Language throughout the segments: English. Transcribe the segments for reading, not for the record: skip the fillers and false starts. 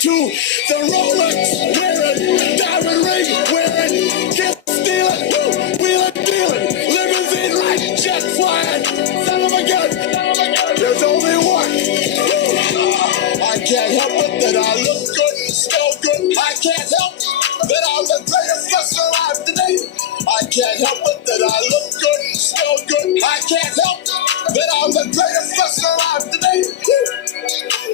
to the Rolex wearing, diamond ring wearing, kiss stealing, wheeling dealing, limousine like jet flying, son of a gun, there's only one. I can't help it that I look good, smell good. I can't help that I'm the greatest wrestler alive today. I can't help it that I look good, smell good. I can't help that I'm the greatest wrestler alive today.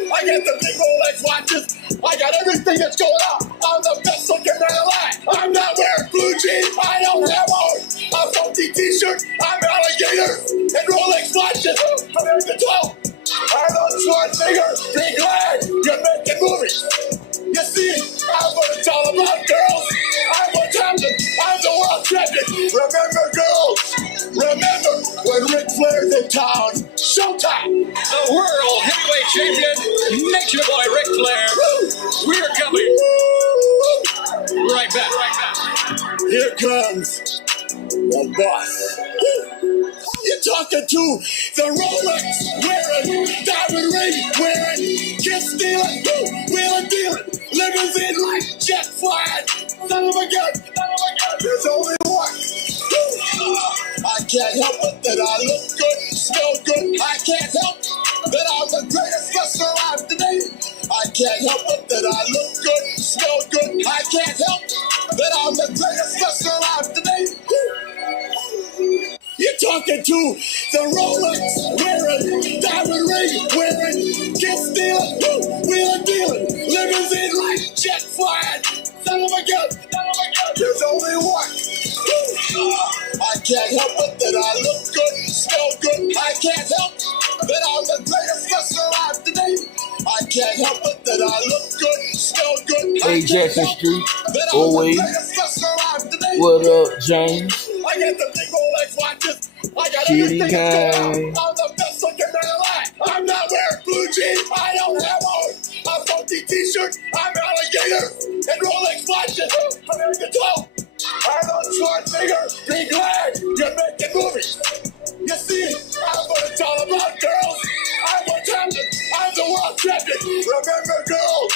I got the big Rolex watches. I got everything that's going on. I'm the best looking man alive. I'm not wearing blue jeans. I don't have on a funky t-shirt. I'm alligator and Rolex watches from head to toe. Arnold Schwarzenegger, be glad you're making movies. You see, I'm what it's all about, girls. I'm the world champion. Remember, girls. Remember when Ric Flair's in town. Showtime. The world heavyweight champion, Nature Boy Ric Flair. We're coming. Right back. Here comes the boss. You're talking to the Rolex wearing, diamond ring wearing, kiss stealing, wheeling dealing, limousine like jet flying, son of a gun, there's only one. I can't help it that I look good, smell good. I can't help that I'm the greatest wrestler alive today. I can't help it that I look good, smell good. I can't help that I'm the greatest wrestler alive today. You're talking to the Rolex wearing, diamond ring wearing, kiss stealing, wheeling dealing, limousine like jet flying, son of a gun, there's only one. I can't help it that I look good, smell good. I can't help that I'm the greatest wrestler alive today. I can't help it that I look good, smell good. Hey, Jackson Street, that always. I'm the greatest wrestler alive today. What up, James? I got the big Rolex watches. I got Kitty everything that's going on. guy. I'm the best looking man alive. I'm not wearing blue jeans. I don't have on a funky t-shirt. I'm alligator and Rolex watches from head to toe. Arnold Schwarzenegger, be glad you're making movies. You see, I'm what it's all about, girls. I'm the world champion. Remember, girls.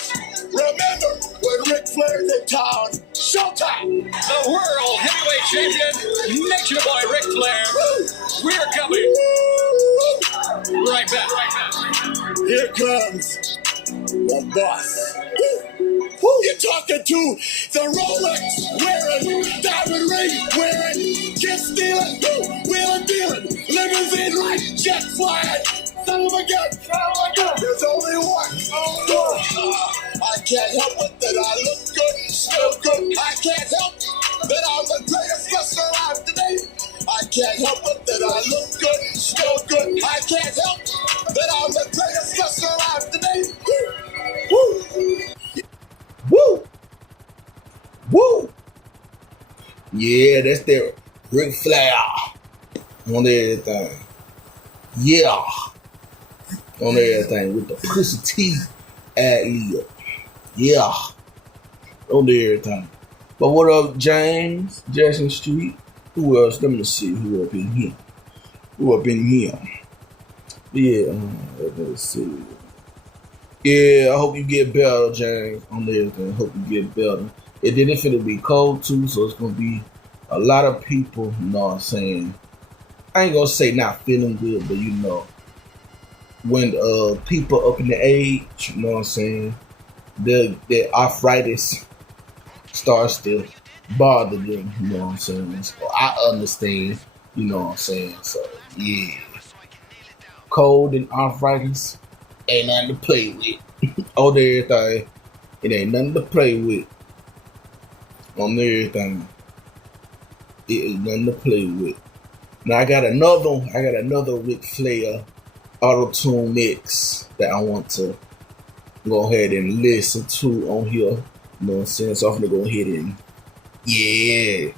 Remember when Ric Flair's in town. Showtime. The world heavyweight champion, Nature Boy Ric Flair. We're coming. Right back. Here comes the boss. You're talking to the Rolex wearing, diamond ring wearing, kiss stealing, wheeling dealing, limousine like jet flying, son of a gun, there's only one. I can't help it that I look good, smell good. I can't help that I'm the greatest wrestler alive today. I can't help it that I look good, smell good. I can't help that I'm the greatest wrestler alive today. Woo! Woo! Yeah, that's that Ric Flair on everything. Yeah. On everything with the pussy teeth ad lib. Yeah. On everything. But what up, James? Jackson Street? Who else? Let me see who up in here. Yeah, let's see. Yeah, I hope you get better, James, on everything. Hope you get better. And then it's gonna be cold too, so it's gonna be a lot of people, you know what I'm saying? I ain't gonna say not feeling good, but you know, when people up in the age, you know what I'm saying, their arthritis starts to bother them, you know what I'm saying? So I understand, you know what I'm saying? So yeah. Cold and arthritis ain't nothing to play with. On everything. It ain't nothing to play with. On everything. It ain't nothing to play with. Now I got another Ric Flair auto-tune mix that I want to go ahead and listen to on here. You know what I'm saying? So I'm gonna go ahead and yeah,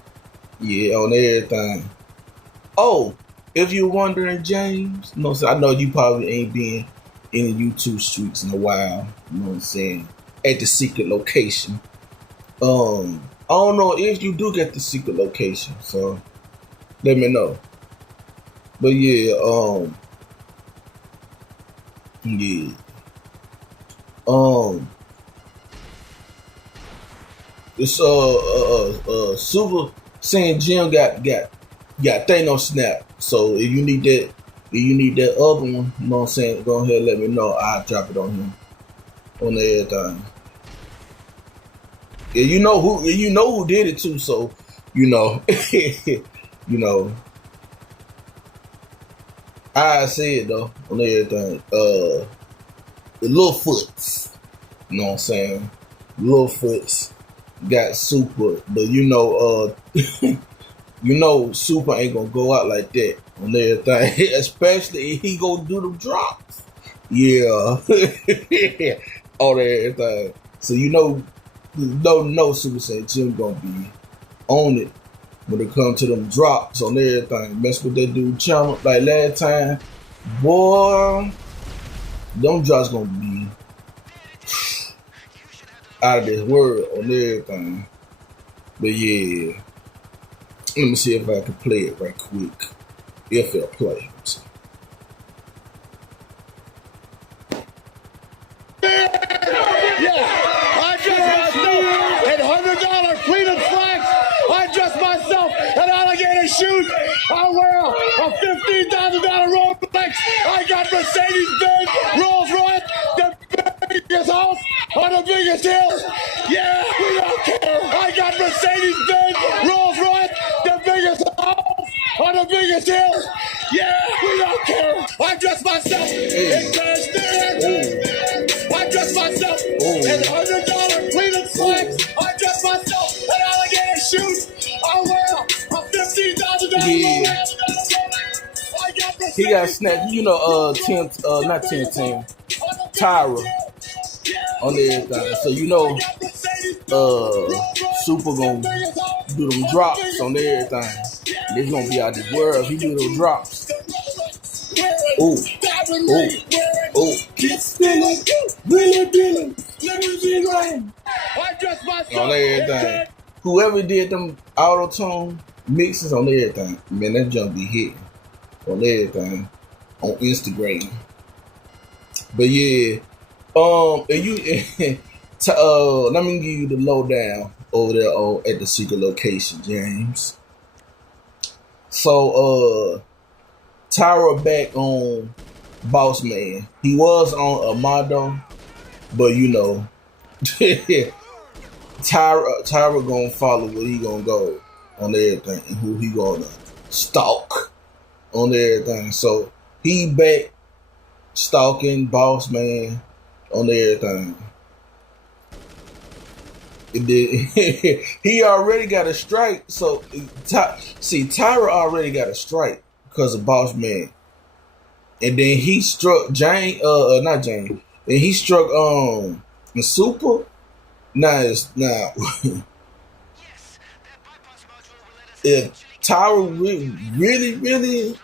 on everything. Oh, if you're wondering, James, you know what I'm saying? I know you probably ain't been in the YouTube streets in a while, you know what I'm saying, at the secret location. I don't know if you do get the secret location, so let me know. But yeah, It's Super Saiyan Jim got Thanos snap. So if you need that other one, you know what I'm saying, go ahead and let me know. I'll drop it on him. On everything. Yeah, you know who did it too, so you know I say it though on everything. The Littlefoot. You know what I'm saying? Littlefoot got Super, but Super ain't gonna go out like that on everything, especially if he gonna do them drops. Yeah. On everything. So no Super Saiyan Jim gonna be on it when it comes to them drops on everything. Mess with that dude channel like last time, boy. Them drops gonna be out of this world on everything. But yeah, let me see if I can play it right quick. If it'll play. I dress myself in $100 pleated slacks. I dress myself in alligator shoes. I wear a $15,000 Rolex. I got Mercedes-Benz, Rolls Royce, the biggest house on the biggest hill. Yeah, we don't care. I got Mercedes-Benz, Rolls Royce, the biggest house on the biggest hill. Yeah, we don't care. I dress myself in cashmere. I dress myself in $100 pleated slacks. I dress myself in alligator shoes. I wear a $15,000 Yeah. He got snapped. Not 10, Tyra on everything. So Super gonna do them drops on everything. It's gonna be out this world if he do those drops. Oh. Keep spinning, really. On everything. Whoever did them auto-tune mixes on everything, man, that junk be hitting on everything on Instagram. But yeah, and you let me give you the lowdown over there at the secret location, James. So Tyra back on Boss Man. He was on Amado, but Tyra gonna follow where he gonna go on everything and who he gonna stalk on everything. So he back stalking Boss Man on everything. He already got a strike. So Tyra already got a strike because of Boss Man. And then he struck not Jane. And he struck the Super. Now if Tyra really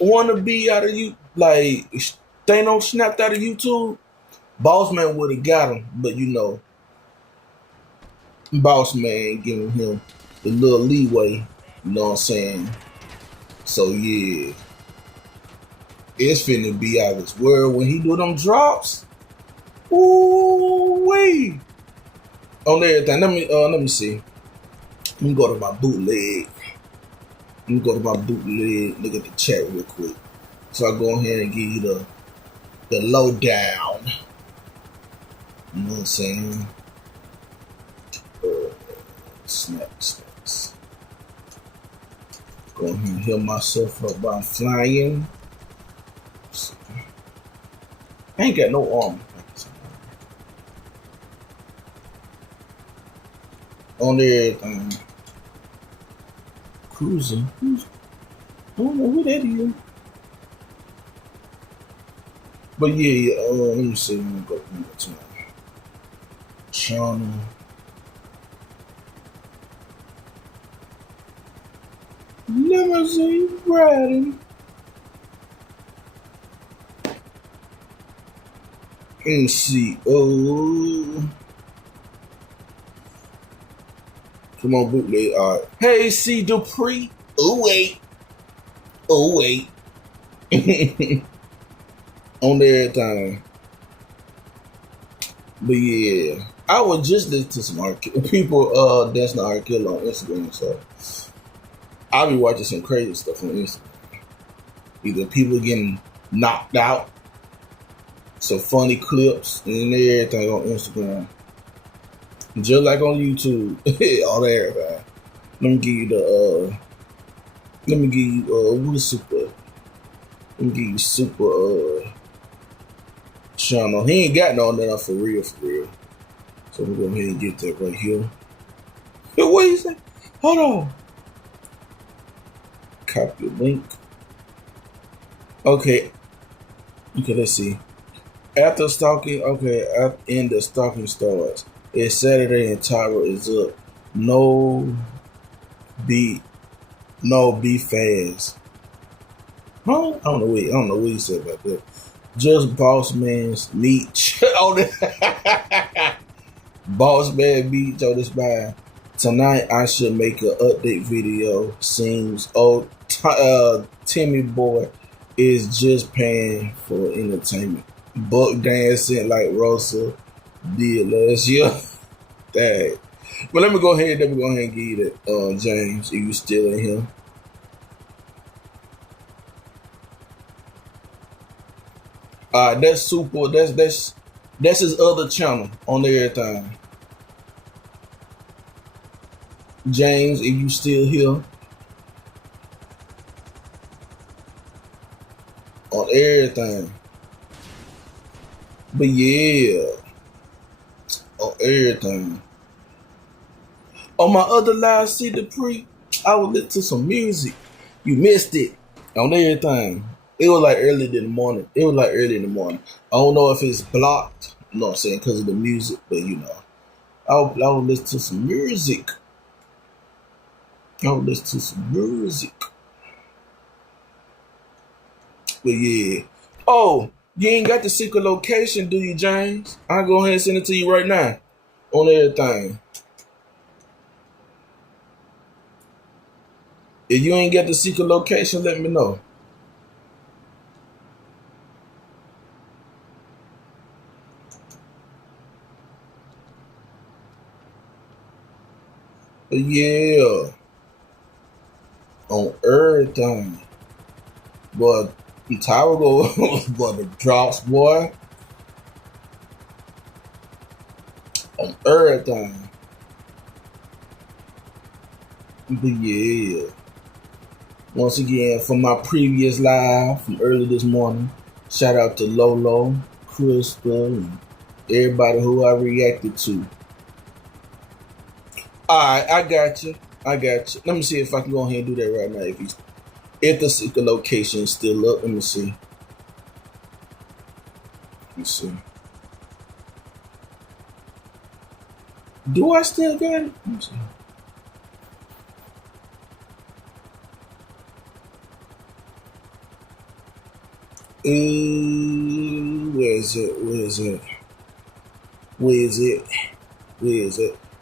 wanna be out of you, like Thanos snapped out of YouTube, Boss Man would have got him, but Boss Man giving him the little leeway, you know what I'm saying? So yeah. It's finna be out of this world when he do them drops. Ooh wee. On everything. Let me see. Let me go to my bootleg. Look at the chat real quick. So I go ahead and give you the lowdown. You know what I'm saying? Snaps. Go ahead and heal myself up by flying. I ain't got no armor. On everything. Cruiser. I don't know who that is. But yeah, let me see. Let me go to my channel. Limousine riding. Let me see. Come on, bootleg. All right. Hey, C. Dupree. Oh, wait. On everything. But yeah, I was just listening to some people dancing to R. Kelly on Instagram, so I'll be watching some crazy stuff on Instagram. Either people getting knocked out, some funny clips, and everything on Instagram. Just like on YouTube, all that everything. Let me give you what's super. Let me give you super channel. He ain't got no nothing for real. So we're going to go ahead and get that right here. What is that? Hold on. Copy the link. Okay, let's see. After stalking, in the stalking starts. It's Saturday and Tyra is up. No, be fast. Huh? I don't know what he said about that. Just boss man's niche on it. Boss man beach on this mind. Tonight I should make an update video. Seems Timmy boy is just paying for entertainment. Buck dancing like Russell did last year. Dang. But let me go ahead and give you that, James, if you still in here. That's super. That's his other channel on everything. James, if you still here, on everything. But yeah, on everything. On my other live, see the pre, I would listen to some music. You missed it on everything. It was like early in the morning. I don't know if it's blocked, you know what I'm saying, because of the music, but you know, I would listen to some music. But yeah. Oh, you ain't got the secret location, do you, James? I'll go ahead and send it to you right now on everything. If you ain't got the secret location, let me know. But yeah, on everything. But Tyra go, but the drops, boy, on everything. But yeah, once again, from my previous live from early this morning, shout out to Lolo, Crystal, and everybody who I reacted to. Alright, I got you. Let me see if I can go ahead and do that right now. If the secret location is still up, let me see. Do I still got it? Let me see. Where is it?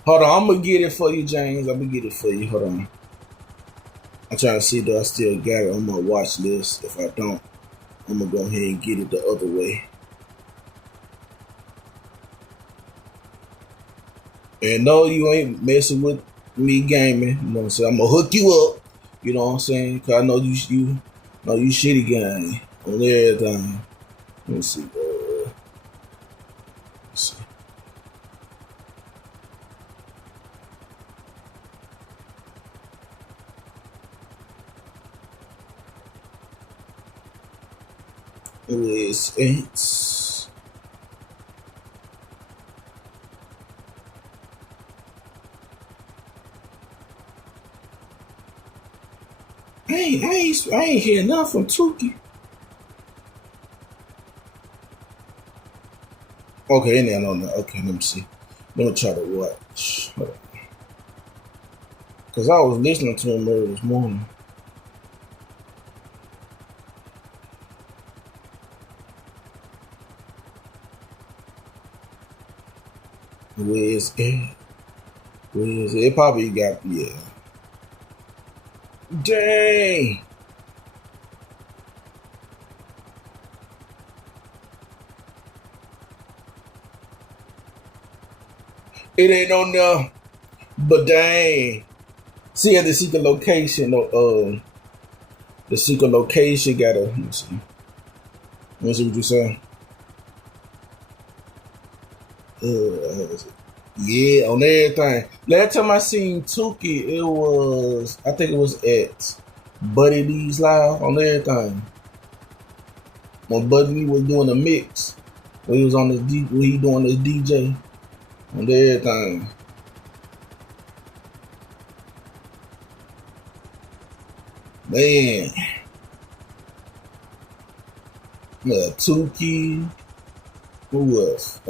Hold on, I'm gonna get it for you, James. Hold on. I'm trying to see if I still got it on my watch list. If I don't, I'm gonna go ahead and get it the other way. And no, you ain't messing with me gaming. You know what I'm saying? I'm gonna hook you up. You know what I'm saying? Cause I know you shitty game on everything. Let me see. Where's it? I ain't hear nothing from Tuki. Okay, and then on that. Okay, let me see. Let me try to watch. Cause I was listening to him earlier this morning. Where's it? It probably got, yeah. Dang. It ain't on there. But dang. See at the secret location, the secret location gotta let me see. Let me see what you say. Yeah, on everything. Last time I seen Tuki, I think it was at Buddy Lee's live on everything. When Buddy Lee was doing a mix, when he was on when he doing his DJ on everything. Man, yeah, Tuki. Who else?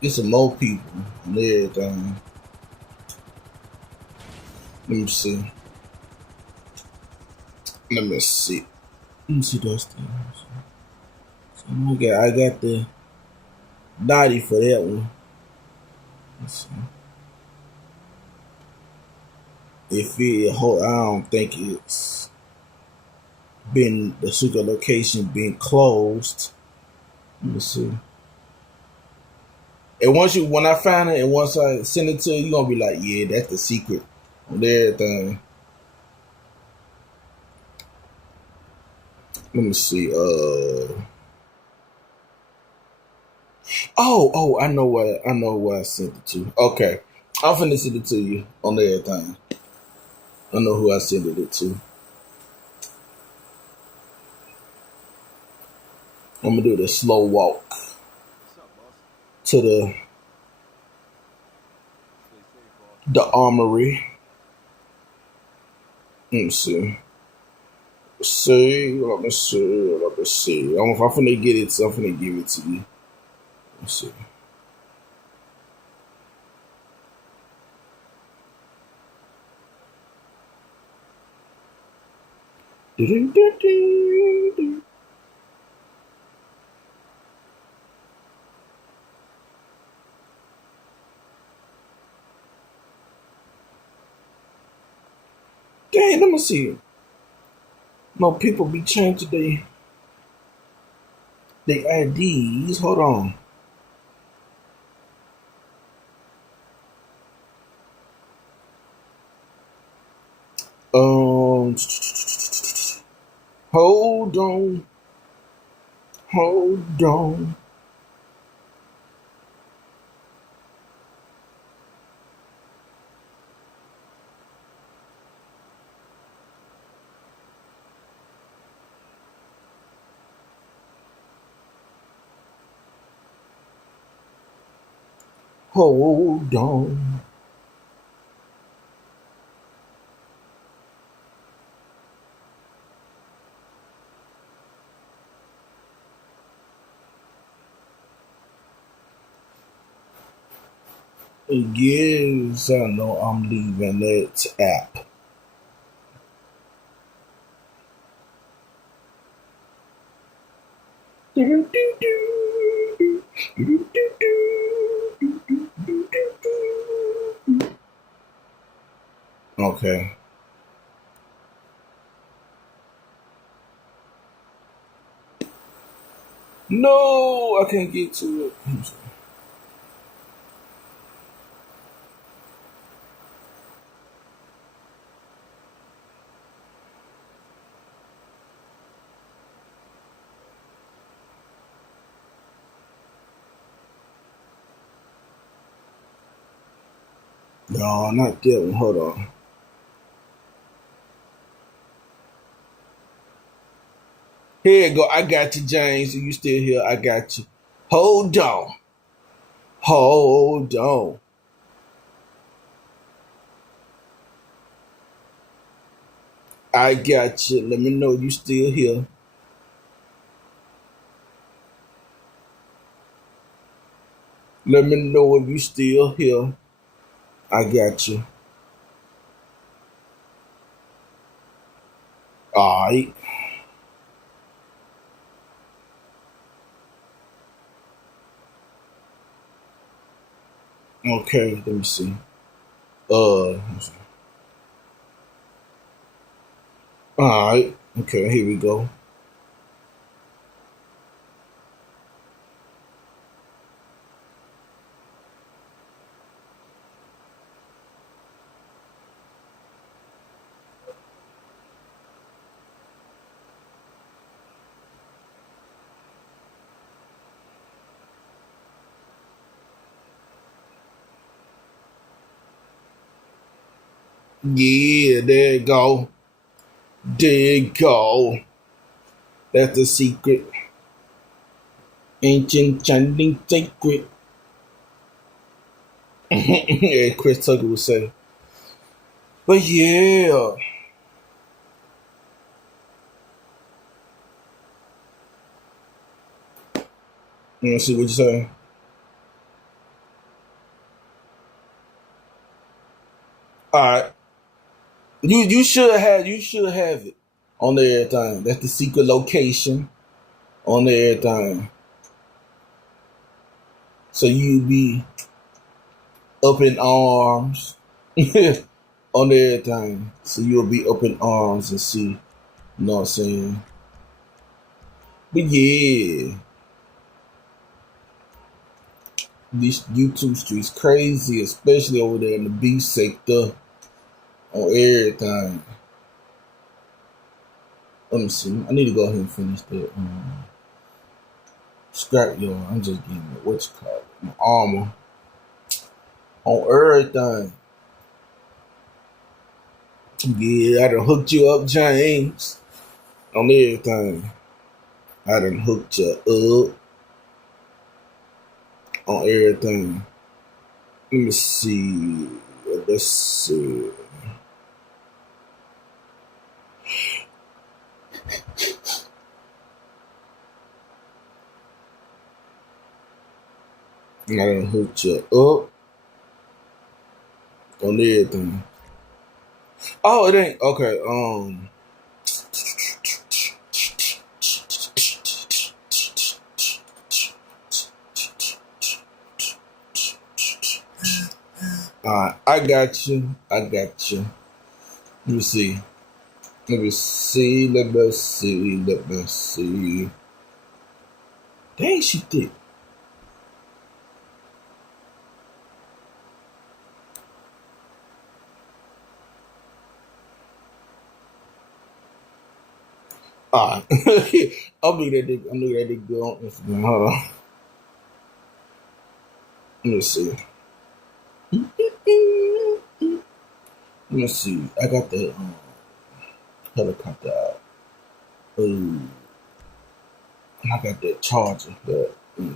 It's some more people and everything. Let me see. Let me see. Let me see those things. So I got the Dottie for that one. Let's see. I don't think it's been the secret location being closed. Let me see. And when I find it, and once I send it to you, you're gonna be like, yeah, that's the secret on everything. Let me see. I know where I sent it to. Okay, I'm finna send it to you on everything. I know who I sent it to. I'm gonna do the slow walk to the armory. Let me see. Let me see. I'm finna get it, so I'm finna give it to you. Let's see. Dang, let me see. No, people be changing their IDs. Hold on. Hold on. Hold on. Hold on. Yes, I know I'm leaving that app. Okay. No, I can't get to it. No, not that one. Hold on. Here you go. I got you, James. You still here? I got you. Hold on. Hold on. I got you. Let me know you still here. Let me know if you still here. I got you. All right. Okay, let me see. Let me see. All right. Okay, here we go. Yeah, there you go. There you go. That's the secret. Ancient Chinese secret. Yeah, Chris Tucker would say. But yeah. Let me see what you say. Alright. You should have it on everything. That's the secret location on everything. So you be up in arms on everything. So you'll be up in arms and see, you know what I'm saying? But yeah. These YouTube streets crazy, especially over there in the B sector on everything. Let me see. I need to go ahead and finish that. Scrap y'all. I'm just getting what you call it. My armor on everything. Yeah, I done hooked you up, James. On everything. I done hooked you up on everything. Let me see. Let's see. I done hooked you up on everything. Oh, it ain't okay. Alright, I got you. Let me see. Let me see. Dang, she thick. Alright. I'm looking at that girl on Instagram. Hold on. Let me see. I got that helicopter out. Ooh. I got that charger, that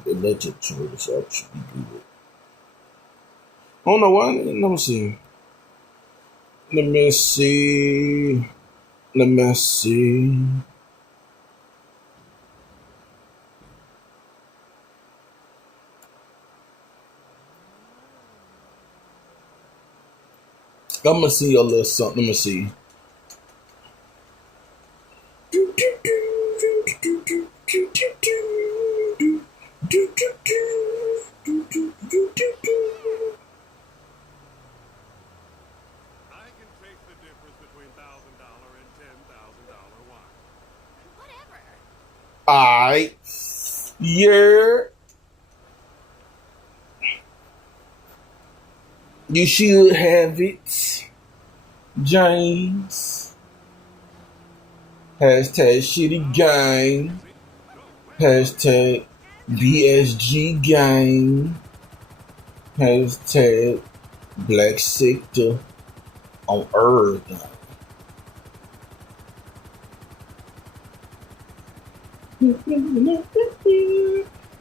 electric charger, so I should be good. I don't know why. Let me see. Let me see. I'm gonna see a little something. Let me see. Alright. Yeah. You should have it, James. Hashtag shitty gang. Hashtag BSG gang. Hashtag black sector on earth.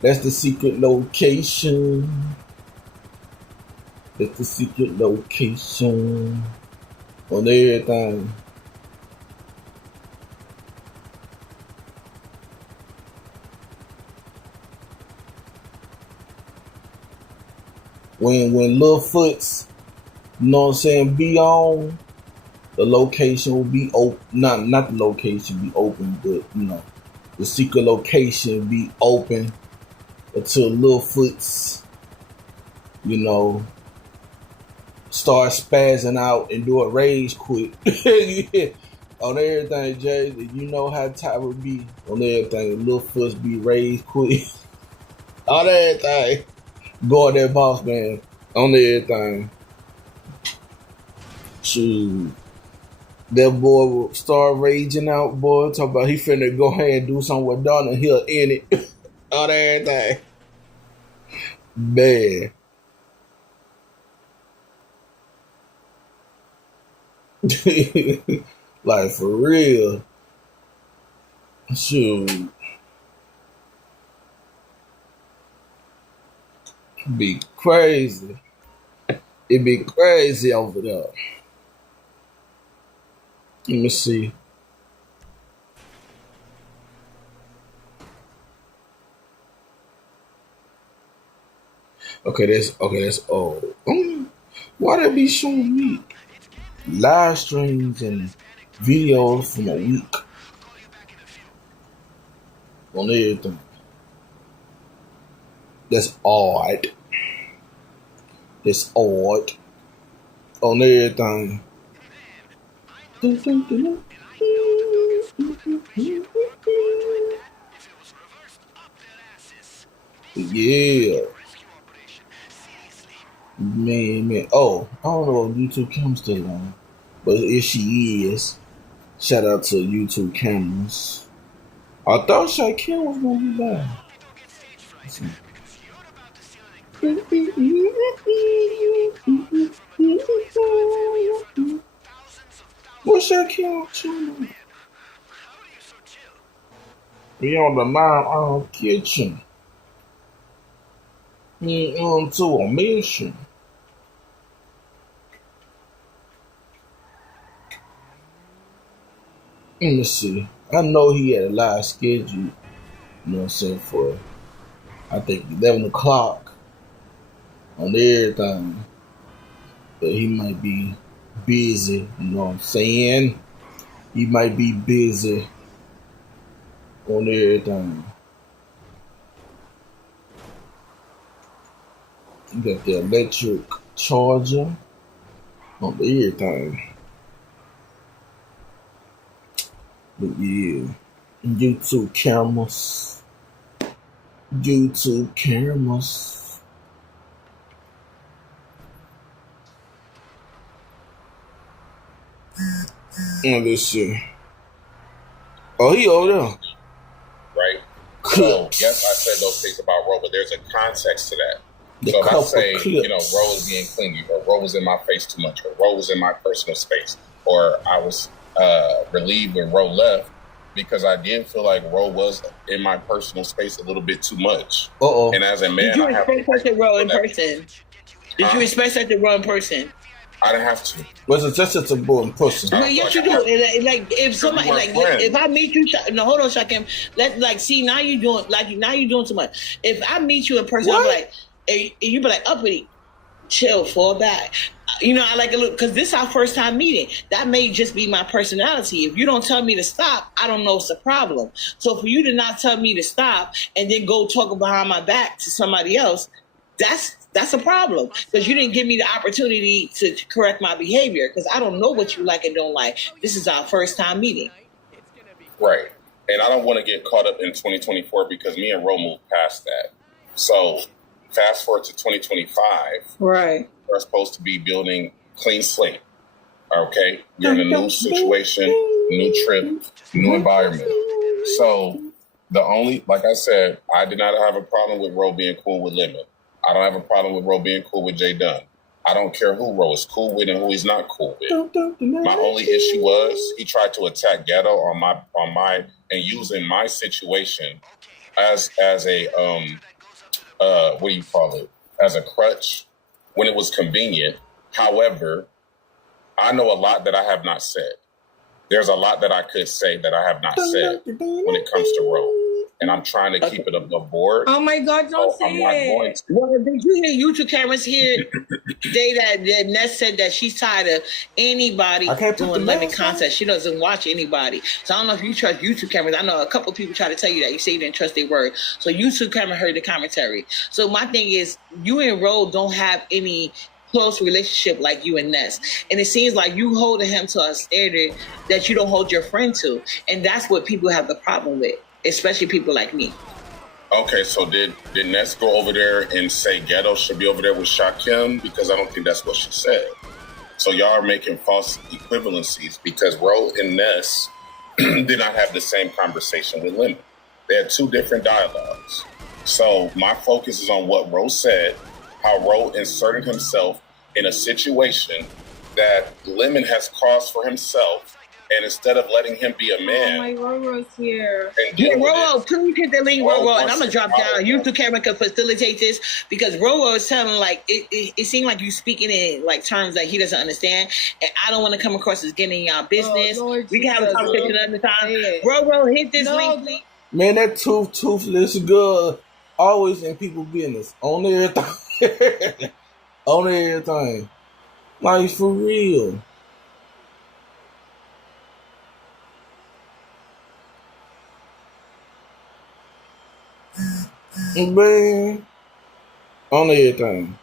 That's the secret location. That's the secret location on everything. When Lil Foots, you know what I'm saying, be on, the location will be open. Not the location be open, but you know, the secret location be open until Lil Foots, you know, start spazzing out and do a rage quit. Yeah. On everything, Jay, you know how Ty would be on everything. Lil Foots be rage quit. On everything. Go at that boss man on everything. Shoot. That boy will start raging out, boy. Talk about he finna go ahead and do something with Donna. He'll end it. On everything. Man. Like for real. Shoot. Be crazy. It be crazy over there. Let me see. Okay, that's old. Why they be showing me live streams and videos from a week on everything? That's odd. That's odd on everything. Yeah. Man. Oh, I don't know if YouTube camera's still on. But if she is, shout out to YouTube cameras. I thought Shaquille was gonna be live. What's Shaquille channel? We on the Mom Kitchen. To a mission. Let me see. I know he had a live schedule, you know what I'm saying, for I think 11 o'clock on everything. But he might be busy, you know what I'm saying? He might be busy on everything. You got the electric charger on everything. But yeah, YouTube cameras. YouTube cameras. And let's see. Oh, he over there. Right? So, yes, I said those things about Ro, but there's a context to that. So if I say, Ro is being clingy, or Ro was in my face too much, or Ro was in my personal space, or I was relieved when Ro left, because I did feel like Ro was in my personal space a little bit too much. And as a man, did you expect such a Ro in person? Did you expect such a Ro in person? I didn't have to. Was it just a boy in person? Well, yes, you do. Like if somebody, if I meet you, no, hold on, Shakim. See, now you're doing too much. If I meet you in person, I'm like, and you be like, uppity, chill, fall back. You know, I like a little, because this is our first time meeting. That may just be my personality. If you don't tell me to stop, I don't know it's a problem. So for you to not tell me to stop and then go talk behind my back to somebody else, that's a problem, because you didn't give me the opportunity to correct my behavior, because I don't know what you like and don't like. This is our first time meeting. Right. And I don't want to get caught up in 2024, because me and Ro moved past that. So fast forward to 2025. Right. We're supposed to be building clean slate. Okay. You're in a new situation, new trip, new environment. So like I said, I did not have a problem with Ro being cool with Lemon. I don't have a problem with Ro being cool with Jay Dunn. I don't care who Ro is cool with and who he's not cool with. My only issue was he tried to attack Ghetto on my and using my situation as a what do you call it? As a crutch when it was convenient. However, I know a lot that I have not said. There's a lot that I could say that I have not said when it comes to Ro. And I'm trying to keep it above board. Oh my God, don't say it. Well, did you hear YouTube cameras here today that Ness said that she's tired of anybody doing lemon contests? She doesn't watch anybody. So I don't know if you trust YouTube cameras. I know a couple of people try to tell you that. You say you didn't trust their word. So YouTube camera heard the commentary. So my thing is, you and Ro don't have any close relationship like you and Ness. And it seems like you holding him to a standard that you don't hold your friend to. And that's what people have the problem with, especially people like me. Okay, so did Ness go over there and say Ghetto should be over there with Shakim? Because I don't think that's what she said. So y'all are making false equivalencies, because Ro and Ness did not have the same conversation with Lemon. They had two different dialogues. So my focus is on what Ro said, how Ro inserted himself in a situation that Lemon has caused for himself. And instead of letting him be a man, my Roro's here. Yeah, Roro, please hit the link, Roro, and I'm gonna drop down. You two camera can facilitate this because Roro is telling like it seemed like you speaking in like terms that he doesn't understand, and I don't want to come across as getting y'all business. We can have a conversation another time. Roro, hit this link, please. Man, that toothless girl always in people business on everything, on everything. Like for real. Man, on everything.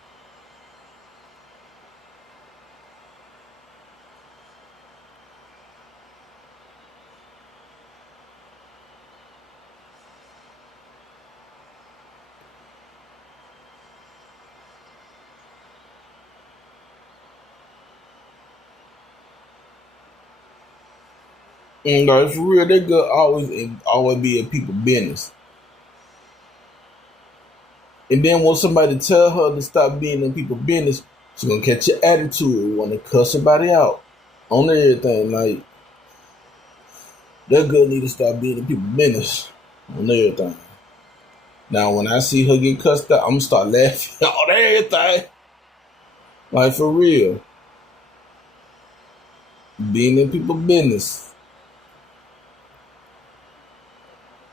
Like for real, that girl always be in people business. And then when somebody tell her to stop being in people's business, she's gonna catch your attitude and want to cuss somebody out on everything. Like that girl need to stop being in people's business on everything. Now when I see her get cussed out, I'm gonna start laughing on everything. Like for real. Being in people's business.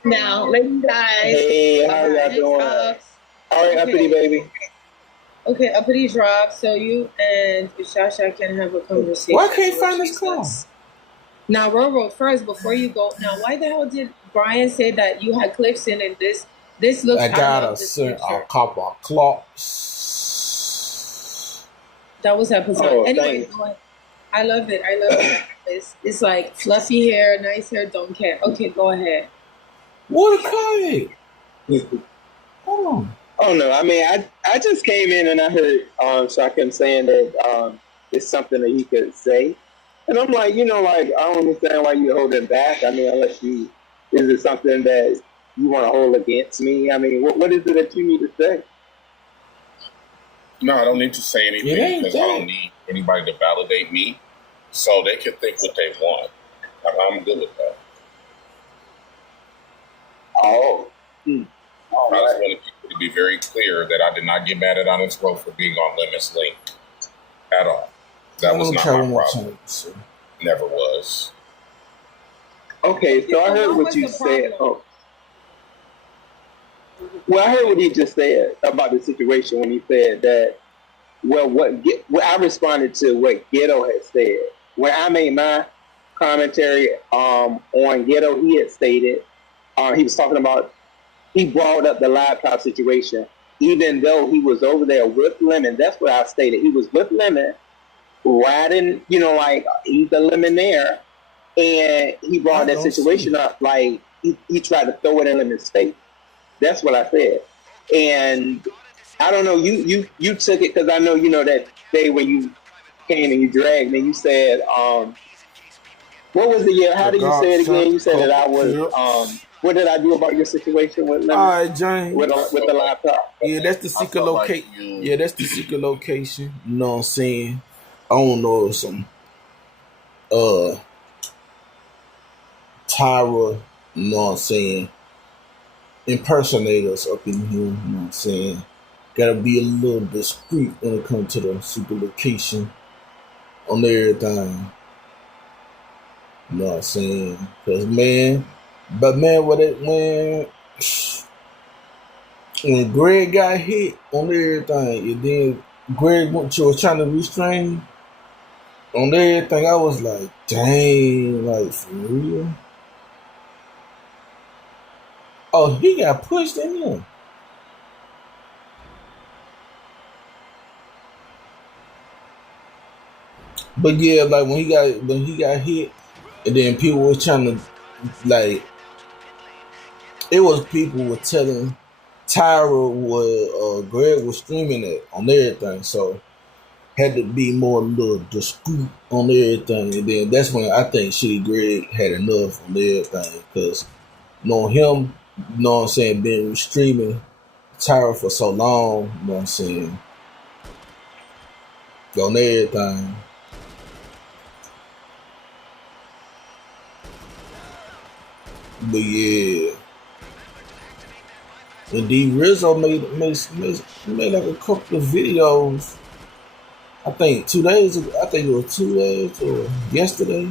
Now, ladies guys. Hey, how y'all doing? All right, uppity baby. Okay, uppity drop. So you and Shasha can have a conversation. Why can't find this call? Now, Roro, first before you go, now why the hell did Brian say that you had clips in and this looks? I got a couple of clocks. That was her position. Anyway, I love it. I love it. It's like fluffy hair, nice hair. Don't care. Okay, go ahead. What a cut! Hold on. Oh no, I mean I just came in and I heard Shakim saying that it's something that he could say. And I'm like, like I don't understand why you're holding back. I mean, is it something that you want to hold against me? I mean, what is it that you need to say? No, I don't need to say anything because I don't need anybody to validate me. So they can think what they want. I'm good with that. Oh. I just wanted people to be very clear that I did not get mad at Honest Road for being on Lemon's link at all. That was not my problem. Never was. Okay, so I heard what you said. Oh. Well, I heard what he just said about the situation when he said that. Well, I responded to what Ghetto had said. When I made my commentary on Ghetto, he had stated he was talking about. He brought up the laptop situation, even though he was over there with Lemon. That's what I stated. He was with Lemon, riding, like he's the Lemonaire, and he brought that situation up like he tried to throw it in Lemon's face. That's what I said. And I don't know, you took it because I know that day when you came and you dragged me. You said, what was the year? How did you say it again? You said that I was. What did I do about your situation with Lemon? All right, James. With the laptop. Yeah, that's the secret location. Yeah, that's the secret location. You know what I'm saying? I don't know if some Tyra, you know what I'm saying, impersonators up in here, you know what I'm saying? Gotta be a little discreet when it comes to the secret location on everything. You know what I'm saying? Cause when Greg got hit on everything, and then Greg was trying to restrain on everything, I was like, dang, like for real? Oh, he got pushed in here. But yeah, like when he got hit, and then people was trying to like. It was people were telling Tyra what Greg was streaming at on everything, so had to be more a little discreet on everything. And then that's when I think Shitty Greg had enough on everything, because knowing him, you know what I'm saying, been streaming Tyra for so long, you know what I'm saying, on everything. But yeah. And D Rizzo made like a couple of videos. I think 2 days ago. I think it was 2 days or yesterday.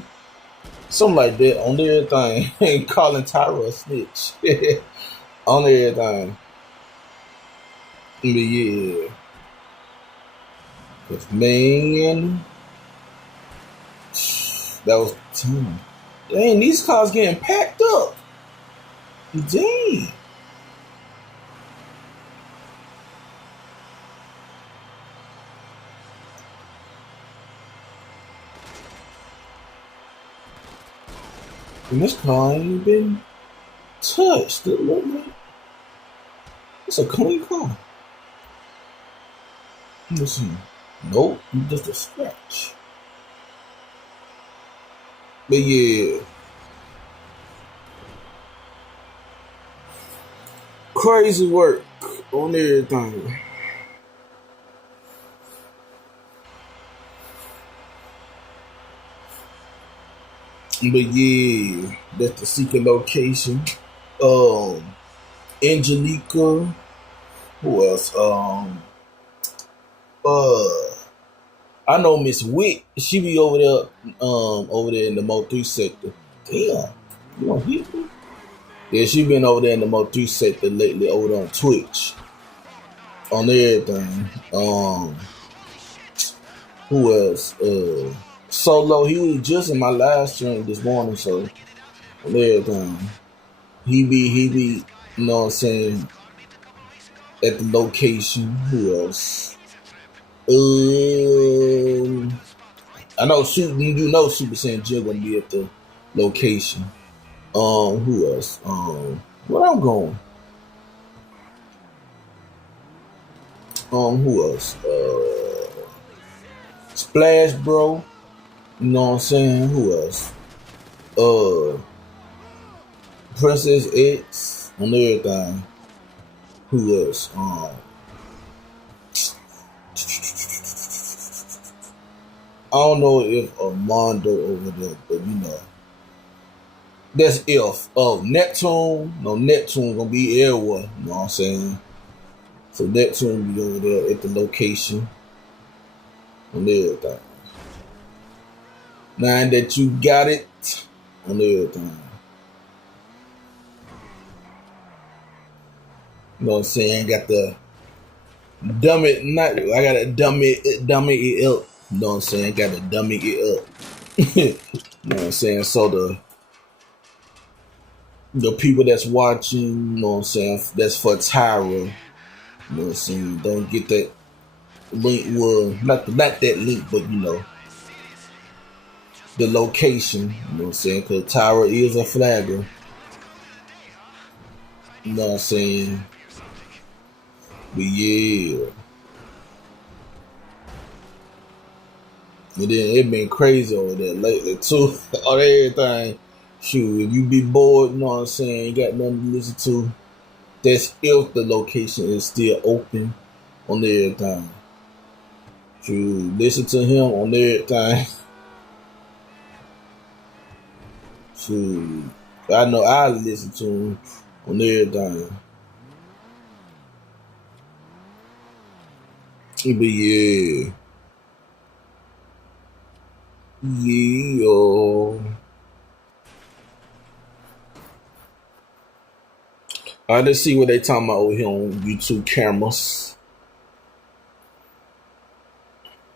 Something like that on everything. And calling Tyra a snitch. On everything. But yeah. Cause man, that was the time. Dang, these cars getting packed up. Dang. And this car ain't been touched. It look like it's a clean car. Let me see. Nope, just a scratch. But yeah. Crazy work on everything. But yeah, that's the secret location. Angelica. Who else? I know Miss Wick. She be over there in the Mo 3 sector. Damn, you know people? Yeah, she been over there in the Mo 3 sector lately over there on Twitch. On everything. Who else? Solo, he was just in my last stream this morning, so on everything. He be, you know what I'm saying, at the location. Who else? I know Super Saiyan Jill gonna be at the location. Who else? Where I'm going? Who else? Splash Bro. You know what I'm saying? Who else? Princess X on everything. Who else? I don't know if Armando over there, but you know. That's if. Neptune. No, Neptune gonna be everywhere. You know what I'm saying? So Neptune be over there at the location. On everything. Now that you got it, on everything. You know what I'm saying? Got the dumb it, not I gotta dummy it up. You know what I'm saying? Gotta dummy it up. You know what I'm saying? So the people that's watching, you know what I'm saying, that's for Tyra. You know what I'm saying? Don't get that link. Well, not that link, but you know, the location. You know what I'm saying? Because Tyra is a flagger. You know what I'm saying? But yeah. And then it been crazy over there lately too. On everything. Shoot, if you be bored, you know what I'm saying, you got nothing to listen to. That's if the location is still open on everything. Shoot, listen to him on everything. Shoot, I know I listen to him on everything. But yeah. Yeah. Let's see what they talking about over here on YouTube cameras.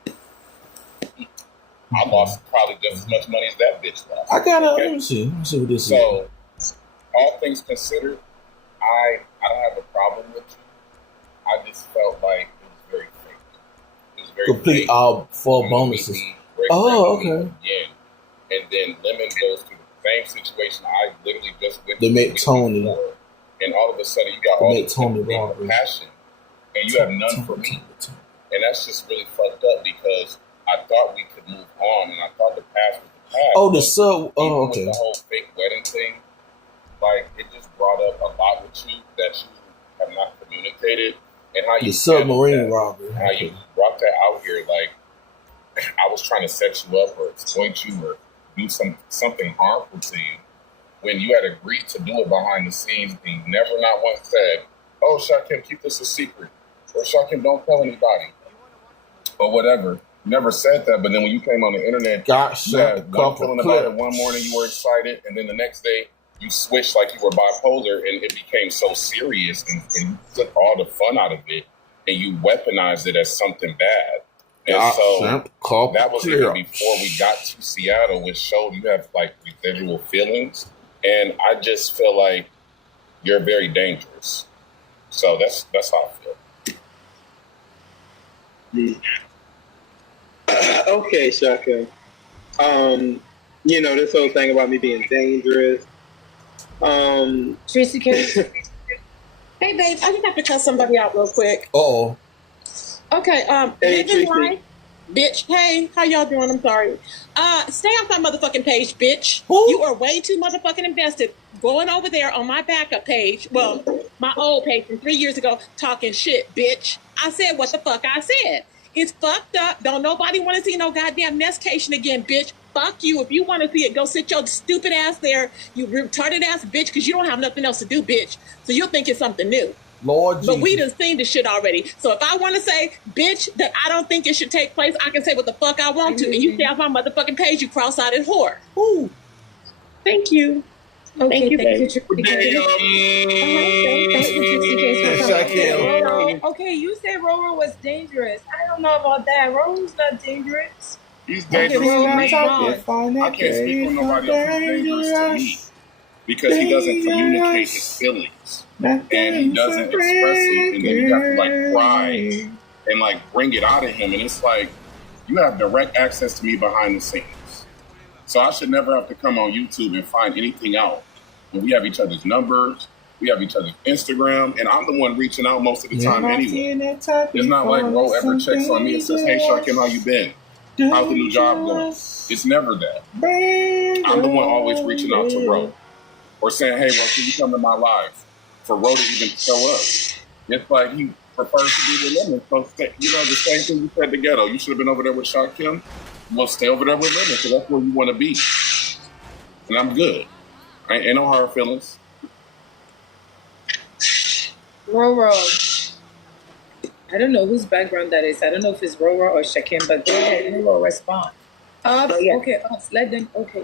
I lost probably just as much money as that bitch lost. I gotta let me see what this is. So, all things considered, I don't have a problem with you. I just felt like it was very fake. It was very complete fake. all 4 bonuses. Oh, okay. Yeah. And then Lemon goes through the same situation I literally just went through. They met Tony. Before, and all of a sudden you got all this passion and you have none for me. And that's just really fucked up because I thought we could move on and I thought the past was the past. Oh, the sub. Oh, okay. With the whole fake wedding thing, like it just brought up a lot with you that you have not communicated and how you submarine robbery. How you brought that out here like I was trying to set you up or exploit you or do something harmful to you. when you had agreed to do it behind the scenes and you never not once said, oh, Shakim, keep this a secret. Or Shakim, don't tell anybody. Or whatever. Never said that, but then when you came on the internet, you had one feeling about it. One morning you were excited, and then the next day you switched like you were bipolar, and it became so serious, and you took all the fun out of it, and you weaponized it as something bad. And so that was even before we got to Seattle, which showed you have like residual feelings, and I just feel like you're very dangerous. So that's how I feel. Okay, Shaka. You know, this whole thing about me being dangerous. Tracy K. Hey, babe, I just have to cut somebody out real quick. Uh-oh. Okay, Hey, living Tracy. life, bitch. Hey, how y'all doing? I'm sorry. Stay off my motherfucking page, bitch. Who? You are way too motherfucking invested. Going over there on my backup page, well, my old page from 3 years ago, talking shit, bitch. I said what the fuck I said. It's fucked up. Don't nobody want to see no goddamn Nestcation again, bitch. Fuck you. If you want to see it, go sit your stupid ass there, you retarded ass bitch, because you don't have nothing else to do, bitch. So you'll think it's something new. Lord But Jesus. we done seen this shit already. So if I want to say, bitch, that I don't think it should take place, I can say what the fuck I want to. And you stay off my motherfucking page, you cross-eyed whore. Ooh. Thank you. Okay, Thank you, babe. Okay, you said Roro was dangerous. I don't know about that. Roro's not dangerous. He's dangerous to me. I can't speak on nobody else who's dangerous to me because he doesn't communicate his feelings and he doesn't express it, and then you have to like cry and like bring it out of him, and it's like you have direct access to me behind the scenes, so I should never have to come on YouTube and find anything out. And we have each other's numbers, we have each other's Instagram, and I'm the one reaching out most of the time anyway. It's not like Ro ever checks on me and says, hey Shakim, how you been? How's the new job going? It's never that. I'm the one always reaching out to Ro or saying, hey Ro, can you come to my live? For Ro to even show up. It's like he prefers to be with Lemon. So, you know, the same thing you said to Ghetto. You should have been over there with Shakim. Well, stay over there with Lemon because that's where you want to be. And I'm good. Ain't no hard feelings. Roro. I don't know whose background that is. I don't know if it's Roro or Shakim, but go ahead, Roro, respond. Okay, let them, okay.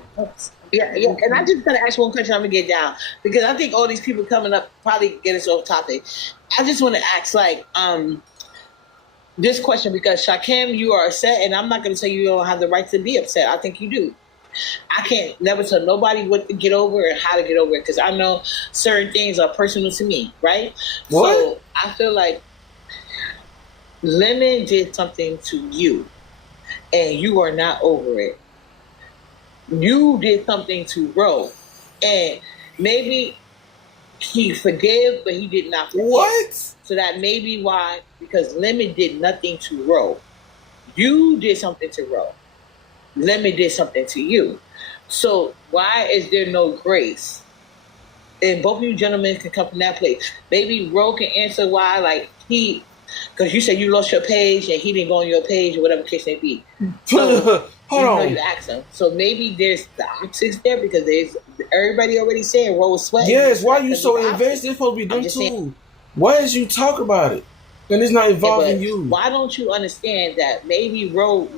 Yeah. And I just gotta ask one question. I'm gonna get down because I think all these people coming up probably get us off topic. I just want to ask this question because Shakim, you are upset, and I'm not gonna say you don't have the right to be upset. I think you do. I can't never tell nobody what to get over and how to get over it because I know certain things are personal to me, right? What? So I feel like Lemon did something to you, and you are not over it. You did something to Ro, and maybe he forgave, but he did not forget. What? So that may be why, because Lemon did nothing to Ro. You did something to Ro. Lemon did something to you. So why is there no grace? And both of you gentlemen can come from that place. Maybe Ro can answer why, like because you said you lost your page and he didn't go on your page or whatever the case may be. So Hold on. you asked him. So maybe there's the optics there because there's everybody already saying Ro was sweating. Yes, why are you so invested? It's supposed to be them too. Why is you talk about it? And it's not involving you. Why don't you understand that maybe Ro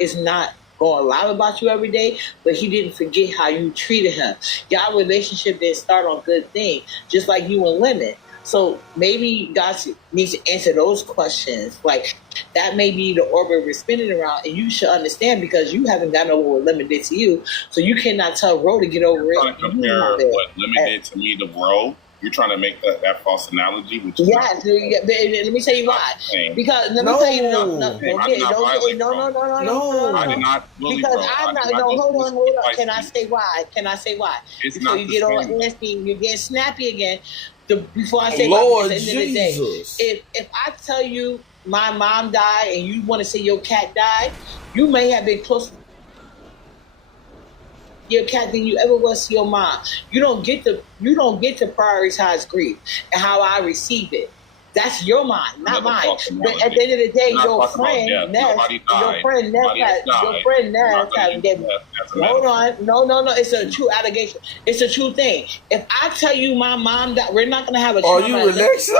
is not going to lie about you every day, but he didn't forget how you treated him. Y'all relationship didn't start on good things, just like you and Lemon. So maybe God needs to answer those questions. Like that may be the orbit we're spinning around, and you should understand because you haven't gotten over what Lemon did to you, so you cannot tell Ro to get over it. Trying to compare what Lemon did to me to Ro. You're trying to make that false analogy, which is let me tell you why. Because let me tell you, no. I did not bully because Ro. I'm not. No, hold on. Can I say why? It's before not you get all nasty, you're getting snappy again. Before I say Lord why, at the end of the Jesus. day, if I tell you my mom died and you want to say your cat died, you may have been closer to your cat than you ever was to your mom. You don't get to prioritize grief and how I receive it. That's your mind, not Never mine. talked to But at the end of the day, We're not your talking about friend death. Ness, Nobody died. your friend Ness, Nobody has your died. friend We're Ness not gonna has use given. death as a Hold metaphor. on, no. It's a true allegation. It's a true thing. If I tell you my mom died, we're not gonna have a Are trauma. you relaxed?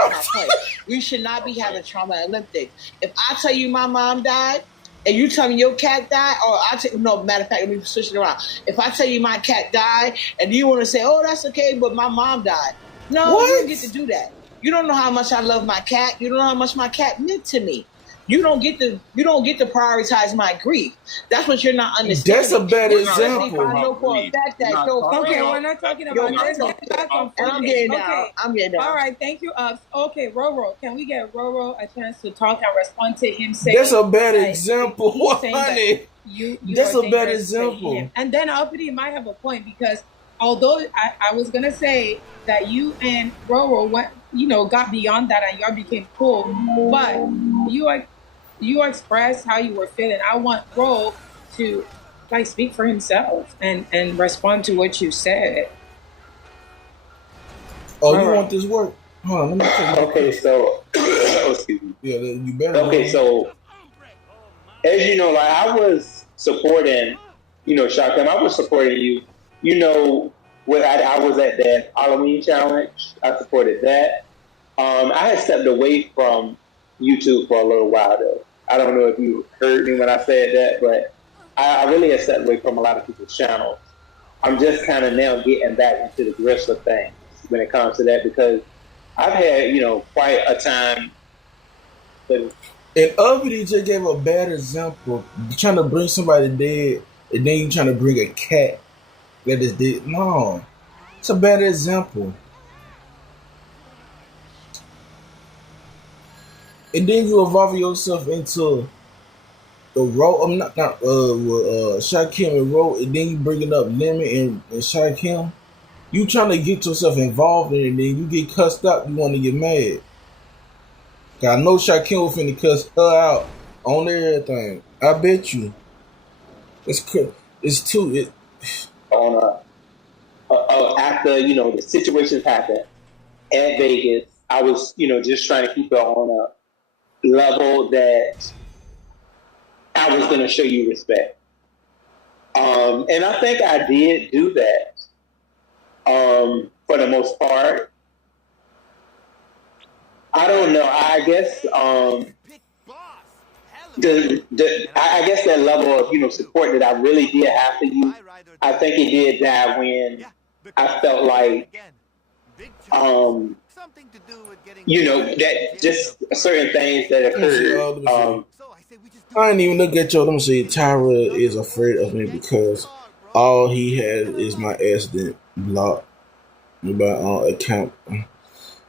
We should not be having trauma Olympics. If I tell you my mom died, and you tell me your cat died, or no, matter of fact, let me switch it around. If I tell you my cat died, and you want to say, "Oh, that's okay," but my mom died, no, you don't get to do that. You don't know how much I love my cat. You don't know how much my cat meant to me. You don't get to prioritize my grief. That's what you're not understanding. That's a bad example. I know for a fact that Okay, we're not talking about this. And I'm getting down. I'm getting down. All right, thank you. Okay, Roro, can we get Roro a chance to talk and respond to him saying that's a bad example, honey. That's a bad example. And then Uppity might have a point because although I was gonna say that you and Roro went, got beyond that and y'all became cool, but you expressed how you were feeling. I want Ro to speak for himself and respond to what you said. Oh, you want this work? Hold on, let me tell you. Okay, so excuse me. Yeah, you better. Okay, so as you know, I was supporting, Shotgun. I was supporting you. When I was at that Halloween challenge, I supported that. I had stepped away from YouTube for a little while though. I don't know if you heard me when I said that, but I really have stepped away from a lot of people's channels. I'm just kind of now getting back into the grips of things when it comes to that because I've had, quite a time. And Uppity just gave a bad example. You're trying to bring somebody dead, and then you're trying to bring a cat that is dead. No, it's a bad example. And then you evolve yourself into the role. I'm not with Shakim and Ro, and then you bringing up Lemon and Shakim. You trying to get yourself involved in it, and then you get cussed out. You want to get mad. I know Shakim was finna cuss her out on everything. I bet you. It's too. After the situations happened at Vegas, I was just trying to keep it on a level that I was going to show you respect. And I think I did do that for the most part. I don't know. I guess I guess that level of support that I really did have for you, I think it did die when I felt like that just certain things that occurred. I didn't even look at you. Let me see. Tyra is afraid of me because all he has is my accident block my account.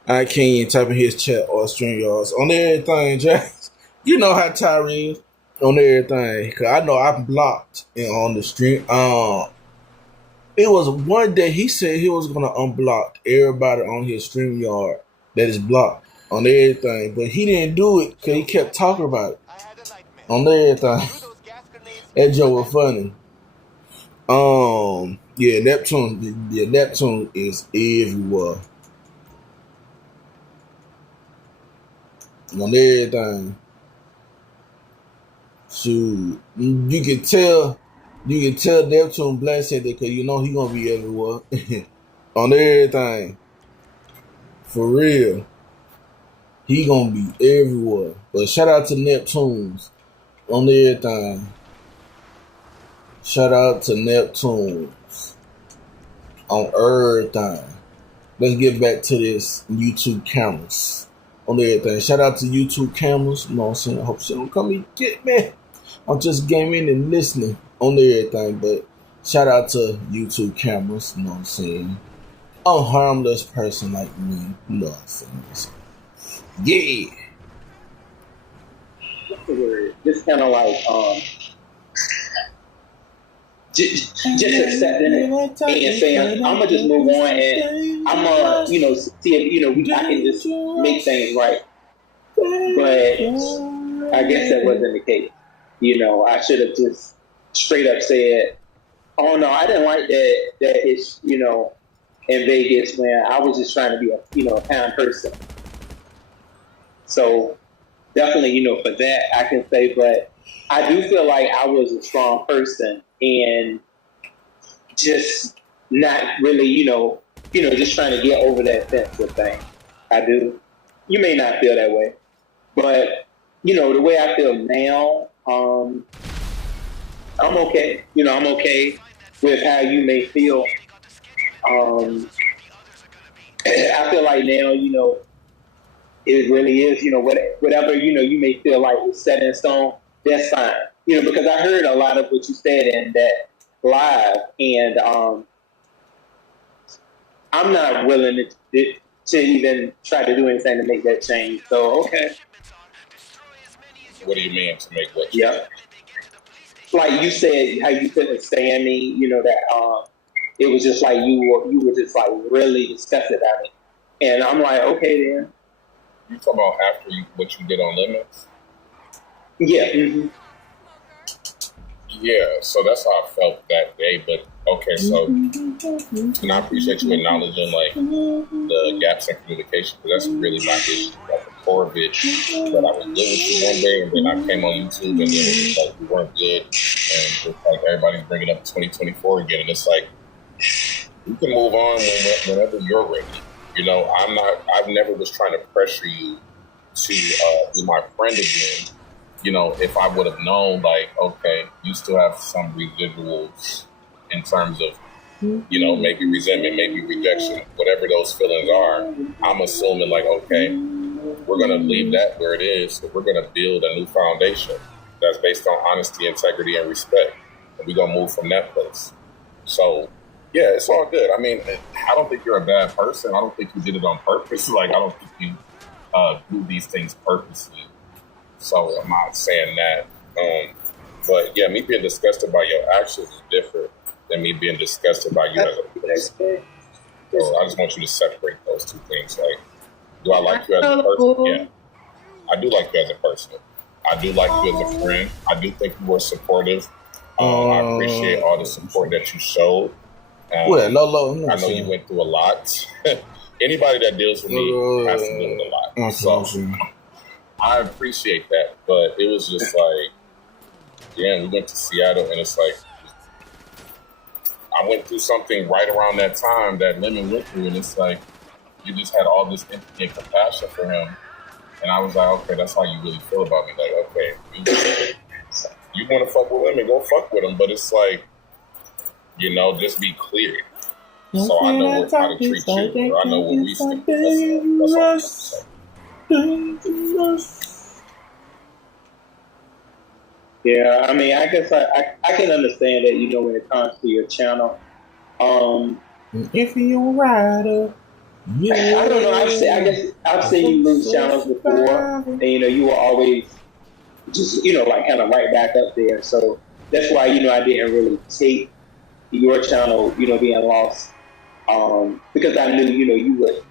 I can't even type in his chat or StreamYards on everything, Jack. You know how Tyra is on everything. Cause I know I'm blocked on the stream. It was one day he said he was gonna unblock everybody on his StreamYard that is blocked on everything, but he didn't do it because he kept talking about it on everything. That joke was funny. Neptune is everywhere. On everything. Shoot. You can tell Neptune Black said that because he gonna be everywhere. On everything. For real. He gonna be everywhere. But shout out to Neptunes on everything. Shout out to Neptunes on everything. Let's get back to this YouTube cameras on everything. Shout out to YouTube cameras. You know what I'm saying? I hope she don't come and get me. I'm just gaming and listening on everything. But shout out to YouTube cameras. You know what I'm saying? A harmless person like me. You know what I'm saying? Yeah. Just kind of like just accepting it and saying I'm gonna just move on and I'm gonna see if I can just make things right. But I guess that wasn't the case. I should have just straight up said, "Oh no, I didn't like that it's in Vegas when I was just trying to be a kind person." So definitely, for that I can say, but I do feel like I was a strong person and just not really, just trying to get over that sensitive thing. I do. You may not feel that way, but the way I feel now, I'm okay. I'm okay with how you may feel. I feel like now, it really is, whatever, you may feel like is set in stone, that's fine. Because I heard a lot of what you said in that live, and I'm not willing to even try to do anything to make that change. So, okay. What do you mean to make what change? Yeah. Like you said, how you couldn't stand me, that it was just like you were just like really disgusted at it. And I'm like, okay then. You talking about after what you did on Lemons? Yeah. Mm-hmm. Yeah, so that's how I felt that day. But okay, so and I appreciate you acknowledging like the gaps in communication, because that's really my issue. At the core of it, that I was good with you one day, and then I came on YouTube, and then it was like we weren't good, and it's like everybody's bringing up 2024 again, and it's like you can move on whenever you're ready. I've never was trying to pressure you to be my friend again. If I would have known, like, okay, you still have some residuals in terms of, maybe resentment, maybe rejection, whatever those feelings are, I'm assuming, like, okay, we're going to leave that where it is. So we're going to build a new foundation that's based on honesty, integrity, and respect. And we're going to move from that place. So, yeah, it's all good. I mean, I don't think you're a bad person. I don't think you did it on purpose. Like, I don't think you do these things purposely. So I'm not saying that. But yeah, me being disgusted by your actions is different than me being disgusted by you as a person. So I just want you to separate those two things. Like, do I like you as a person? Yeah. I do like you as a person. I do like you as a friend. I do think you were supportive. I appreciate all the support that you showed. I know you went through a lot. Anybody that deals with me has to deal with a lot. So I appreciate that, but it was just like, we went to Seattle, and it's like, I went through something right around that time that Lemon went through, and it's like, you just had all this empathy and compassion for him, and I was like, okay, that's how you really feel about me. Like, okay, you want to fuck with Lemon, go fuck with him, but it's like, just be clear. So I know how to treat you, or I know what we think. That's all I'm saying. Yeah, I mean, I guess I can understand that, when it comes to your channel. If you're rider, I don't know. I've seen you lose channels before, and you were always just like kind of right back up there. So that's why I didn't really take your channel being lost, because I knew you would.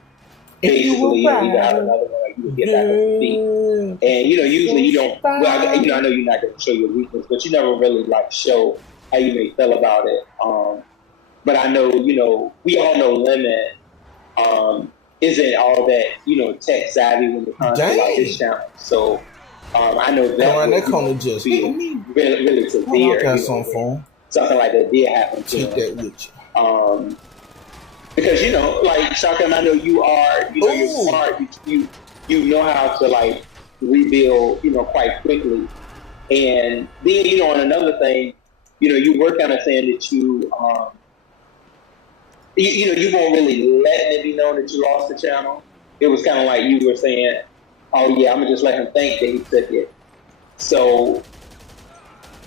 Basically, you got another one, like you would get back on your feet. And, usually you don't, well, I know you're not going to show your weakness, but you never really, show how you may feel about it. But I know, we all know Lemon isn't all that, tech savvy when it comes to, his channel. So, I know that would just be really, really severe. Something like that did happen to him. That with you. Because Shotgun, I know you are, you're smart. You know how to rebuild, quite quickly. And then, on another thing, you were kind of saying that you won't really let it be known that you lost the channel. It was kind of like you were saying, "Oh yeah, I'm gonna just let him think that he took it." So,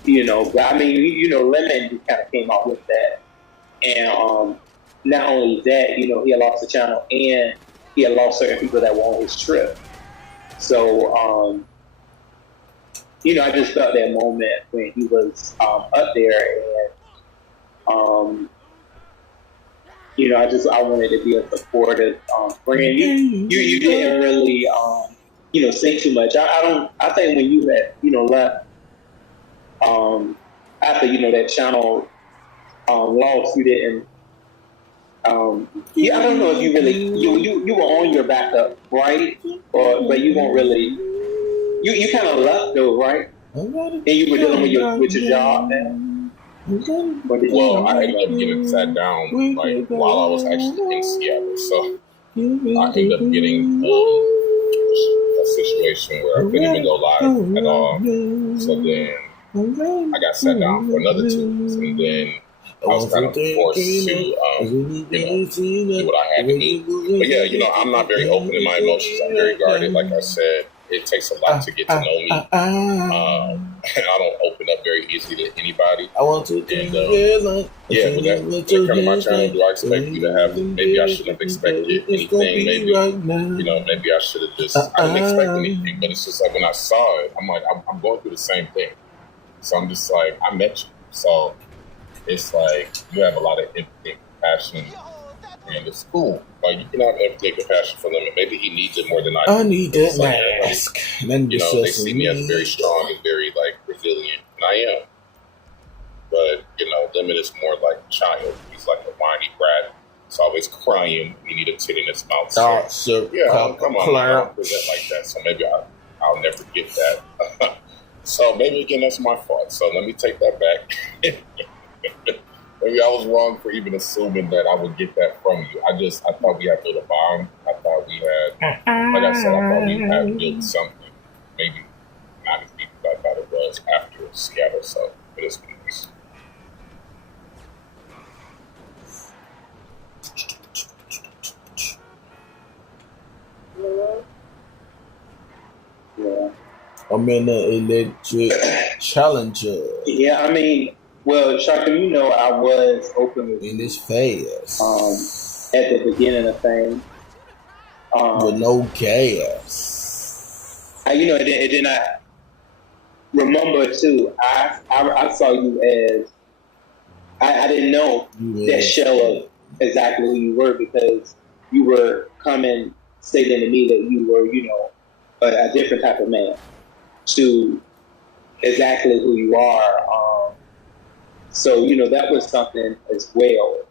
I mean, Lemon just kind of came out with that, and not only that, he had lost the channel, and he had lost certain people that were on his trip. So, I just felt that moment when he was up there, and I wanted to be a supportive friend. You didn't really say too much. I think when you had left after that channel lost, you didn't Yeah, I don't know if you really you were on your backup, right? But you weren't really. You kind of left though, right? And you were dealing with your job then. Well, I ended up getting sat down like while I was actually in Seattle, so I ended up getting a situation where I couldn't even go live at all. So then I got sat down for another 2 weeks, and then I was kind of forced to, do what I had to do. But yeah, I'm not very open in my emotions. I'm very guarded. Like I said, it takes a lot to get to know me. And I don't open up very easily to anybody. I want to. And but that come to my channel. Do I expect you to have? Maybe I shouldn't have expected anything. Maybe maybe I should have just. I didn't expect anything, but it's just like when I saw it, I'm like, I'm going through the same thing. So I'm just like, I met you, so. It's like you have a lot of empathy and compassion, and it's cool. Like you can have empathy and compassion for them, and maybe he needs it more than I do. I need that mask. They see me as very strong and very resilient, and I am. But Lemon is more like a child. He's like a whiny brat. He's always crying. You need a tit in his mouth. So come on, I don't present like that. So maybe I'll never get that. So maybe again that's my fault. So let me take that back. Maybe I was wrong for even assuming that I would get that from you. I thought we had built a bond. I thought we had, like I said, I thought we had built something. Maybe not as deep as I thought it was after Seattle. So it is nice. Yeah. I'm in the electric Challenger. Yeah, I mean. Well, Shaka, I was open with in this phase. At the beginning of things. With no gas. And then I remember too, I saw you as I didn't know that shell of exactly who you were because you were coming stating to me that you were, a different type of man to exactly who you are. So, that was something as well.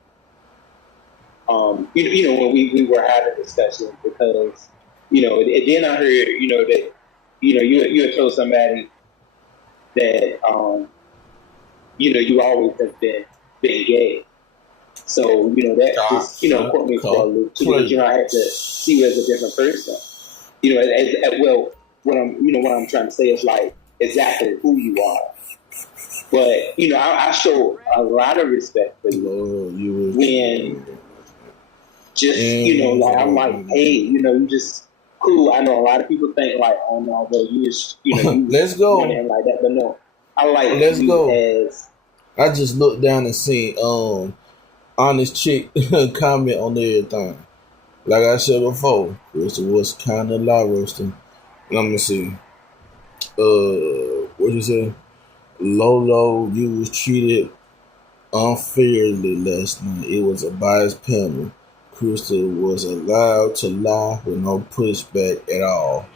When we were having discussions because, and then I heard, that, you had told somebody that, you always have been gay. So, that just, put me for a loop too, because, I had to see you as a different person. What I'm trying to say is exactly who you are. But, I show a lot of respect for you when just, I'm like, hey, you just cool. I know a lot of people think oh no, well, you just, let's go. Like that. But no, I like let's go. I just looked down and seen honest chick comment on everything. Like I said before, it was kind of law roasting. Let me see. What you say? Lolo, you was treated unfairly last night. It was a biased panel. Crystal was allowed to lie with no pushback at all.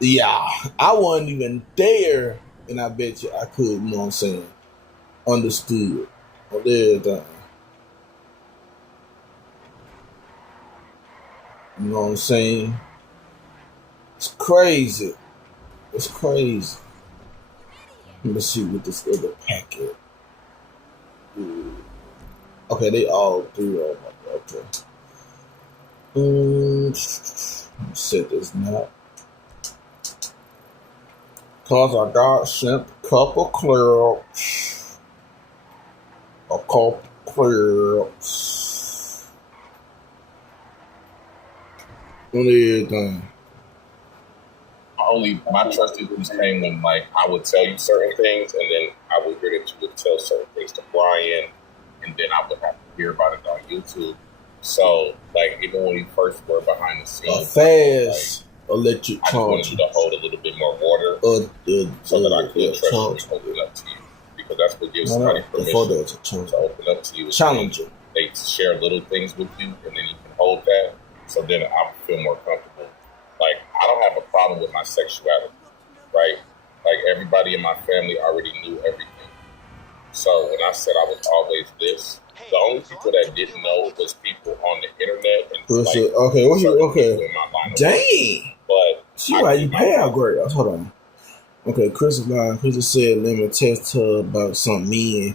Yeah, I wasn't even there, and I bet you I could, understood on everything. You know what I'm saying? It's crazy. It's crazy. Let's see what this other packet. Okay, they all do. Oh my god. Okay. Set this now. Cause I got sent a couple clips. On everything. My trust issues came when I would tell you certain things, and then I would hear that you would tell certain things to Brian, and then I would have to hear about it on YouTube. So even when you first were behind the scenes, fast electric I wanted you to hold a little bit more water, so that I could trust you and open up to you, because that's what gives somebody permission to open up to you. Challenger. They share little things with you, and then you can hold that. So then I feel more comfortable. I don't have a problem with my sexuality, right? Everybody in my family already knew everything. So when I said I was always this, The only people that didn't know was people on the internet and like okay, what's your certain people okay? in my line of work. Dang. But See why you pay out great. Hold on. Okay, Chris said Lemon texted her about some men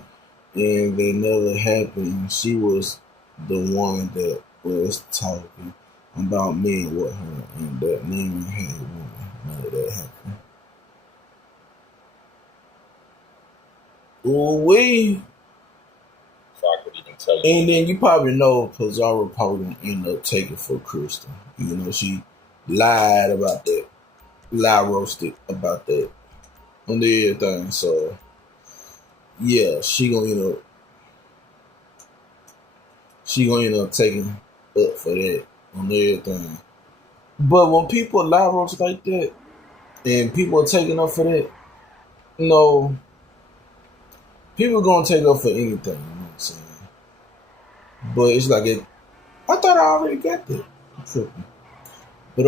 and they never happened. She was the one that was talking about men with her and that Lemon had woman. None of that happened. Ooh-wee. so I could even tell you. And then you probably know Pizarro probably gonna end up taking for Crystal. You know, she lied about that. Lie roasted about that on the everything. So yeah, she gonna end up taking up for that on everything. But when people lie roast like that and people are taking up for that, you know, people gonna take up for anything, you know what I'm saying? But it's like I thought I already got that. I'm tripping. But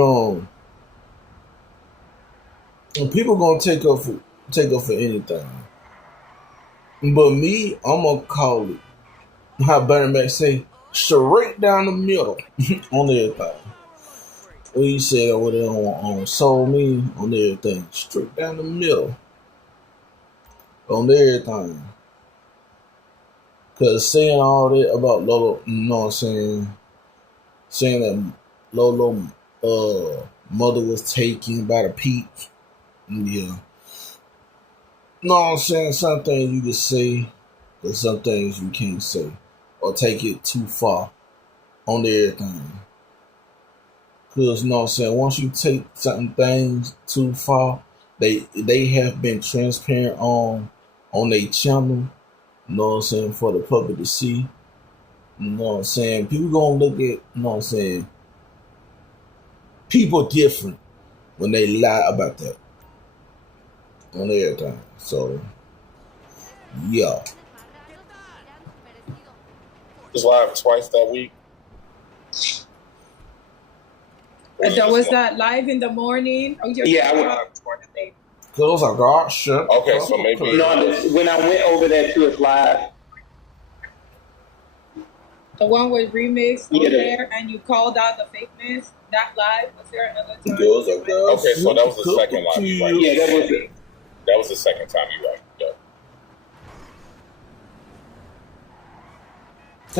and people gonna take up for anything. But me, I'm gonna call it how Bernie Mac say, straight down the middle on everything. What he said over there on Soul Me on everything. Straight down the middle on everything. Cause saying all that about Lolo, you know what I'm saying? Saying that Lolo mother was taken by the peak. Yeah. No, I'm saying some things you can say, but some things you can't say. Or take it too far on everything. Cause you know what I'm saying, once you take certain things too far, they have been transparent on their channel, you know what I'm saying, for the public to see. You know what I'm saying? People gonna look at, you know what I'm saying, people different when they lie about that on everything. So yeah. Just live twice that week. Was that live in the morning? Oh, Yeah, I would. Cause I got shit. Okay, so maybe When I went over there to his live, the one with remix Yeah. over there, and you called out the fakeness. That live, was there another time? okay, so that was the second live. You right? yeah, that was it. That was the second time you right. Yeah.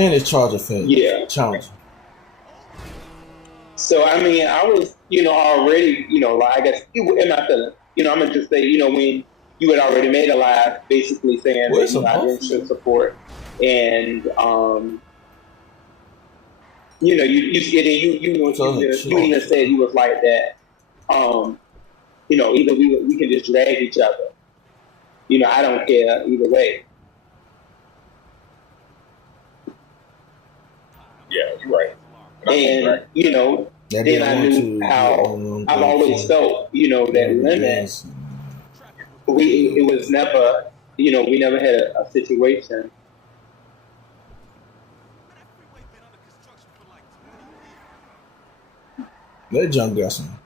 And it's charger fan. Yeah. Challenge. So I mean, I was, already, like I guess in my feeling, I'm gonna just say, when you had already made a live, basically saying that I didn't show support, and you even said he was like that. Either we can just drag each other. I don't care either way. Yeah, you're right. And then I knew how I've always felt, that Lemon. It was never, we never had a situation. That junk got some.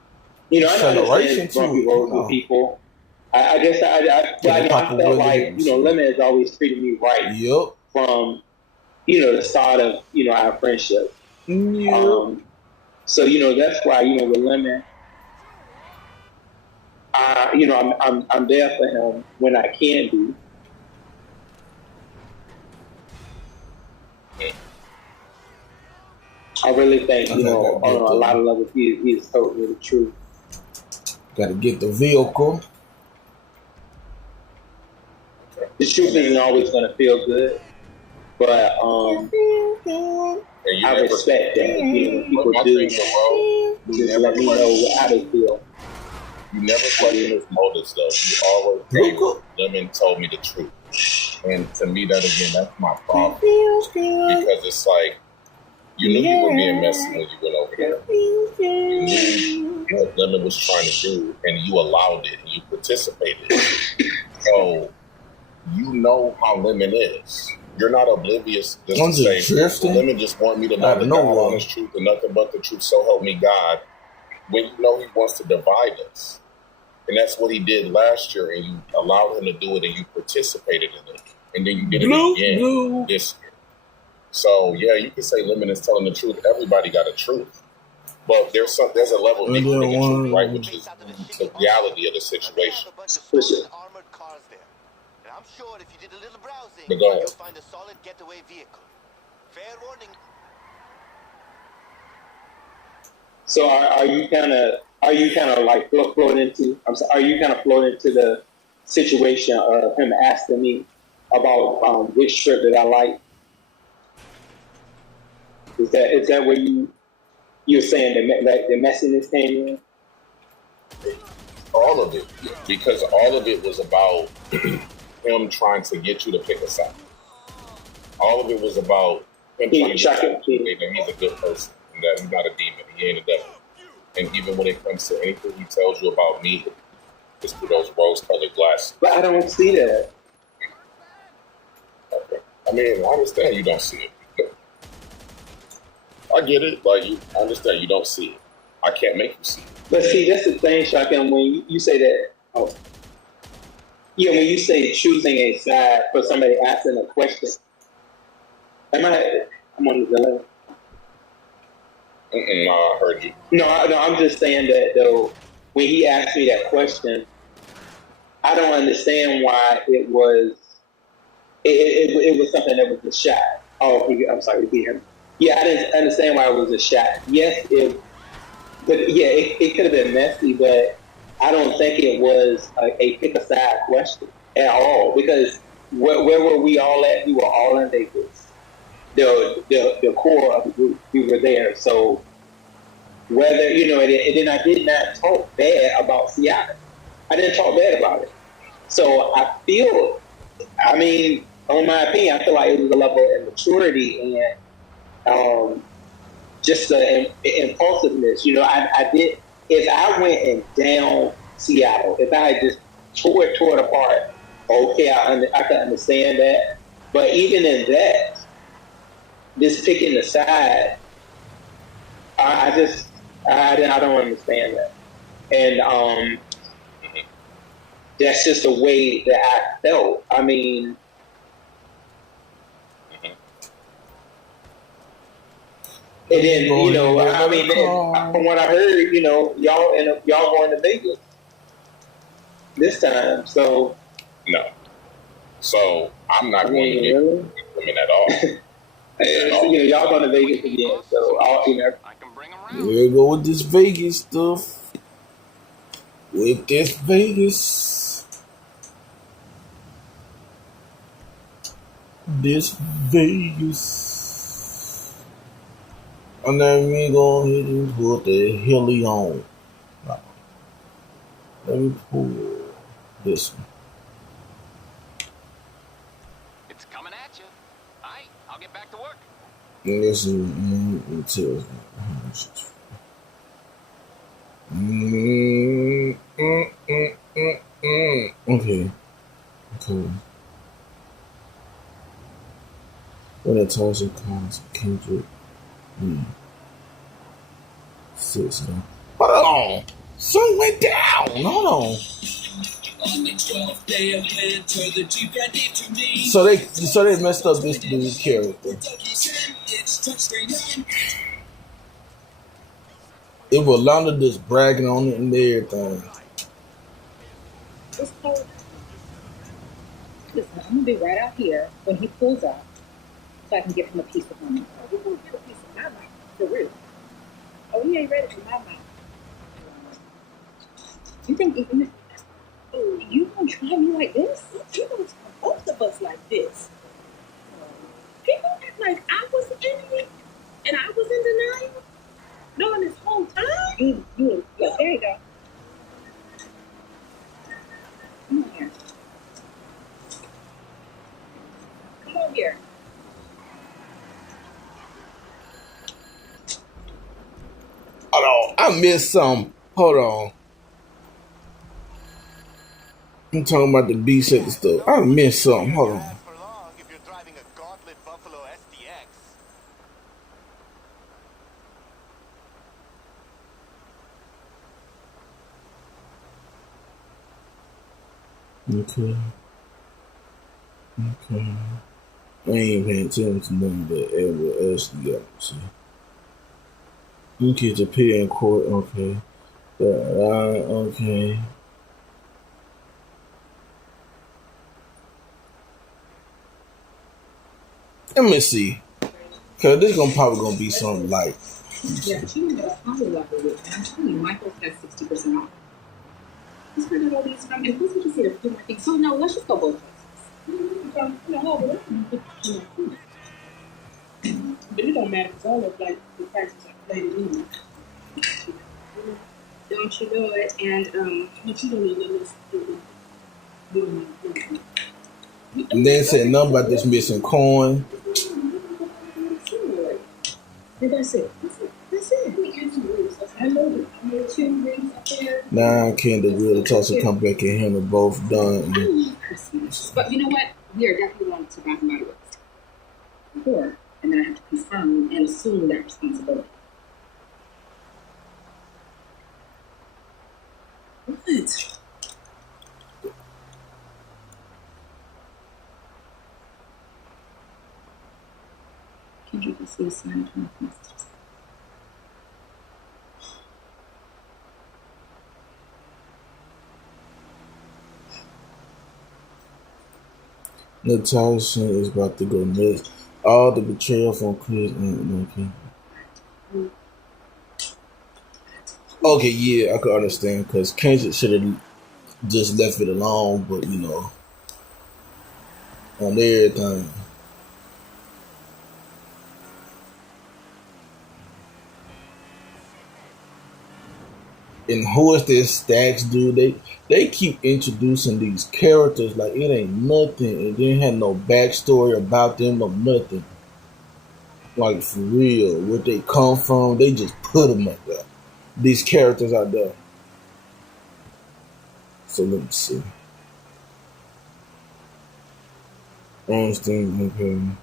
I know there's bumpy roads with people. I guess I felt like, Lemon has always treated me right. Yep. From, the start of, our friendship. Yep. So, that's why, with Lemon, I'm there for him when I can be. I really think, on a lot of levels, he is totally the truth. Got to get the vehicle. The truth isn't always going to feel good, but I respect that. People do just let me know how they feel. You never question his motives, though. You always Lemon told me the truth. And to me, that again, that's my problem. Because it's like, you knew you were being messy when you went over there. You knew what Lemon was trying to do, and you allowed it, and you participated. So, you know how Lemon is. You're not oblivious just to say, Lemon just want me to know the God honest truth and nothing but the truth, so help me God. When you know he wants to divide us. And that's what he did last year, and you allowed him to do it, and you participated in it. And then you did it again this year. So yeah, you can say Lemon is telling the truth. Everybody got a truth, but there's a level of me bringing truth, right, which is the reality of the situation. For sure. I'm sure if you did a little browsing, But go ahead. you'll find a solid getaway vehicle. Fair warning. So are you kind of like floating into? Are you kind of floating into the situation of him asking me about which shirt that I like? Is that where you're saying the messiness came in? All of it, because all of it was about him trying to get you to pick a side. All of it was about him trying to get you to say that he's a good person and that he's not a demon. He ain't a devil. And even when it comes to anything he tells you about me, it's through those rose-colored glasses. But I don't see that. Okay. I mean, I understand you don't see it. I get it. Like, I understand you don't see it. I can't make you see it. But see, that's the thing, Shotgun, when you say that, when you say choosing a side for somebody asking a question, I'm on the delay. No, I heard you. No, I'm just saying that, though, when he asked me that question, I don't understand why it was something that was a shot. Oh, I'm sorry, repeat him. Yeah, I didn't understand why it was a shot. Yes, it could have been messy, but I don't think it was a pick a side question at all. Because where were we all at? We were all in Vegas. The core of the group, we were there. So whether and then I did not talk bad about Seattle. I didn't talk bad about it. So I feel, on my opinion, I feel like it was a level of immaturity and just the impulsiveness. I did, if I went and down Seattle, if I had just tore it apart, okay, I can understand that. But even in that, just picking the side, I don't understand that. And that's just the way that I felt. I mean, and then from what I heard, y'all going to Vegas this time. So no, so I'm not going to get women at all. Y'all going to Vegas again. So I can bring them around. Here we go with this Vegas stuff. With this Vegas. And then we go ahead and put the Hilly on. Let me pull this one. It's coming at you. All right, I'll get back to work. And this is until okay. When it tells you comes Kendrick. Six. Hold on. Something went down. Hold on. So they messed up this dude's character. It was Londa just bragging on it and everything. It's cold. Listen, I'm gonna be right out here when he pulls up, so I can give him a piece of my mind. Oh, we're gonna get a piece of my mind, for real. Oh, he ain't ready for my mind. You think even you gonna try me like this? You gonna try both of us like this? People act like I was the enemy and I was in denial during this whole time. There you go. Come on here. Come on here. Hold on, I missed some. Hold on. I'm talking about the beast and stuff. I missed something. Hold on. If you're driving a Gauntlet Buffalo SDX. Okay. I ain't paying attention to nothing that ever actually got. See, you kids appear in court. Okay, okay. Let me see, cause this probably gonna be something like. Yeah, she went to a hollow level with, and I'm telling you, Michael's has 60% off. He's heard all these from, and plus we just need a few more things. So no, let's just go both places. But it don't matter because all of like the prices are played in. Don't you know it? And But you don't need this. And then said nothing about this missing coin. and that's it. That's it. We answer rings. I know that. I know 2 rings up there. Now Kendall will toss and come back and handle both done. I love Christmas. But you know what? We are definitely going to Bath and Body Works. Or, and then I have to confirm and assume that responsibility. What? Kendrick will see a sign of my messages. Natasha is about to go nuts. All the betrayal from Chris. Okay, yeah, I could understand because Kendrick should have just left it alone, but you know, on everything. And who is this Stacks dude? They keep introducing these characters like it ain't nothing. It didn't have no backstory about them or nothing. Like for real, where they come from, they just put them up there. These characters out there. So let me see. Understand?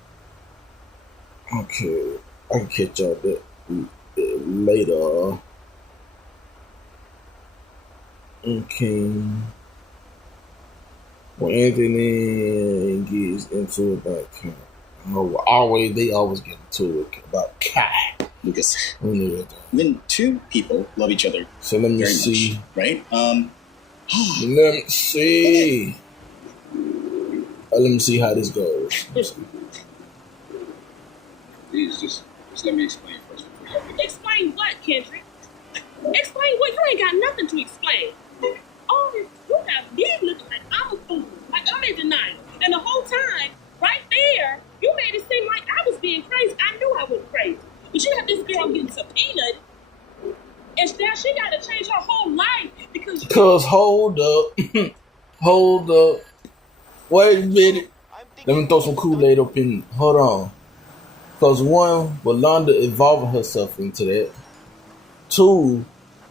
Okay. I can catch y'all that later. Okay. When Anthony gets into it about Kai, they always get into it about Kai. Lucas, when 2 people love each other, so let me very see. much, right? Let me see. Let me see how this goes. Please, just let me explain first. Explain what, Kendrick? Explain what? You ain't got nothing to explain. All this, you got me looking like I'm a fool, like I'm in denial. And the whole time, right there, you made it seem like I was being crazy. I knew I was crazy. But you got this girl getting subpoenaed, and now she got to change her whole life because... Cause hold up. Hold up. Wait a minute. Let me throw some Kool-Aid up in. Hold on. Cause 1, Rolanda involving herself into that. 2,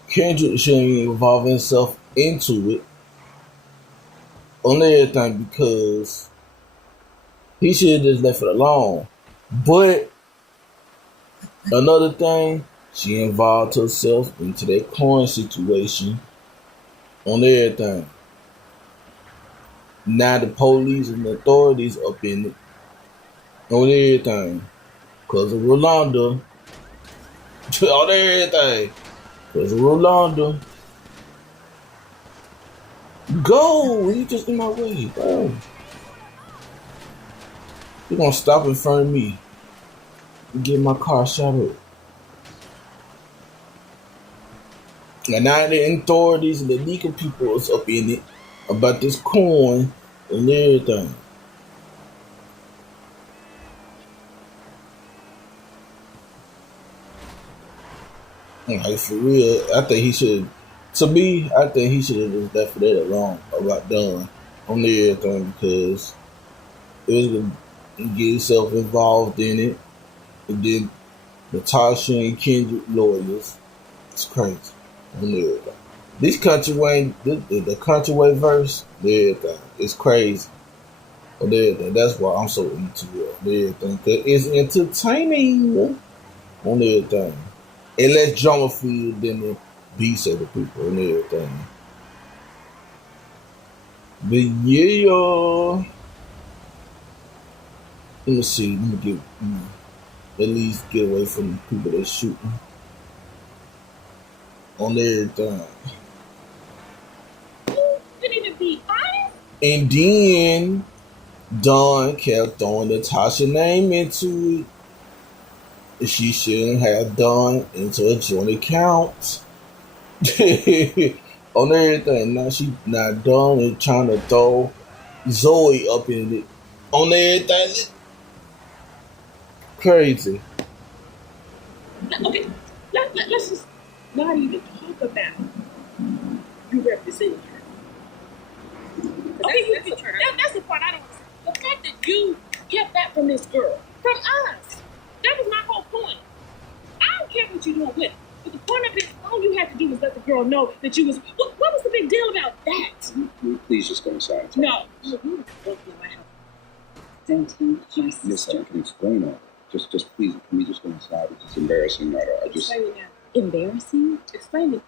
Kendrick shouldn't involve himself into it on everything because he should have just left it alone. But another thing, she involved herself into that coin situation on everything. Now the police and the authorities up in it on everything because of Rolanda. On everything because of Rolanda. Go! You just in my way, bro. You're gonna stop in front of me and get my car shot up. And now the authorities and the legal people is up in it about this coin and everything. Like for real, I think he should. To me, I think he should have just left that alone, about done on everything because it was gonna get himself involved in it. And then Natasha and Kendrick lawyers. It's crazy on everything. This countryway, the countryway verse, everything. It's crazy on everything. That's why I'm so into it on everything because it's entertaining on everything. It less drama filled than the beats of the people and everything. But yeah, Let me see. Let me get at least get away from the people that shooting on everything. Couldn't even be honest. And then Dawn kept throwing Natasha's name into it. She shouldn't have done into a joint account on everything. Now Dawn is trying to throw Zoe up in it on everything. Crazy. Okay, let's just not even talk about you representing her. Okay, that's the part I don't understand. The fact that you kept that from this girl, from us, that was my whole point. I don't care what you're doing with it, but the point of it, all you had to do was let the girl know that you was. What was the big deal about that? Can you please just go inside? No. Don't touch my Yes, I sister. can explain all. Just please, can we just go inside? It's embarrassing. I just. Explain it now. Embarrassing? Explain it.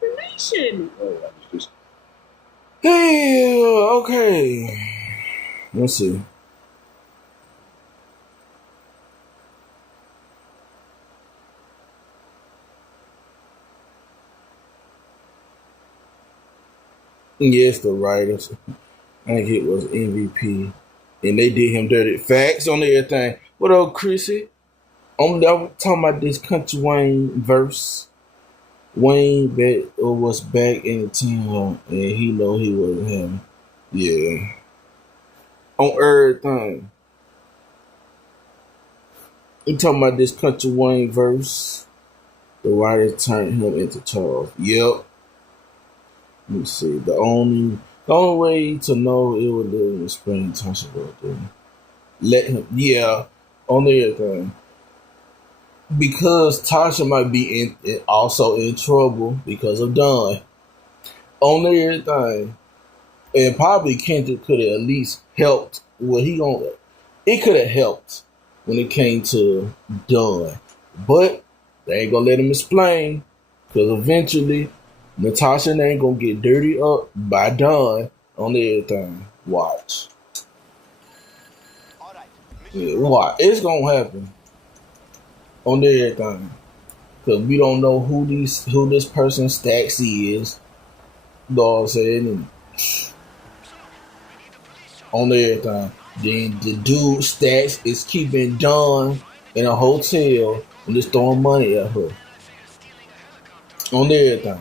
Relation. Oh, I was just. Hey, okay. Let's see. Yes, the writers. I think it was MVP. And they did him dirty. Facts on everything. What up, Chrissy? I'm talking about this Country Wayne verse. Wayne was back in the town and he know he wasn't him. Yeah. On everything. He talking about this Country Wayne verse. The writers turned him into Charles. Yep. Let me see. The only way to know it was the spring Tasha right there. Let him, yeah, on everything. Because Tasha might be also in trouble because of Don. On everything. And probably Kendrick could have at least helped. It could have helped when it came to Don. But they ain't gonna let him explain. Because eventually Natasha ain't gonna get dirty up by Don on everything. Watch. Yeah, watch. It's gonna happen on everything. Cause we don't know who this person Stacks is. You know what I'm saying? And on everything. Then the dude Stacks is keeping Dawn in a hotel and just throwing money at her. On everything.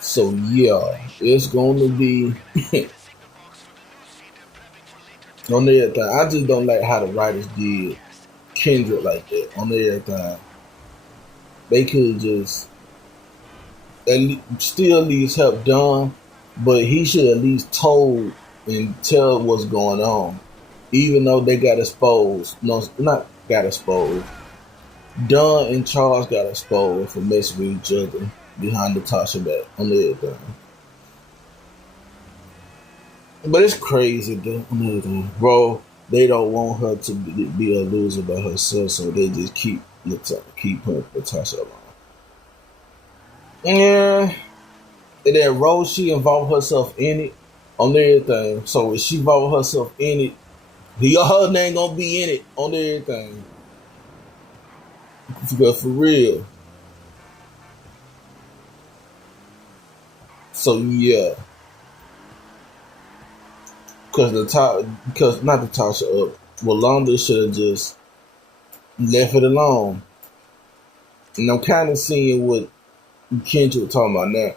So yeah, it's gonna be on everything. I just don't like how the writers did Kendrick like that on everything. They could just still at least help Don, but he should at least told and tell what's going on. Even though they got exposed. No, not got exposed. Don and Charles got exposed for messing with each other behind Natasha back on everything. But it's crazy, though. Bro, they don't want her to be a loser by herself, so they just keep putting Natasha along. Yeah. And that role she involved herself in it on everything. So if she involved herself in it, her name gonna be in it on everything. But for real. So yeah. Because not Natasha up. Walanda should have just left it alone. And I'm kind of seeing what Kendrick was talking about now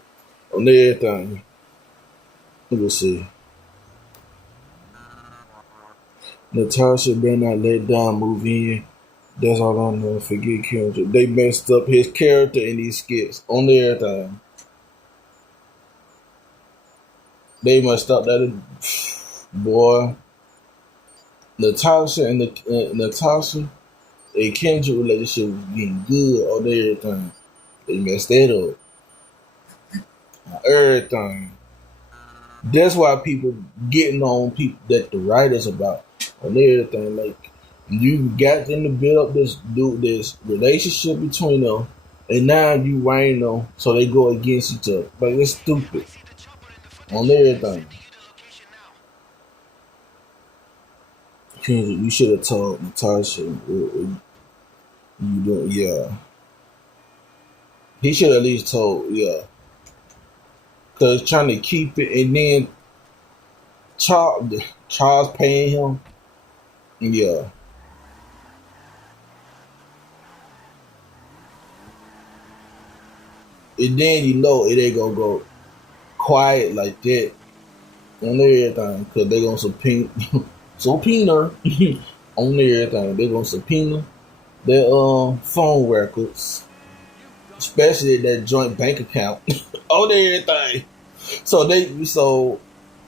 on everything. Let me see. Natasha better not let Don move in. That's all I know. Forget Kendrick. They messed up his character in these skits on everything. They must stop that. Boy. Natasha and Kendrick relationship was getting good on everything. They messed that up. On everything. That's why people getting on people that the writers about on everything. Like you got them to build up this relationship between them, and now you writing them so they go against each other. Like it's stupid on everything. Kendrick, you should have told Natasha. You doing? Yeah. He should at least told. Yeah. Cause trying to keep it, and then Charles paying him. Yeah. And then it ain't gonna go quiet like that on everything, cause they gonna subpoena on everything. They gonna subpoena their phone records, especially that joint bank account on everything. So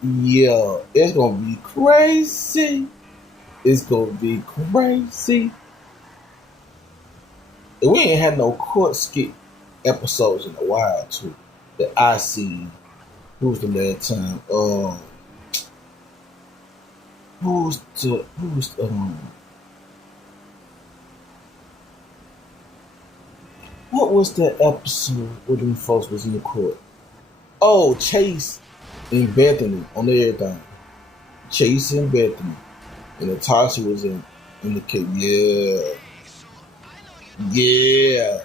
yeah, it's gonna be crazy. It's gonna be crazy. And we ain't had no court skit episodes in a while too that I seen. Who's the last time? What was that episode where them folks was in the court? Oh, Chase and Bethany on everything. Chase and Bethany. And Natasha was in the case. Yeah.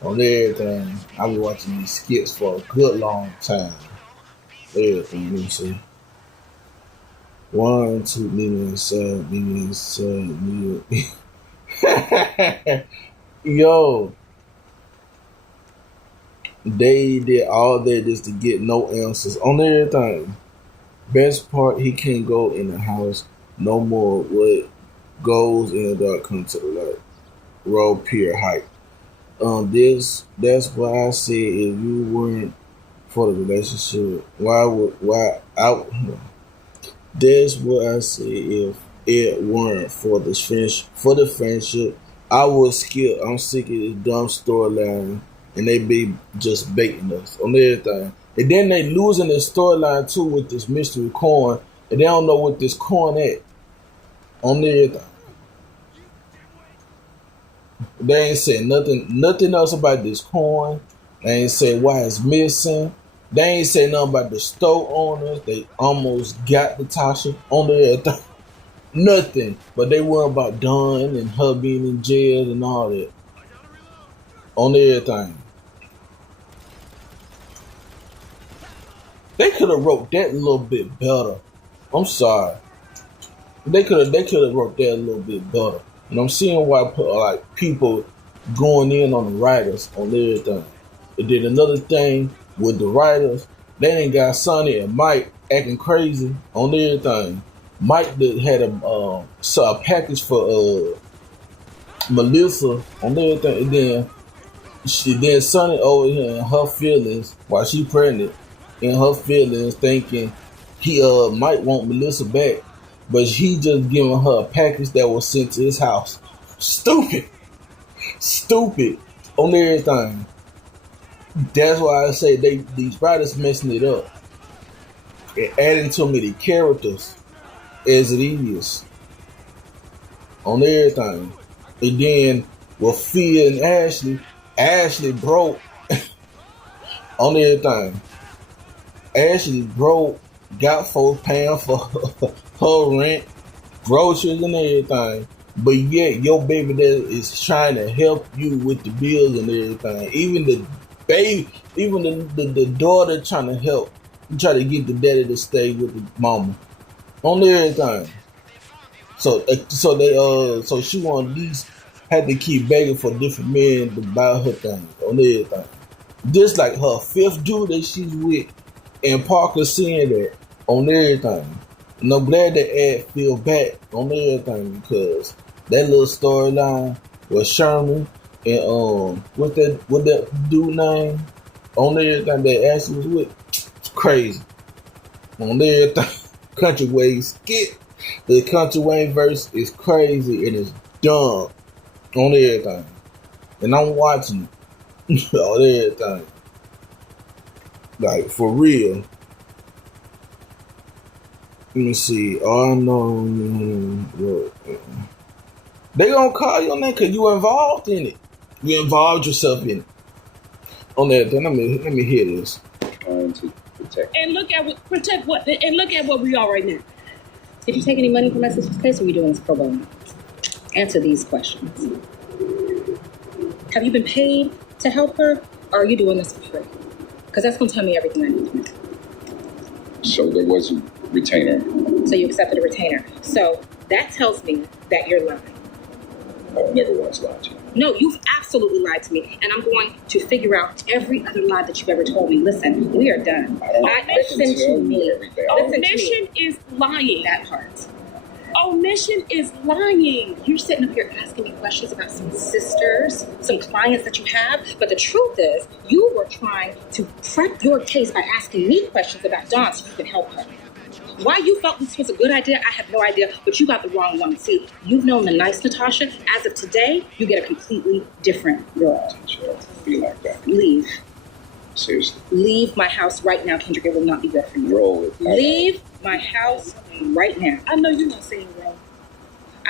On everything. I was watching these skits for a good long time. Everything, let me see. 1, 2, meet me inside. Yo. They did all that just to get no answers on everything. Best part, he can't go in the house no more. What goes in the dark comes to the light. Roll pure hype. That's why I said if you weren't for the relationship, that's what I said if it weren't for the friendship, I would skip. I'm sick of this dumb storyline, and they be just baiting us on everything. And then they losing their storyline too with this mystery coin, and they don't know what this coin at on everything. They ain't said nothing else about this coin. They ain't said why it's missing. They ain't say nothing about the store owners. They almost got Natasha on everything. Nothing. But they worry about Dawn and her being in jail and all that. On everything. They could have wrote that a little bit better. I'm sorry. They could have wrote that a little bit better. And I'm seeing why people going in on the writers on everything. They did another thing with the writers. They ain't got Sonny and Mike acting crazy on everything. Mike had a package for Melissa on everything, and then Sonny over here in her feelings while she pregnant, in her feelings thinking he might want Melissa back. But he just giving her a package that was sent to his house. Stupid on everything. That's why I say these writers messing it up and adding too many characters as it is on everything. And then with Fia and Ashley broke on everything. Ashley broke, got folks paying for her rent, groceries and everything, but yet your baby dad is trying to help you with the bills and everything. Even the daughter trying to help, try to get the daddy to stay with the mama on everything. So she want at least had to keep begging for different men to buy her things on everything. Just like her fifth dude that she's with, and Parker seeing that on everything. And I'm glad they add Phil back on everything because that little storyline with Sherman and what that dude name on everything that Ashley was with, it's crazy. On everything, Country Wayne skit, the Country Wayne verse is crazy and it's dumb on everything. And I'm watching it on everything. Like for real. Let me see. Oh no, they gonna call you on that because you involved in it. You involved yourself in it. On that, let me hear this. Trying to protect. And look at what we are right now. Did you take any money from my sister's case, or are you doing this pro bono? Answer these questions. Have you been paid to help her, or are you doing this for free? Because that's going to tell me everything I need to know. So there was a retainer. So you accepted a retainer. So that tells me that you're lying. I've never once lied to you. No, you've absolutely lied to me, and I'm going to figure out every other lie that you've ever told me. Listen, we are done. Listen to me. Omission is lying. That part. Omission is lying. You're sitting up here asking me questions about some sisters, some clients that you have, but the truth is, you were trying to prep your case by asking me questions about Dawn so you could help her. Why you felt this was a good idea, I have no idea, but you got the wrong one. See, you've known the nice Natasha. As of today, you get a completely different girl. I don't feel like that. Leave. Seriously. Leave my house right now, Kendrick. It will not be good for you. Roll it. Leave my house right now. I know you're not saying roll.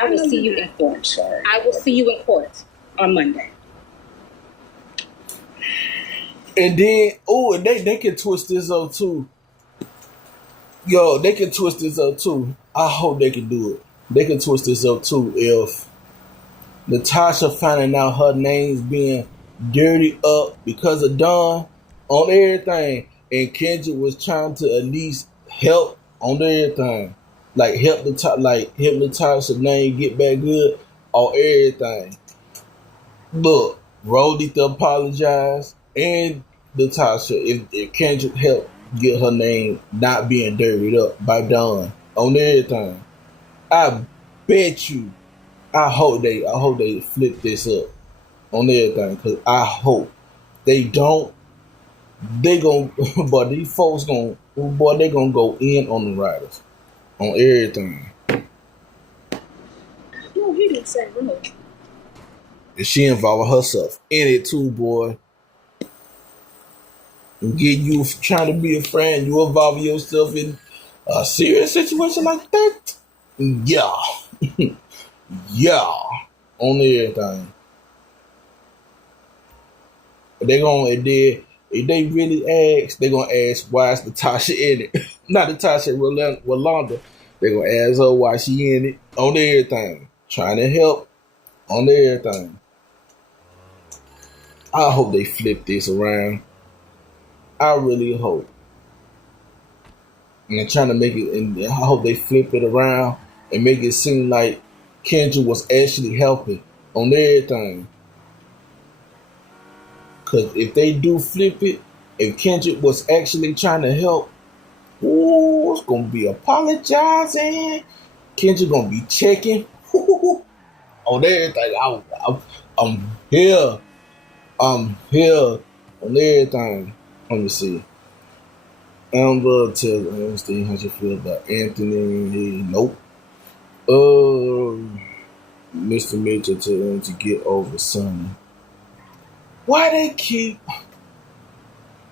I will see you in court. I'm sorry. I will see you in court on Monday. And then, and they can twist this up too. Yo, they can twist this up too. I hope they can do it. They can twist this up too if Natasha finding out her name's being dirty up because of Dawn on everything, and Kendrick was trying to at least help on everything, like help Natasha's name get back good on everything. Look, Rose need to apologize, and Natasha, if Kendrick helped get her name not being dirtied up by Dawn on everything, I bet you, I hope they flip this up on everything, because I hope they don't. They gon' but these folks they gonna go in on the writers on everything. No, he didn't say roll. And she involved herself in it too, boy. And get you trying to be a friend, you involve yourself in a serious situation like that. Yeah. Yeah. On everything. They gonna if they really ask, they gonna ask why is Natasha in it. Not Natasha, Rolanda. They gonna ask her why she in it on everything. Trying to help on everything. I hope they flip this around. I really hope. And they're trying to make it, and I hope they flip it around and make it seem like Kendra was actually helping on everything. Because if they do flip it, if Kendrick was actually trying to help, it's going to be apologizing. Kendrick going to be checking on everything. I'm here. I'm here on everything. Let me see. Amber tells Ernestine how she feel about Anthony. Nope. Mr. Mitchell tells him to get over Sonny. Why they keep...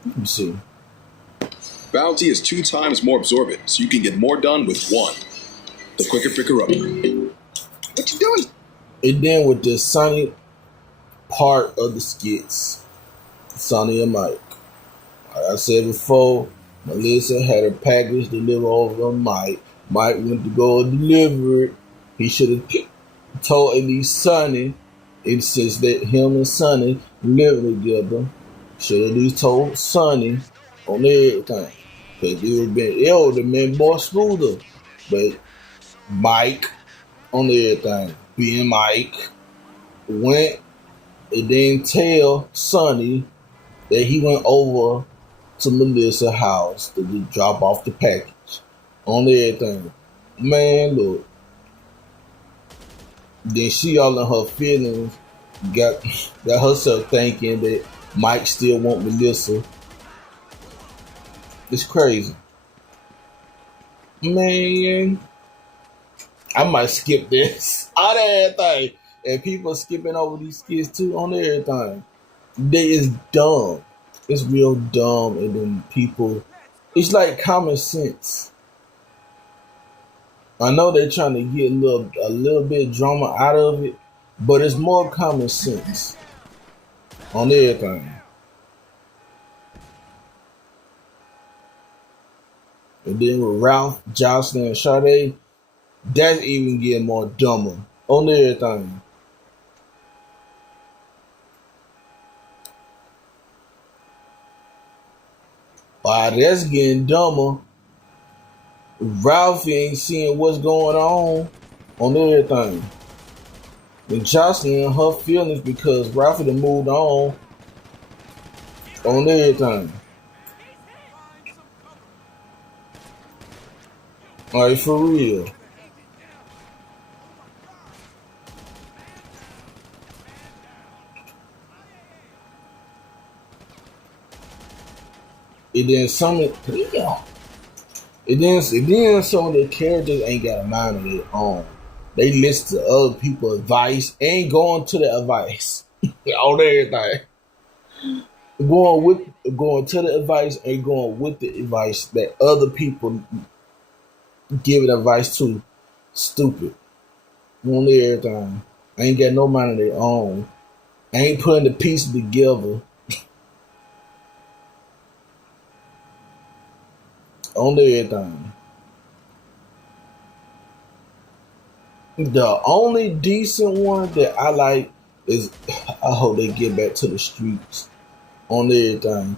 Let me see. Bounty is 2 times more absorbent, so you can get more done with 1. The quicker picker up. What you doing? And then with the Sonny part of the skits, Sonny and Mike. Like I said before, Melissa had a package delivered over to Mike. Mike went to go deliver it. He should have told at least Sonny, and since that him and Sonny live together, should have at least told Sonny on everything. Because it would have been more smoother. But Mike on everything, being Mike, went and didn't tell Sonny that he went over to Melissa's house to drop off the package on everything. Man, look. Then she all in her feelings got herself thinking that Mike still want Melissa. It's crazy. Man, I might skip this. All that everything. And people skipping over these skits too on everything. They is dumb. It's real dumb. And then people, it's like common sense. I know they're trying to get a little bit of drama out of it, but it's more common sense on everything. And then with Ralph, Jocelyn, and Sade, That's even getting more dumber on everything. Wow, that's getting dumber. Ralphie ain't seeing what's going on everything. And Jocelyn her feelings because Ralphie done moved on everything. Like, for real. And then some of the characters ain't got a mind of their own. They listen to other people's advice, ain't going to the advice on everything. Going to the advice and going with the advice that other people giving advice to. Stupid. On everything. Ain't got no mind of their own. Ain't putting the pieces together. On everything. The only decent one that I like is I hope they get back to the streets on everything.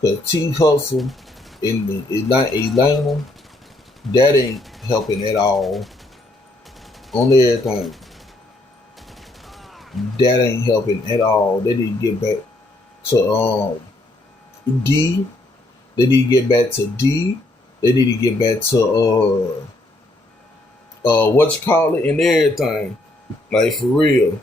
Cause T Hustle in the Elena, that ain't helping at all. On everything. That ain't helping at all. They need to get back to D. They need to get back to D. They need to get back to what you call it and everything. Like, for real.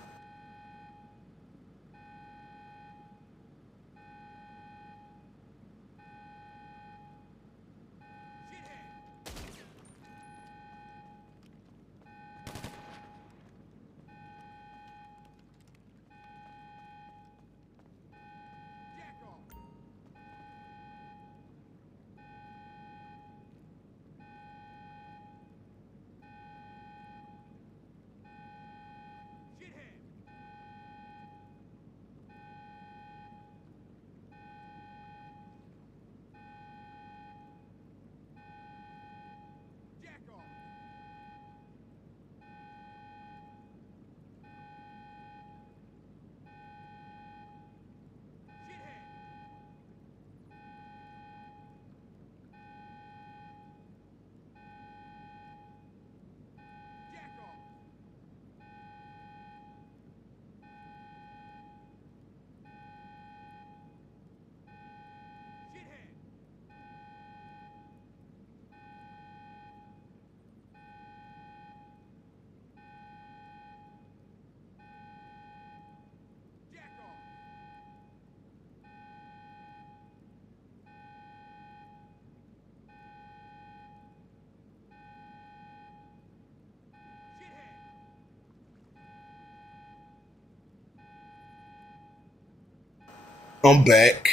I'm back.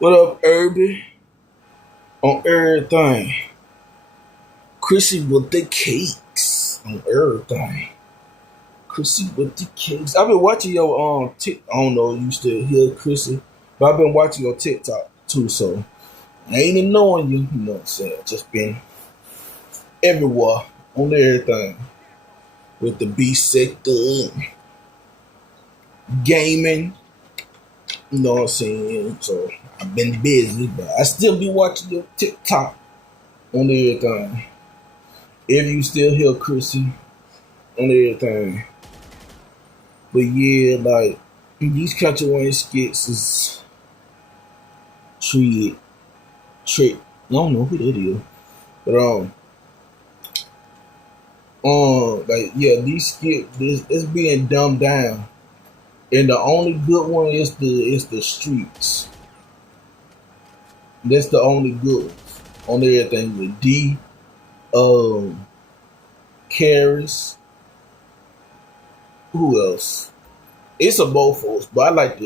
What up, Irby? On everything. Chrissy with the cakes. On everything. Chrissy with the cakes. I've been watching your I don't know if you still hear Chrissy, but I've been watching your TikTok too, so I ain't even knowing you, you know what I'm saying? Just been everywhere on everything. With the B sector, gaming, you know what I'm saying? So I've been busy, but I still be watching your TikTok on everything. If you still hear Chrissy on everything. But yeah, like, these Country Wayne skits is trick. I don't know who that is. But like, yeah, these skits, it's being dumbed down. And the only good one is the streets. That's the only good one. On everything with D, Karis. Who else? It's a both of us, but I like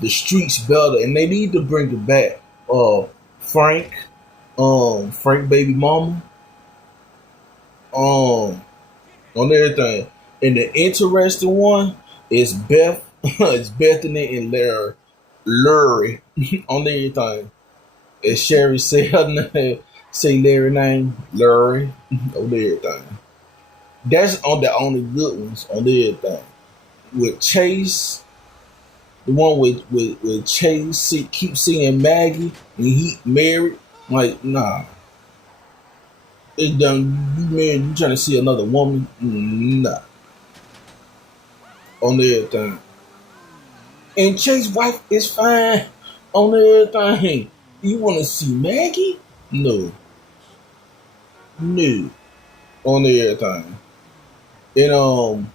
the streets better, and they need to bring it back. Frank Baby Mama, on everything. And the interesting one is Beth. It's Bethany and Larry on everything. And Sherry say her name, say Larry name, Larry, on everything. That's on the only good ones on everything. With Chase, the one with Chase keep seeing Maggie and he married. Like, nah. It's done. You married, you trying to see another woman? Nah. On everything. And Chase's wife is fine on everything. You want to see Maggie? No. No. On everything. And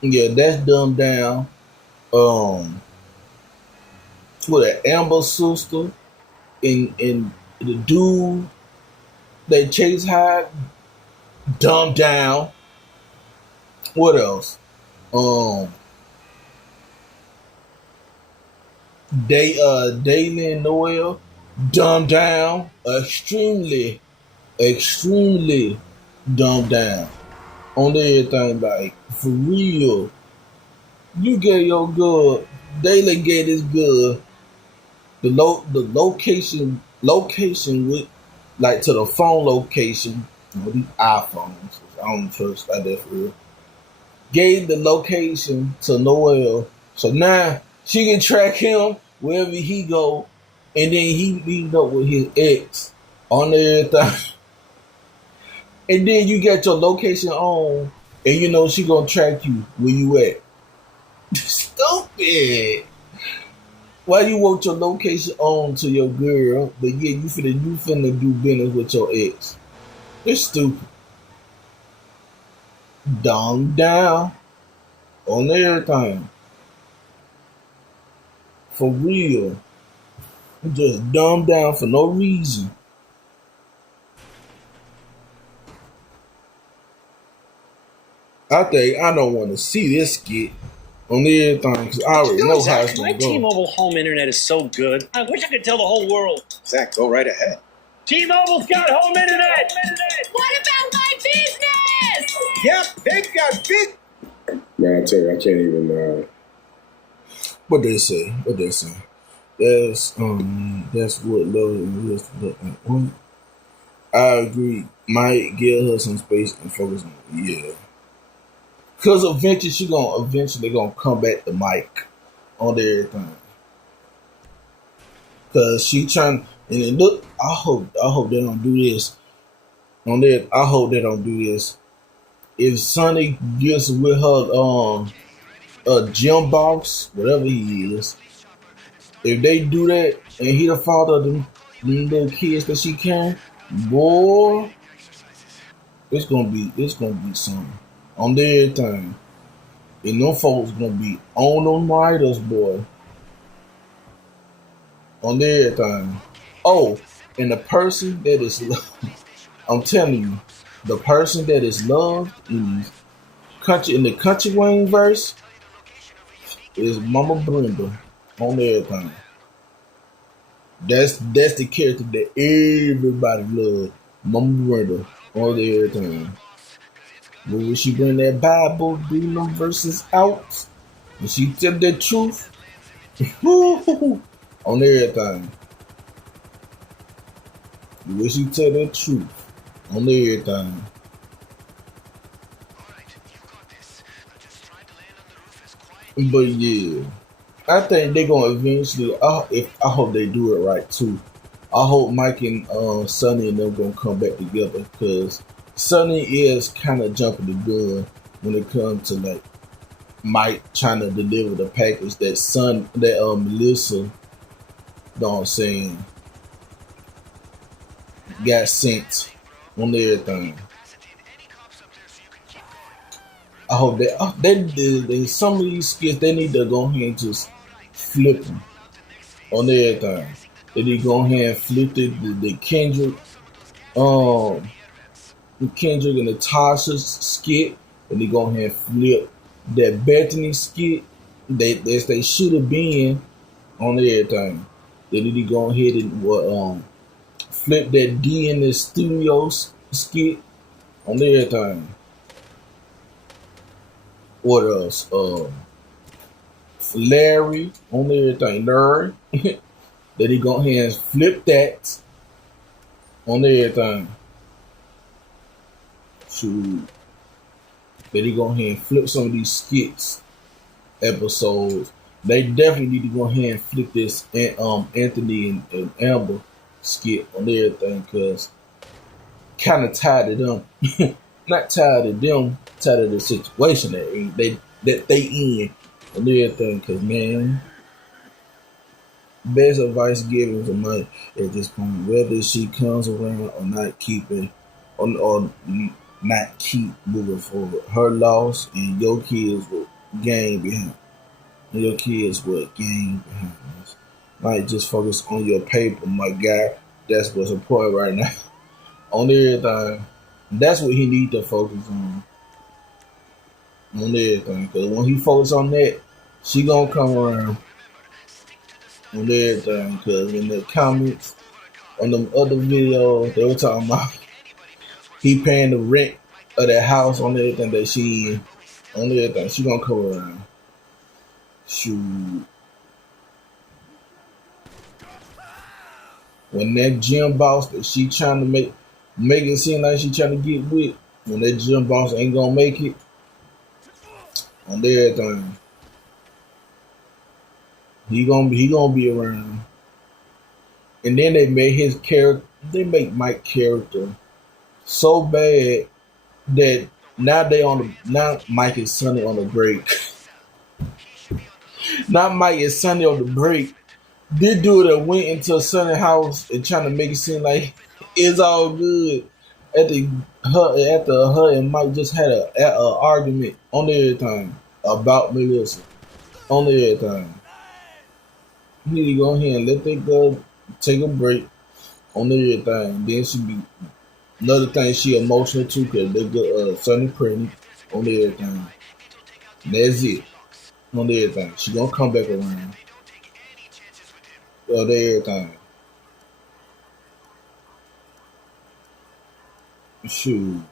yeah, that's dumbed down. For the Amber sister and the dude that Chase had, dumbed down. What else? Daily and Noel, dumbed down, extremely dumbed down on everything. Like, for real, you get your good. Daily get his good. The location with, like, to the phone location. You know, these iPhones, I don't trust like that for real. Gave the location to Noel, so now she can track him wherever he go, and then he meet up with his ex on everything. And then you get your location on, and you know she gonna track you where you at. Stupid. Why you want your location on to your girl, but yeah, you finna do business with your ex? It's stupid. Dumb down on everything. For real. Just dumb down for no reason. I think I don't want to see this skit on everything because I already know how it's going to go. My T-Mobile home internet is so good. I wish I could tell the whole world. Zach, go right ahead. T-Mobile's got home internet. What about my business? Yep, they've got big. Man, I tell you, I can't even. What they say? That's what love is. I agree. Might give her some space and focus on it. Yeah. Cause eventually gonna come back to Mike on everything. Cause she trying, and it look. I hope they don't do this. On that, I hope they don't do this. If Sonny gets with her gym boss, whatever he is, if they do that and he the father of them little kids that she can, boy, it's gonna be something on everything. And them folks gonna be on them riders, boy. On everything. Oh, and the person that is I'm telling you, the person that is loved in the Country Wayne verse is Mama Brenda on everything. That's the character that everybody loves. Mama Brenda on everything. But when she bring that Bible, bring them verses out, and she tell the truth on everything. When she tell the truth on everything. But yeah, I think they're gonna eventually. I hope they do it right too. I hope Mike and Sonny and them gonna come back together because Sonny is kind of jumping the gun when it comes to like Mike trying to deliver the package that Melissa, you know what I'm saying, got sent on everything. I hope that some of these skits they need to go ahead and just flip them on everything. They need to go ahead and flip the Kendrick, the Kendrick and Natasha's skit. And they go ahead and flip that Bethany skit. They should have been on everything. They need to go ahead and flip that D in the studios skit on everything. What else? Larry on everything. Larry. Then he go ahead and flip that on everything. Shoot. Then he go ahead and flip some of these skits episodes. They definitely need to go ahead and flip this Anthony and Amber skit on everything, because kind of tired of them. Not tired of them, tired of the situation that they in and everything. Because man, best advice given to Mike at this point, whether she comes around or not, keeping or not keep moving forward. Her loss and your kids will gain behind. And your kids will gain behind us. Like, just focus on your paper, my guy. That's what's important right now. On everything. That's what he need to focus on. On everything. Because when he focus on that, she gonna come around on everything. Because in the comments on them other videos, they were talking about he paying the rent of that house on everything that she in. On everything. She gonna come around. Shoot. When that gym boss that she trying to make it seem like she trying to get with, when that gym boss ain't gonna make it, on everything, he gonna be around. And then they make Mike's character so bad that now Mike and Sonny on the break. Not Mike and Sonny on the break. This dude that went into Sonny's house and trying to make it seem like it's all good. After her and Mike just had a argument on everything about Melissa. On everything. You need to go ahead and let that girl take a break on everything. Then she be another thing, she emotional too, because they got Sonny pregnant on everything. That's it. On everything. She gonna come back around. On everything. Shoot.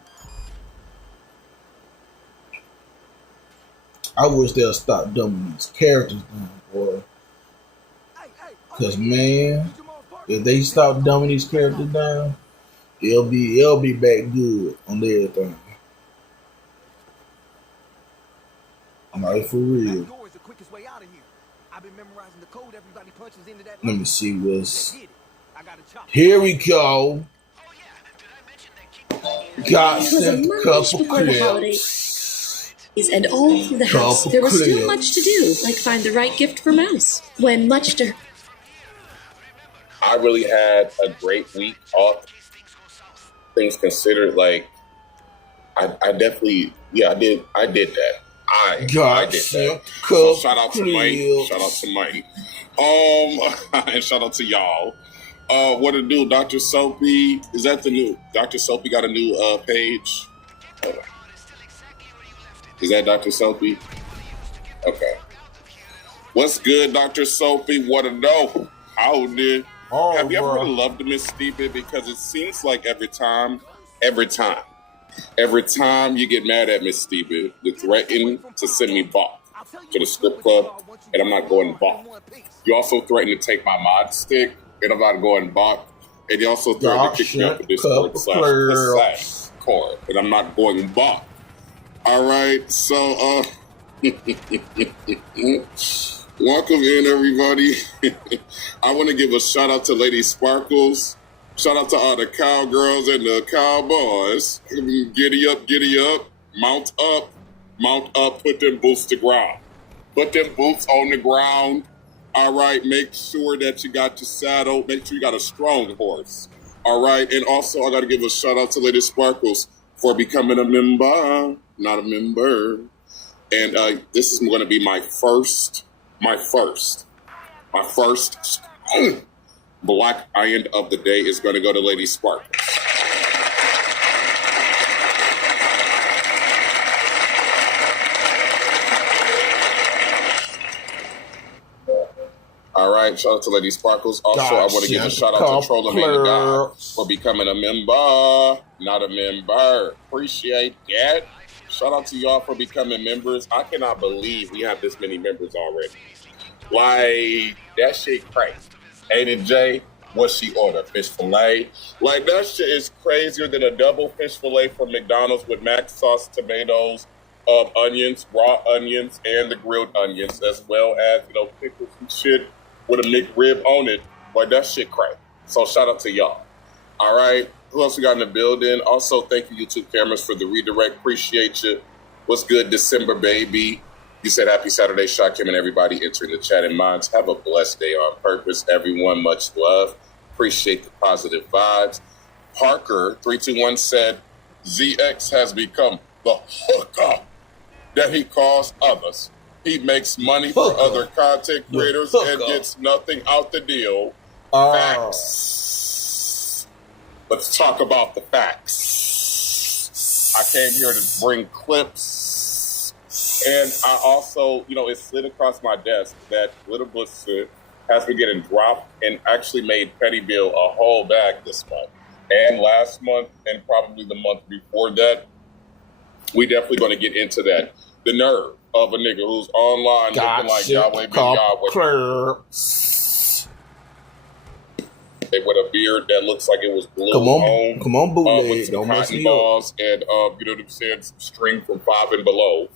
I wish they'll stop dumbing these characters down, boy. Cause man, if they stop dumbing these characters down, it'll be back good on everything. Like for real. Let me see what's. Here we go. Got some couple clips. And all through the house, there was still much to do, like find the right gift for Mouse. When much to... I really had a great week off. Things considered, like, I definitely, I did that. I did that. So shout out to Mike. Shout out to Mike. And shout out to y'all. What to do, Dr. Soapy? Is that the new Dr. Soapy got a new page? Is that Dr. Soapy? Okay. What's good, Dr. Soapy? What to know? Have you ever loved Miss Stupid? Because it seems like every time you get mad at Miss Stupid, you threaten to send me back to the strip club, and I'm not going back. You also threaten to take my mod stick, and I'm not going back. And you also threaten to kick me off the Discord/Discord, and I'm not going back. All right, so welcome in, everybody. I want to give a shout out to Lady Sparkles. Shout out to all the cowgirls and the cowboys. Giddy up, mount up, put them boots to ground. Put them boots on the ground. All right, make sure that you got your saddle. Make sure you got a strong horse. All right, and also I got to give a shout out to Lady Sparkles for becoming a member, not a member. And this is going to be my first black iron of the day is going to go to Lady Sparkles. All right, shout out to Lady Sparkles. Also, I want to give a shout out to Trollamain God for becoming a member, not a member. Appreciate that. Shout out to y'all for becoming members. I cannot believe we have this many members already. Like, that shit crazy. Ain't it, Jay? What she order? Fish fillet? Like, that shit is crazier than a double fish fillet from McDonald's with mac sauce, tomatoes, onions, raw onions, and the grilled onions, as well as, pickles and shit with a McRib on it. Like, that shit crazy. So shout out to y'all. All right. Who else we got in the building? Also, thank you, YouTube cameras, for the redirect. Appreciate you. What's good, December, baby? You said happy Saturday, Shakim, and everybody entering the chat in minds. Have a blessed day on purpose, everyone. Much love. Appreciate the positive vibes. Parker321 said, ZX has become the hooker that he calls others. He makes money for other content creators and gets nothing out the deal. Facts. Let's talk about the facts. I came here to bring clips. And I also, it slid across my desk that Little Blister has been getting dropped and actually made Petty Bill a whole bag this month. And last month, and probably the month before that. We definitely going to get into that. The nerve of a nigga who's online looking like Yahweh Ben Yahweh. With a beard that looks like it was glued on. Come on, bootleg. With some Don't mess cotton me balls and, you know what I'm saying, some string from 5 and below.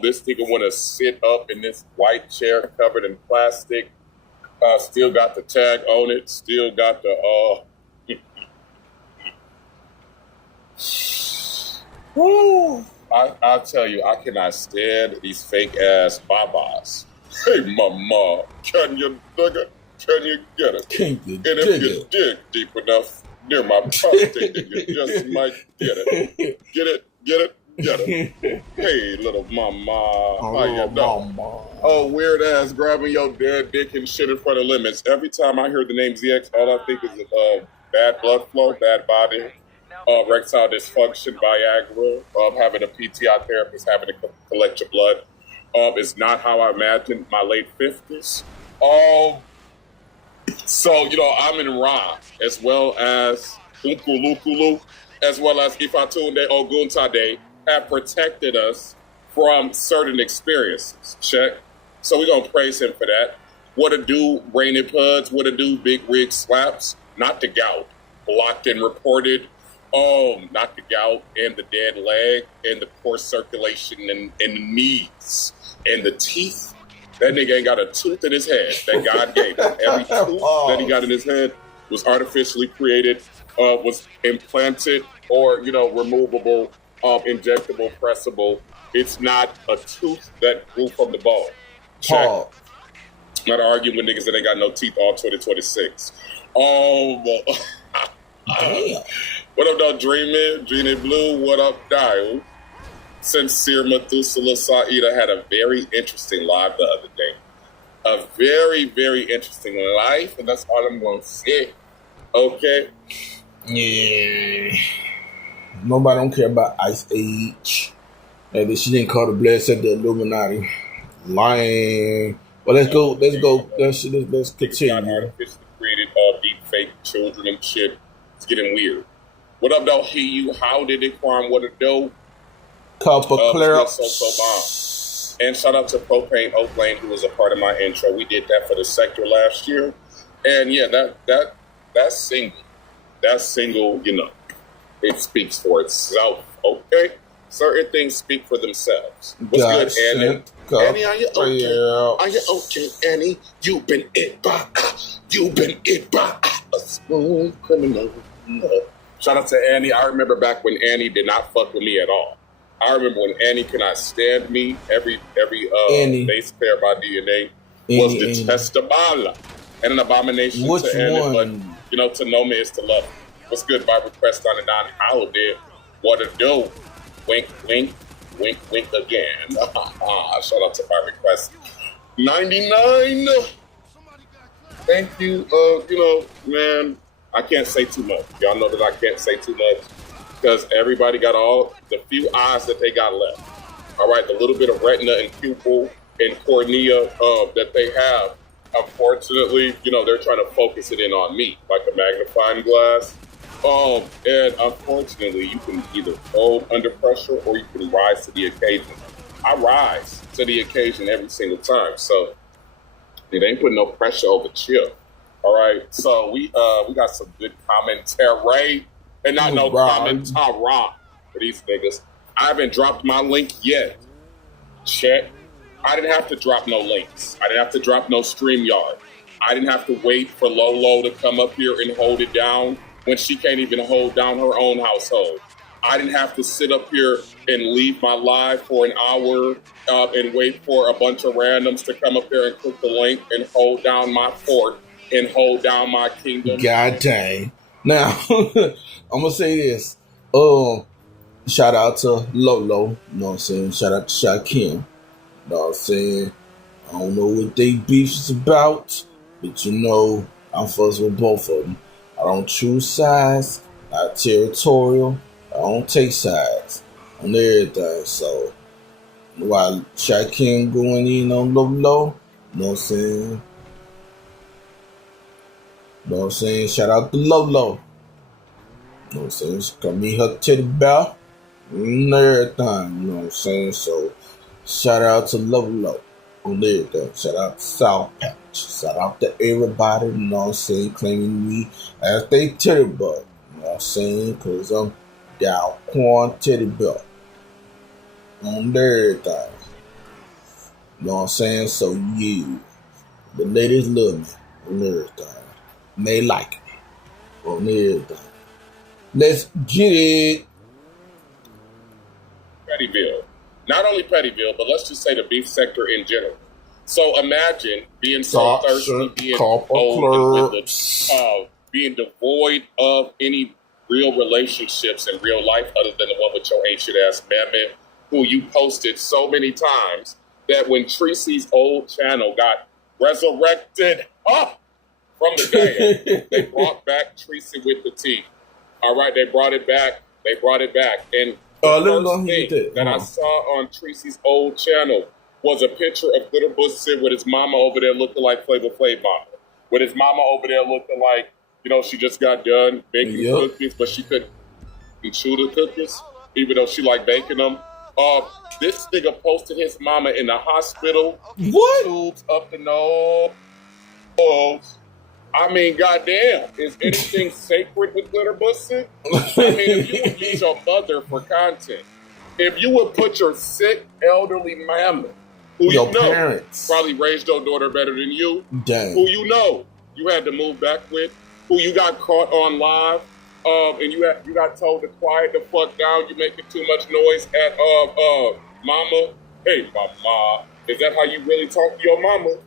This nigga want to sit up in this white chair covered in plastic. Still got the tag on it. Still got the, I'll tell you, I cannot stand these fake-ass babas. Hey, mama, can you dig it? Can you get it? And if you dig deep enough near my prostate, then you just might get it. Get it? Get it? Get it. Hey, little mama. How you doing? Oh, weird ass grabbing your dead dick and shit in front of limits. Every time I hear the name ZX, all I think is bad blood flow, bad body, erectile dysfunction, Viagra, having a PTI therapist, having to collect your blood. Is not how I imagined my late 50s. So, I'm in Ra, as well as Ukulukulu, as well as Ifatunde Oguntade, have protected us from certain experiences. Check. So we're going to praise him for that. What a do, Rainy Puds. What a do, Big Rig Slaps. Not the gout. Blocked and reported. Not the gout and the dead leg and the poor circulation and the knees and the teeth. That nigga ain't got a tooth in his head that God gave him. Every tooth that he got in his head was artificially created, was implanted or, removable, injectable, pressable. It's not a tooth that grew from the bone. Check. Not arguing with niggas that ain't got no teeth all 2026. Damn. What up, though, Dreamin'? Genie Blue, what up, Dial? Sincere Methuselah Saida had a very interesting live the other day. A very, very interesting life, and that's all I'm going to say. Okay? Yeah. Nobody don't care about Ice Age. And she didn't call the Blessed the Illuminati. Lying. Well, let's go. Let's continue. Got artificially created deep fake children and shit. It's getting weird. What up, though? He, you, how did it, Quan? What it do? Cup of clear. And shout out to Propane Oaklane, who was a part of my intro. We did that for the sector last year. And yeah, that single, it speaks for itself. Okay? Certain things speak for themselves. What's good, Annie? Annie, are you okay? Yeah. Are you okay, Annie? You've been hit by a smooth criminal. Shout out to Annie. I remember back when Annie did not fuck with me at all. I remember when Annie cannot stand me. Every base pair by DNA was detestable and an abomination to Annie. But to know me is to love me. What's good by request on the non-holiday? What to do? Wink, wink, wink, wink again. Shout out to my request. 99. Thank you. Man, I can't say too much. Y'all know that I can't say too much because everybody got all the few eyes that they got left. All right, the little bit of retina and pupil and cornea that they have. Unfortunately, they're trying to focus it in on me like a magnifying glass. And unfortunately, you can either fold under pressure or you can rise to the occasion. I rise to the occasion every single time, so it ain't putting no pressure over chill. All right, so we got some good commentary, and not no commentary for these niggas. I haven't dropped my link yet. Check. I didn't have to drop no links. I didn't have to drop no StreamYard. I didn't have to wait for Lolo to come up here and hold it down when she can't even hold down her own household. I didn't have to sit up here and leave my live for an hour and wait for a bunch of randoms to come up there and click the link and hold down my fort and hold down my kingdom. God dang. Now, I'm going to say this. Shout out to Lolo. You know what I'm saying? Shout out to Shakim. You know what I'm saying? I don't know what they beef is about, but you know, I'm fussing with both of them. I don't choose sides, not territorial. I don't take sides on everything. So, while Shakim going in on Lolo, you know what I'm saying? You know what I'm saying? Shout out to Lolo. You know what I'm saying? She come meet her titty bell and everything. You know what I'm saying? So, shout out to Lolo on everything. Shout out to South Patch. Shout out to everybody, you know what I'm saying, claiming me as they titty bell. You know what I'm saying? Because I'm Dauquan titty bell on everything. You know what I'm saying? So, yeah. The ladies love me on everything. And they like it on everything. Let's get it. Pettyville. Not only Pettyville, but let's just say the beef sector in general. So imagine being so thirsty, being old, being devoid of any real relationships in real life other than the one with your ancient ass mammoth, who you posted so many times that when Tracy's old channel got resurrected from the dead, they brought back Tracy with the T. All right, they brought it back. And the first thing that I saw on Tracy's old channel was a picture of Glitter Bush Sid with his mama over there looking like Flavor Flav mama. With his mama over there looking like, you know, she just got done baking cookies, but she couldn't chew the cookies, even though she liked baking them. This nigga posted his mama in the hospital. What? Tubes up the nose. I mean, goddamn, is anything sacred with Glitter Bush Sid? I mean, if you would use your mother for content, if you would put your sick elderly mama, who your parents probably raised your daughter better than you, who you know you had to move back with, who you got caught on live, and you got told to quiet the fuck down, you making too much noise at mama. Hey, mama, is that how you really talk to your mama?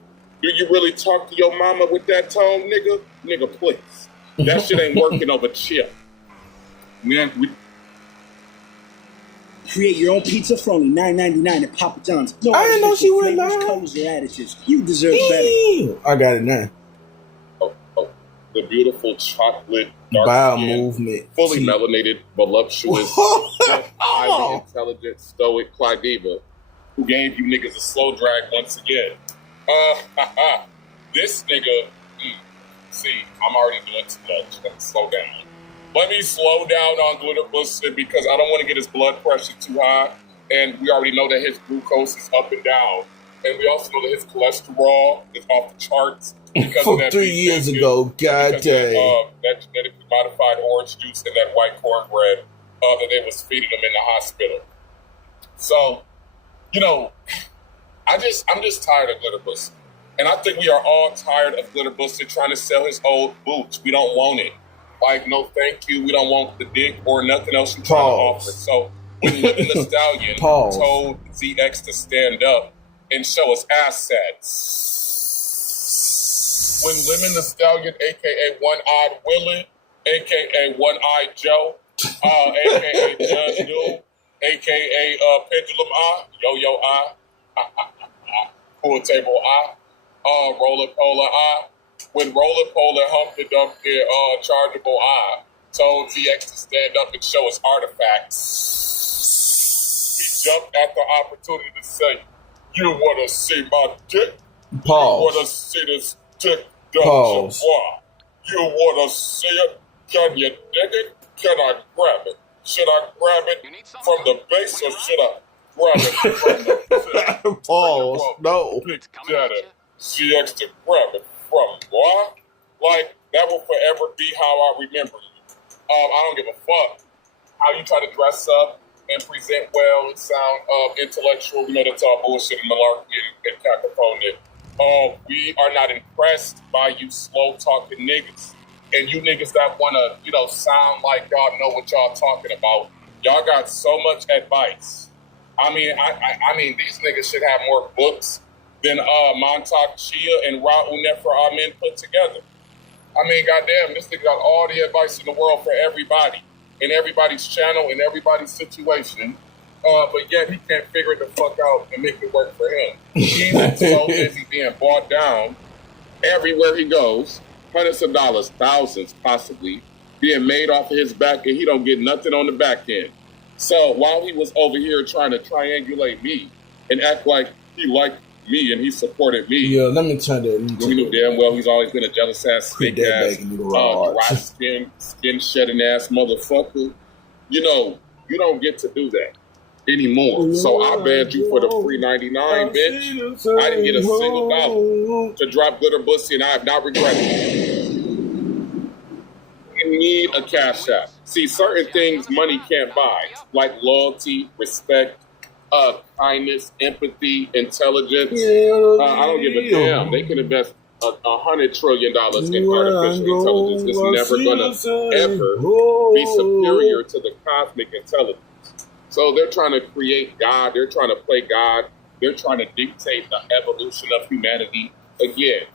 Do you really talk to your mama with that tone, nigga? Nigga, please. That shit ain't working over chip. Man, create your own pizza for only $9.99 at Papa John's. No, I didn't know she went live. Colors or additives. You deserve better. I got it now. The beautiful chocolate, dark skin, fully melanated, voluptuous, highly intelligent, stoic Clydiva, who gave you niggas a slow drag once again. This nigga, see, I'm already doing too much. Let me slow down. Let me slow down on Glitter Bush Sid because I don't want to get his blood pressure too high. And we already know that his glucose is up and down. And we also know that his cholesterol is off the charts. From 3 years ago, god dang. That genetically modified orange juice and that white cornbread that they was feeding him in the hospital. So, you know, I'm just tired of Glitter Bush Sid. And I think we are all tired of Glitter Bush Sid trying to sell his old boots. We don't want it. Like, no thank you. We don't want the dick or nothing else you're trying to offer. So when Living the Stallion told ZX to stand up and show us assets, when Living the Stallion, a.k.a. One-Eyed Willie, a.k.a. One-Eyed Joe, a.k.a. Judge New, a.k.a. Pendulum Eye, Yo-Yo Eye, Pool Table Eye, Roller Polar Eye, when Roller Polar Humpty Dumpty Chargeable Eye told ZX to stand up and show us artifacts, he jumped at the opportunity to say, you want to see my dick? Pause. You want to see this dick? Pause. You want to see it? Can you dig it? Can I grab it? Should I grab it from the base or should I grab it from the Pause. No. Big Daddy ZX to grab it from what? Like, that will forever be how I remember you. I don't give a fuck how you try to dress up and present well and sound intellectual. You know, that's all bullshit and malarkey and cacophony. We are not impressed by you slow talking niggas. And you niggas that want to, you know, sound like y'all know what y'all talking about. Y'all got so much advice. I mean, I mean, these niggas should have more books than Montauk Chia and Raul Nefer Amen put together. I mean, goddamn, this nigga got all the advice in the world for everybody, in everybody's channel, in everybody's situation. But yet he can't figure it the fuck out and make it work for him. He's so busy being bought down everywhere he goes, hundreds of dollars, thousands possibly, being made off of his back, and he don't get nothing on the back end. So while he was over here trying to triangulate me and act like he liked me and he supported me. Yeah, let me turn that. We knew damn well he's always been a jealous ass, thick ass, dry skin shedding ass motherfucker. You know, you don't get to do that anymore. So I banned you for the free 99, bitch. I didn't get a single dollar to drop glitter pussy, and I have not regretted it. You need a cash app. See, certain things money can't buy, like loyalty, respect, kindness, empathy, intelligence. I don't give a damn. They can invest $100 trillion in artificial intelligence. It's never gonna ever be superior to the cosmic intelligence. So they're trying to create God. They're trying to play God. They're trying to dictate the evolution of humanity. Again,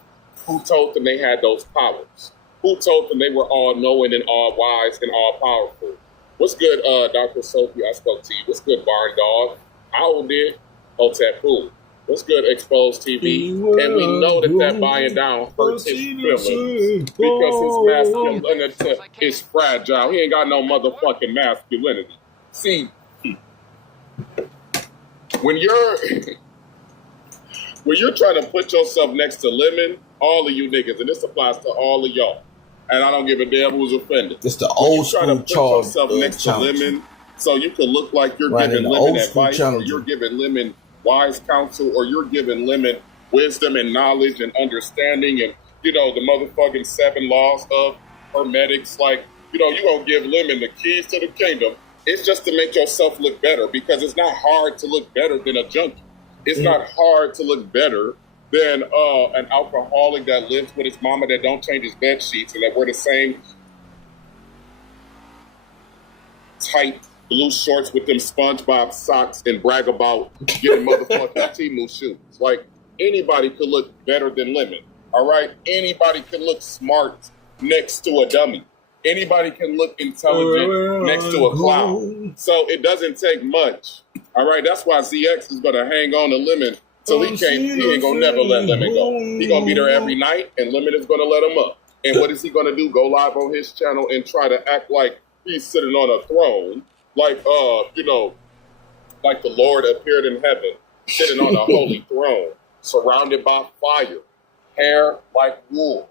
who told them they had those powers? Who told them they were all knowing and all wise and all powerful? What's good, Dr. Sophie? I spoke to you. What's good, Barn Dog? Owl did. Hotep Pool. What's good, Exposed TV? And we know that buying down hurts his feelings because his masculinity is fragile. He ain't got no motherfucking masculinity. See, when you're trying to put yourself next to Lemon, all of you niggas, and this applies to all of y'all, and I don't give a damn who's offended. It's the old school trying to put yourself next to Lemon so you can look like you're giving Lemon advice, or you're giving Lemon wise counsel, or you're giving Lemon wisdom and knowledge and understanding, and you know the motherfucking 7 laws of hermetics. Like, you know, you gonna give Lemon the keys to the kingdom. It's just to make yourself look better, because it's not hard to look better than a junkie. It's not hard to look better than an alcoholic that lives with his mama that don't change his bed sheets and that wear the same tight blue shorts with them SpongeBob socks and brag about getting motherfucking Temu shoes. Like, anybody could look better than Lemon, all right? Anybody can look smart next to a dummy. Anybody can look intelligent next to a clown. So it doesn't take much. All right, that's why ZX is gonna hang on to Lemon. So he ain't gonna never let Lemon go. He gonna be there every night, and Lemon is gonna let him up. And what is he gonna do? Go live on his channel and try to act like he's sitting on a throne, like you know, like the Lord appeared in heaven, sitting on a holy throne, surrounded by fire, hair like wool,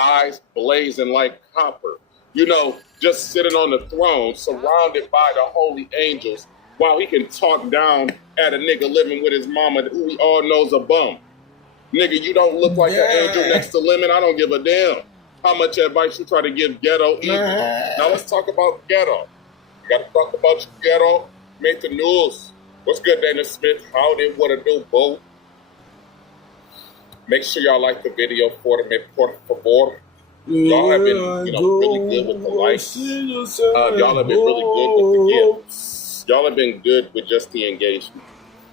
eyes blazing like copper. You know, just sitting on the throne, surrounded by the holy angels, while he can talk down at a nigga living with his mama who we all know's a bum. Nigga, you don't look like an angel next to Lemon. I don't give a damn how much advice you try to give Ghetto either. Now let's talk about Ghetto. You got to talk about your Ghetto. Make the news. What's good, Dana Smith? How did what to do, boo? Make sure y'all like the video for favor. Y'all have been, you know, really good with the likes. Y'all have been really good with the gifts. Y'all have been good with just the engagement.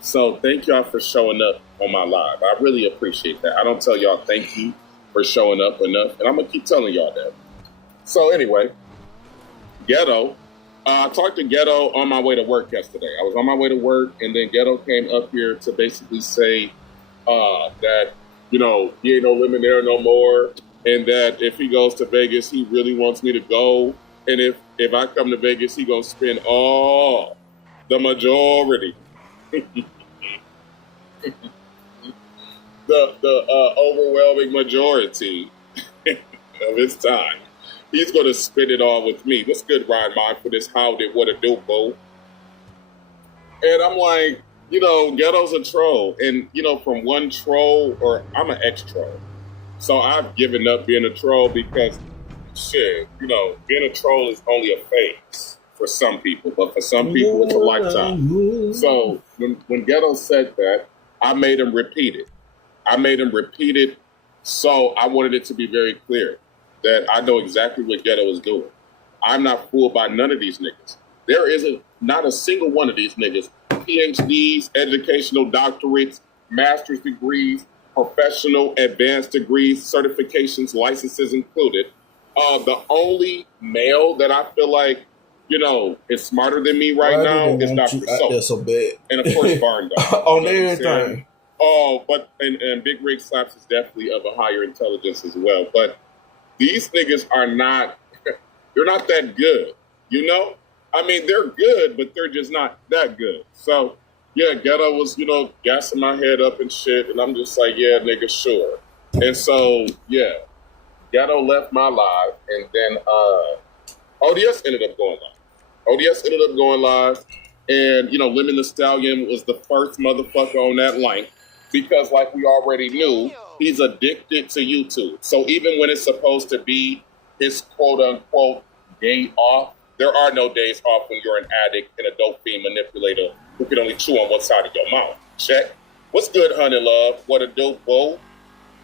So thank y'all for showing up on my live. I really appreciate that. I don't tell y'all thank you for showing up enough, and I'm going to keep telling y'all that. So anyway, Ghetto. I talked to Ghetto on my way to work yesterday. I was on my way to work, and then Ghetto came up here to basically say that, you know, he ain't no Lemon there no more, and that if he goes to Vegas, he really wants me to go. And if I come to Vegas, he gonna spend all the majority, the overwhelming majority of his time. He's gonna spend it all with me. What's good, Ryan Mind, for this how did what a do, boo? And I'm like, you know, Ghetto's a troll, and you know, from one troll, or I'm an ex-troll. So I've given up being a troll because, shit, you know, being a troll is only a phase for some people, but for some people it's a lifetime. So when Ghetto said that, I made him repeat it. So I wanted it to be very clear that I know exactly what Ghetto is doing. I'm not fooled by none of these niggas. There isn't not a single one of these niggas, PhDs, educational doctorates, master's degrees, professional advanced degrees, certifications, licenses included. The only male that I feel like, you know, is smarter than me right now is Dr. Soap. So bad. And of course, Barn Dog. On everything. Oh, but and Big Rig Slaps is definitely of a higher intelligence as well. But these niggas are not, they're not that good, you know? I mean, they're good, but they're just not that good. So, yeah, Ghetto was, you know, gassing my head up and shit, and I'm just like, yeah, nigga, sure. And so, yeah, Ghetto left my live, and then ODS ended up going live. And, you know, Lemon the Stallion was the first motherfucker on that line because, like we already knew, he's addicted to YouTube. So even when it's supposed to be his quote-unquote day off, there are no days off when you're an addict and a dope fiend manipulator who can only chew on one side of your mouth. Check. What's good, honey love? What a dope bow.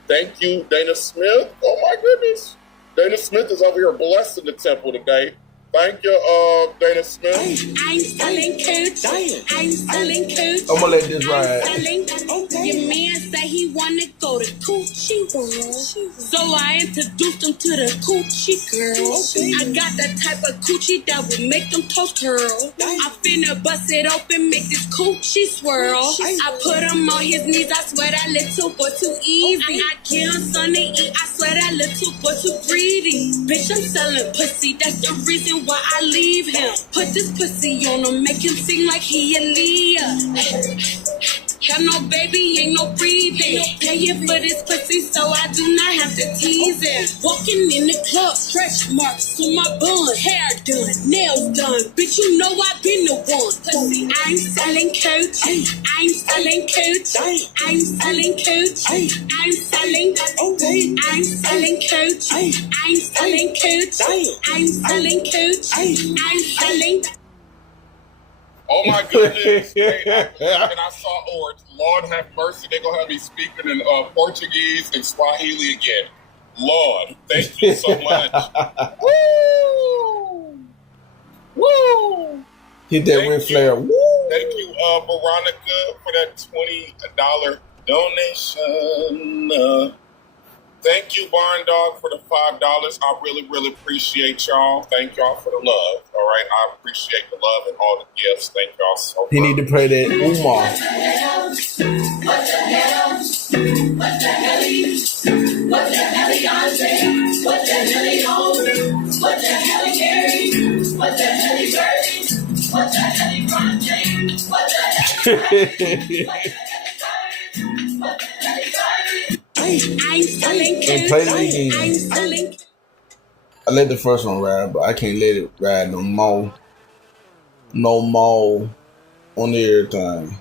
Thank you, Dana Smith. Oh, my goodness. Dana Smith is over here blessing the temple today. Thank you, Dana Smith. I'm selling cooch. I'm selling cooch. I'm gonna let this ride. Your man say he wanna go to Coochie World, so I introduced him to the Coochie Girls. I got that type of coochie that will make them toast curl. I finna bust it open, make this coochie swirl. I put him on his knees. I swear that little boy too easy. I give him something to eat. I swear that little boy too greedy. Bitch, I'm selling pussy. That's the reason why I leave him. Put this pussy on him, make him sing like he a Leah. Have no baby, ain't no breathing. Paying for this pussy, so I do not have to tease him. Walking in the club, stretch marks on my bun. Hair done, nails done. Bitch, you know I been the one. Pussy, I'm selling coach. I'm selling coach. I'm selling coach. I'm selling. I'm selling coach. I'm selling coach. I'm selling coach. I'm selling. Oh my goodness. And I saw Orange. Lord have mercy. They're going to have me speaking in Portuguese and Swahili again. Lord, thank you so much. Woo! Woo! Hit that Ric Flair. Woo! Thank you, Veronica, for that $20 donation. Thank you, Barn Dog, for the $5. I really, really appreciate y'all. Thank y'all for the love. All right, I appreciate the love and all the gifts. Thank y'all so much. He need to play that Umar. What the hell? What the hell? What the hell? What the hell, Beyonce? What the hell, Homer? What the hell, Gary? What the hell, Birdie? What the hell, Ron James? What the hell? What the hell, I'm selling cooch. I'm selling. I let the first one ride, but I can't let it ride no more. No more on everything.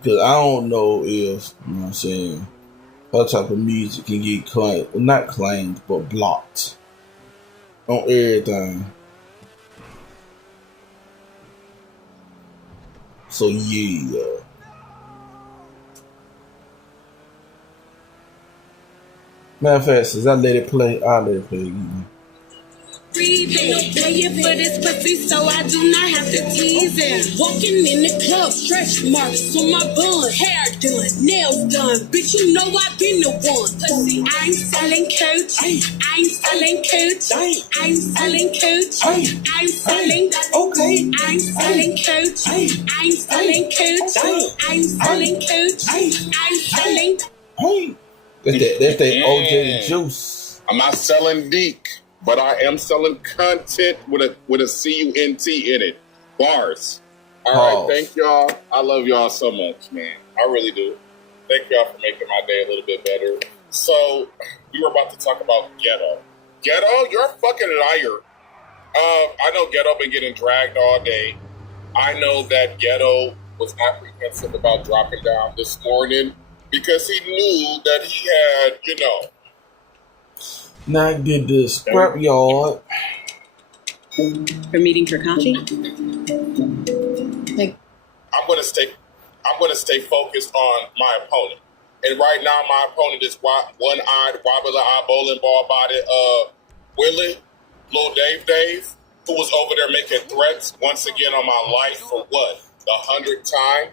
Because I don't know if, you know what I'm saying, that type of music can get claimed, well, not claimed, but blocked on everything. So yeah. Matter of fact, since I let it play, I'll let it play again. Breathing, paying for this pussy, so I do not have to tease him. Walking in the club, stretch marks on my bun. Hair done, nails done. Bitch, you know I been the one. Pussy, I'm selling coach. I'm selling coach. I'm selling coach. I'm selling. I'm selling coach. I'm selling coach. I'm selling coach. I'm selling. Hey. That's that OJ juice. I'm not selling Deke, but I am selling content with a C-U-N-T in it. Bars. All right, thank y'all. I love y'all so much, man. I really do. Thank y'all for making my day a little bit better. So, we were about to talk about Ghetto. Ghetto, you're a fucking liar. I know Ghetto been getting dragged all day. I know that Ghetto was apprehensive about dropping down this morning. because he knew that he had, you know. Now get the scrap yard. We're meeting for coffee? I'm gonna stay focused on my opponent. And right now my opponent is one-eyed, wobbly-eyed, bowling ball body Willie, little Dave, who was over there making threats once again on my life for what? The 100th time?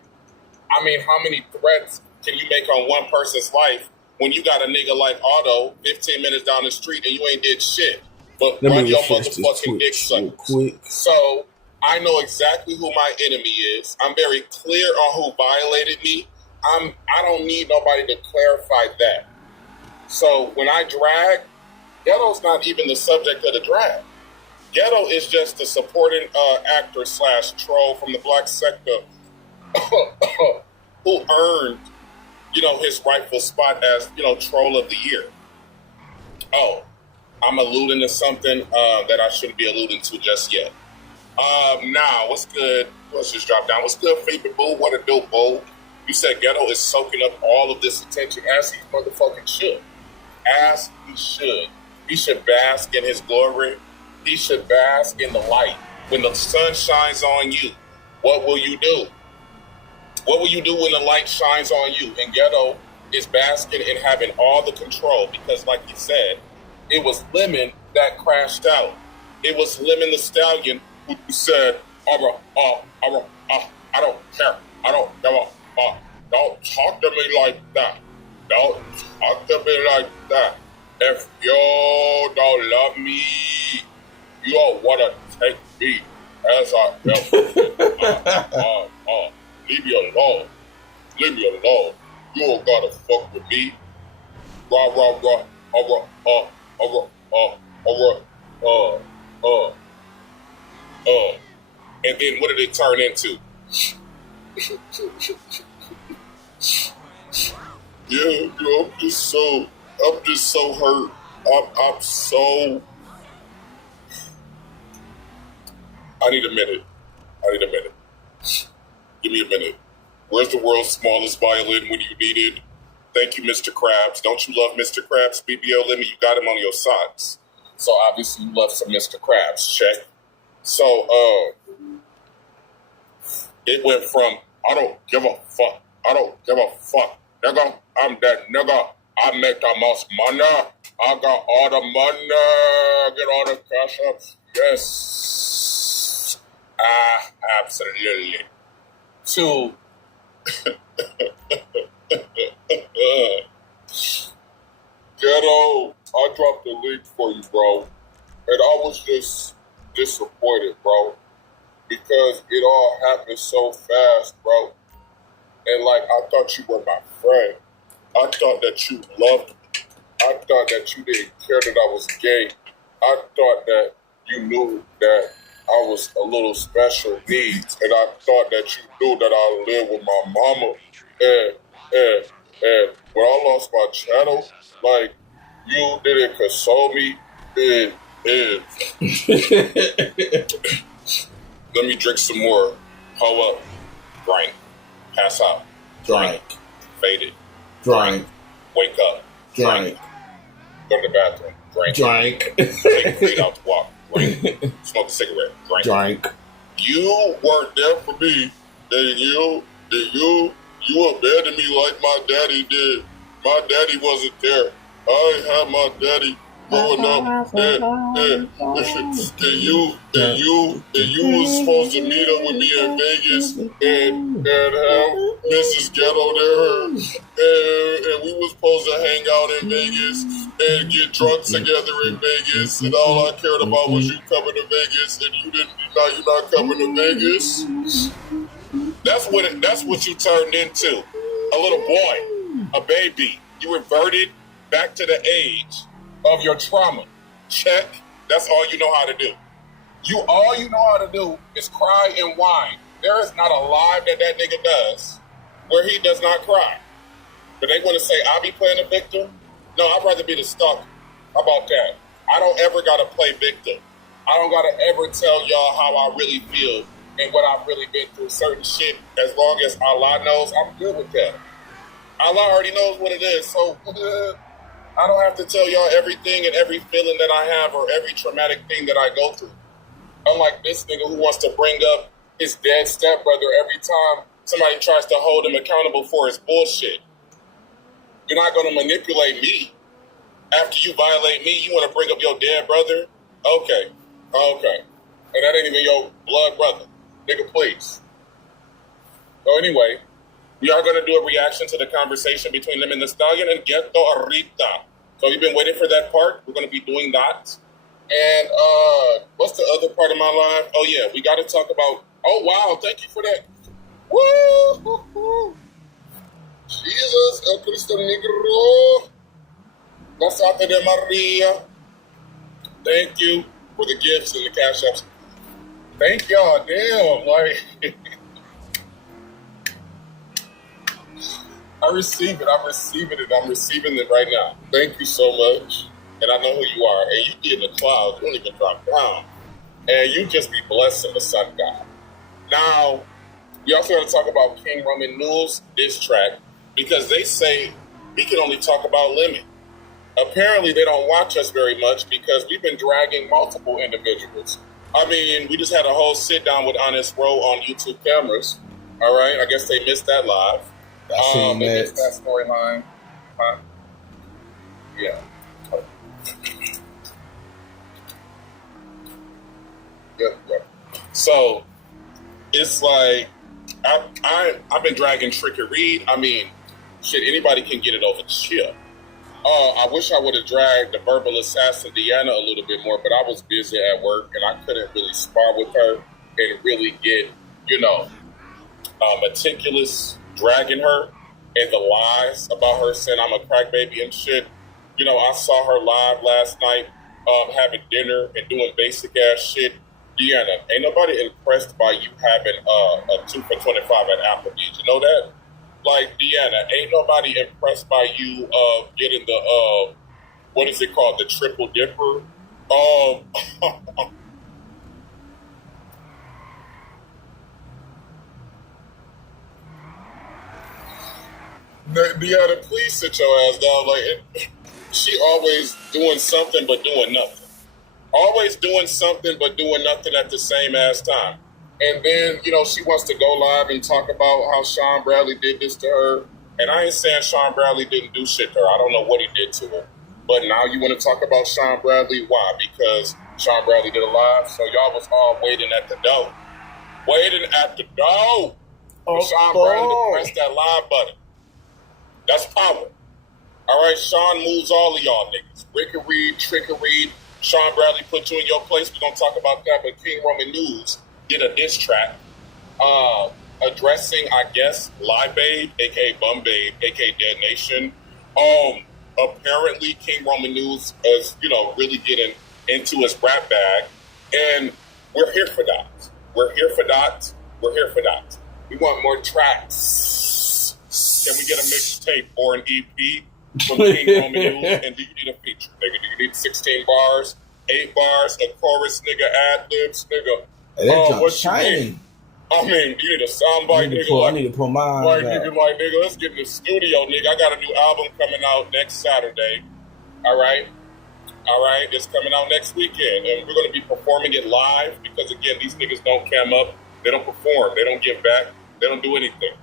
I mean, how many threats can you make on one person's life when you got a nigga like Otto 15 minutes down the street and you ain't did shit but run your motherfucking dick suckers? So I know exactly who my enemy is. I'm very clear on who violated me. I don't need nobody to clarify that. So when I drag, Ghetto's not even the subject of the drag. Ghetto is just the supporting actor / troll from the black sector who earned, you know, his rightful spot as, you know, troll of the year. Oh, I'm alluding to something that I shouldn't be alluding to just yet. Now, what's good? Let's just drop down. What's good, favorite boo? What a dope boo. You said Ghetto is soaking up all of this attention as he motherfucking should. As he should. He should bask in his glory. He should bask in the light. When the sun shines on you, what will you do? What will you do when the light shines on you? And Ghetto is basking in having all the control because, like he said, it was Lemon that crashed out. It was Lemon the Stallion who said, I don't care. I don't give a fuck. Don't talk to me like that. Don't talk to me like that. If you don't love me, you don't want to take me as I am. Leave me alone. Leave me alone. You don't gotta fuck with me. And then what did it turn into? Yeah, I'm just so hurt. I'm so. I need a minute. Give me a minute. Where's the world's smallest violin when you need it? Thank you, Mr. Krabs. Don't you love Mr. Krabs? BBL Lemmy, you got him on your socks. So obviously you love some Mr. Krabs. Check. So, it went from, I don't give a fuck. I don't give a fuck. Nigga, I'm that nigga. I make the most money. I got all the money. Get all the cash up. Yes. Absolutely. To Ghetto, I dropped the link for you, bro. And I was just disappointed, bro. Because it all happened so fast, bro. And like, I thought you were my friend. I thought that you loved me. I thought that you didn't care that I was gay. I thought that you knew that I was a little special needs. And I thought that you knew that I lived with my mama. And when I lost my channel, like, you didn't console me. And let me drink some more. Hold up. Drink. Pass out. Drink. Faded. Drink. Wake up. Drink. Go to the bathroom. Drink. Drink. Take clean out the walk. Drink. Smoke a cigarette. Drink. Drink. You weren't there for me. You abandoned me like my daddy did. My daddy wasn't there. I ain't had my daddy growing up. And you was supposed to meet up with me in Vegas and have Mrs. Ghetto there. And we was supposed to hang out in Vegas and get drunk together in Vegas. And all I cared about was you coming to Vegas, and you're not coming to Vegas. That's what you turned into. A little boy, a baby. You reverted back to the age of your trauma. Check. That's all you know how to do. All you know how to do is cry and whine. There is not a live that nigga does where he does not cry. But they want to say, I be playing a victim? No, I'd rather be the stalker. How about that? I don't ever got to play victim. I don't got to ever tell y'all how I really feel and what I've really been through. Certain shit, as long as Allah knows, I'm good with that. Allah already knows what it is. So I don't have to tell y'all everything and every feeling that I have or every traumatic thing that I go through. Unlike this nigga who wants to bring up his dead stepbrother every time somebody tries to hold him accountable for his bullshit. You're not going to manipulate me. After you violate me, you want to bring up your dead brother? Okay. And that ain't even your blood brother. Nigga, please. So anyway, we are going to do a reaction to the conversation between them and the stallion and Ghetto Arita. So you've been waiting for that part. We're going to be doing that. And what's the other part of my life? Oh, yeah, we got to talk about... Oh, wow, thank you for that. Woo! Jesus, El Cristo Negro. La Santa de Maria. Thank you for the gifts and the cash apps. Thank y'all. Damn, like... I receive it. I'm receiving it right now. Thank you so much. And I know who you are. And you be in the clouds. You don't even drop down. And you just be blessing the sun god. Now, we also got to talk about King Roman News diss track because they say he can only talk about Lemon. Apparently, they don't watch us very much because we've been dragging multiple individuals. I mean, we just had a whole sit down with Honest Row on YouTube cameras. All right, I guess they missed that live. They missed that storyline. Huh? Yeah. Yep. So it's like I've been dragging Trick and Read. I mean, shit, anybody can get it over the chip. I wish I would have dragged the verbal assassin Deanna a little bit more, but I was busy at work and I couldn't really spar with her and really get, meticulous dragging her and the lies about her saying I'm a crack baby and shit. I saw her live last night having dinner and doing basic ass shit. Deanna, ain't nobody impressed by you having a 2 for $25 at Applebee's. You know that? Like, Deanna, ain't nobody impressed by you getting the, what is it called? The triple dipper? Deanna, please sit your ass down. Like, she always doing something but doing nothing. Always doing something but doing nothing at the same ass time. And then, she wants to go live and talk about how Sean Bradley did this to her. And I ain't saying Sean Bradley didn't do shit to her. I don't know what he did to her. But now you want to talk about Sean Bradley? Why? Because Sean Bradley did a live? So y'all was all waiting at the door. For Sean Bradley to press that live button. That's power. All right, Sean moves all of y'all niggas. Rick and Reed, Trick and Reed. Sean Bradley put you in your place. We're going to talk about that. But King Roman News did a diss track addressing, I guess, Lie Babe, a.k.a. Bum Babe, a.k.a. Dead Nation. Apparently, King Roman News is, really getting into his rap bag. And we're here for that. We want more tracks. Can we get a mixtape or an EP from King Roman News? And do you need a feature, nigga? Do you need 16 bars, 8 bars, a chorus, nigga, ad-libs, nigga? What's shining? I mean, you need a soundbite, nigga. I need to pull mine. Like, nigga, let's get in the studio, nigga. I got a new album coming out next Saturday. All right? It's coming out next weekend. And we're going to be performing it live because, again, these niggas don't cam up. They don't perform. They don't give back. They don't do anything.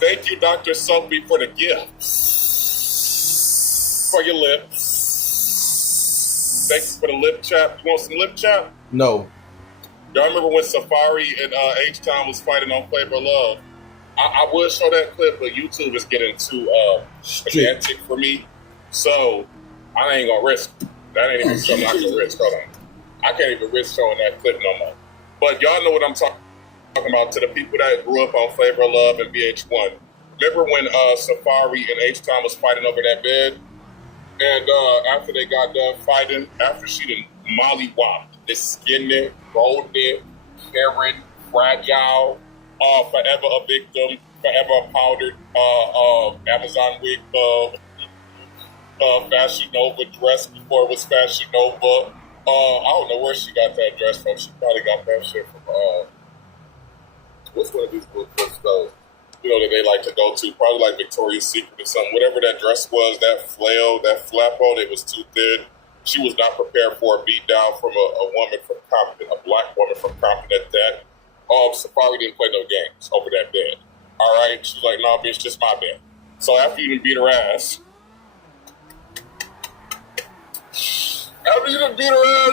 Thank you, Dr. Soapy, for the gifts. For your lips. Thank you for the lip chap. You want some lip chap? No. Y'all remember when Safari and H-Town was fighting on Flavor of Love? I would show that clip, but YouTube is getting too pedantic for me. So I ain't going to risk it. That ain't even something I can risk. Hold on. I can't even risk showing that clip no more. But y'all know what I'm talking about. To the people that grew up on Flavor of Love and VH1. Remember when Safari and H-Town was fighting over that bed? And after they got done fighting, after she done molly-whopped this skinny, golden, Karen, fragile, forever a victim, forever a powdered Amazon wig, Fashion Nova dress before it was Fashion Nova. I don't know where she got that dress from. She probably got that shit from, what's one of these little stores? that they like to go to, probably like Victoria's Secret or something. Whatever that dress was, that flail, that flap on it was too thin. She was not prepared for a beat down from a woman from Compton, a black woman from Compton at that. Safari didn't play no games over that bed. All right? She's like, no, bitch, just my bed. So after you done beat her ass,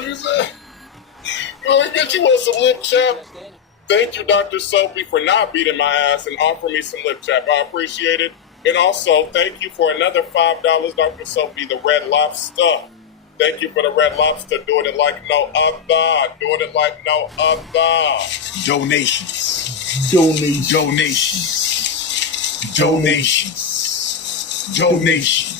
you said, I get you want some lip chap. Thank you, Dr. Sophie, for not beating my ass and offering me some lip chap. I appreciate it. And also, thank you for another $5, Dr. Sophie, the Red Lobster. Thank you for the Red Lobster, doing it like no other. Doing it like no other. Donations. Donations. Donations. Donations.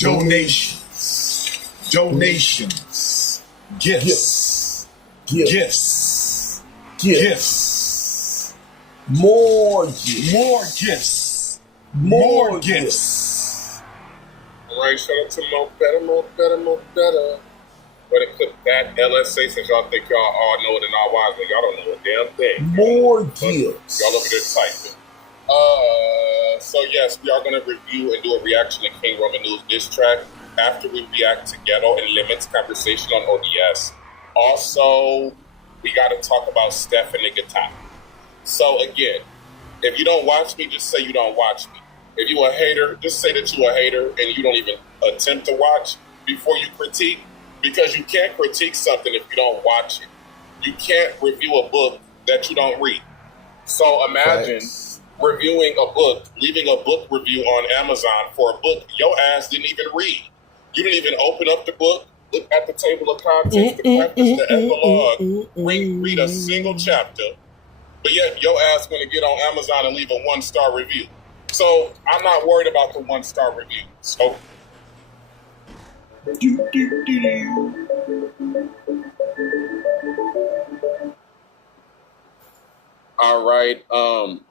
Donations. Donations. Gifts. Gifts. Gifts. More gifts. More gifts. More gifts. All right, shout out to Mo Better. But it clip that LSA, since y'all think y'all all know it and all wise, but y'all don't know a damn thing. More gifts. Y'all over there typing. So yes, we are going to review and do a reaction to King Roman News diss track after we react to Ghetto and Limit's conversation on ODS. Also, we got to talk about Steph and the guitar. So again, if you don't watch me, just say you don't watch me. If you a hater, just say that you a hater and you don't even attempt to watch before you critique, because you can't critique something if you don't watch it. You can't review a book that you don't read. So imagine reviewing a book, leaving a book review on Amazon for a book your ass didn't even read. You didn't even open up the book, look at the table of contents, the preface, the epilogue, read a single chapter, but yet your ass going to get on Amazon and leave a 1-star review. So I'm not worried about the 1-star reviews. So all right.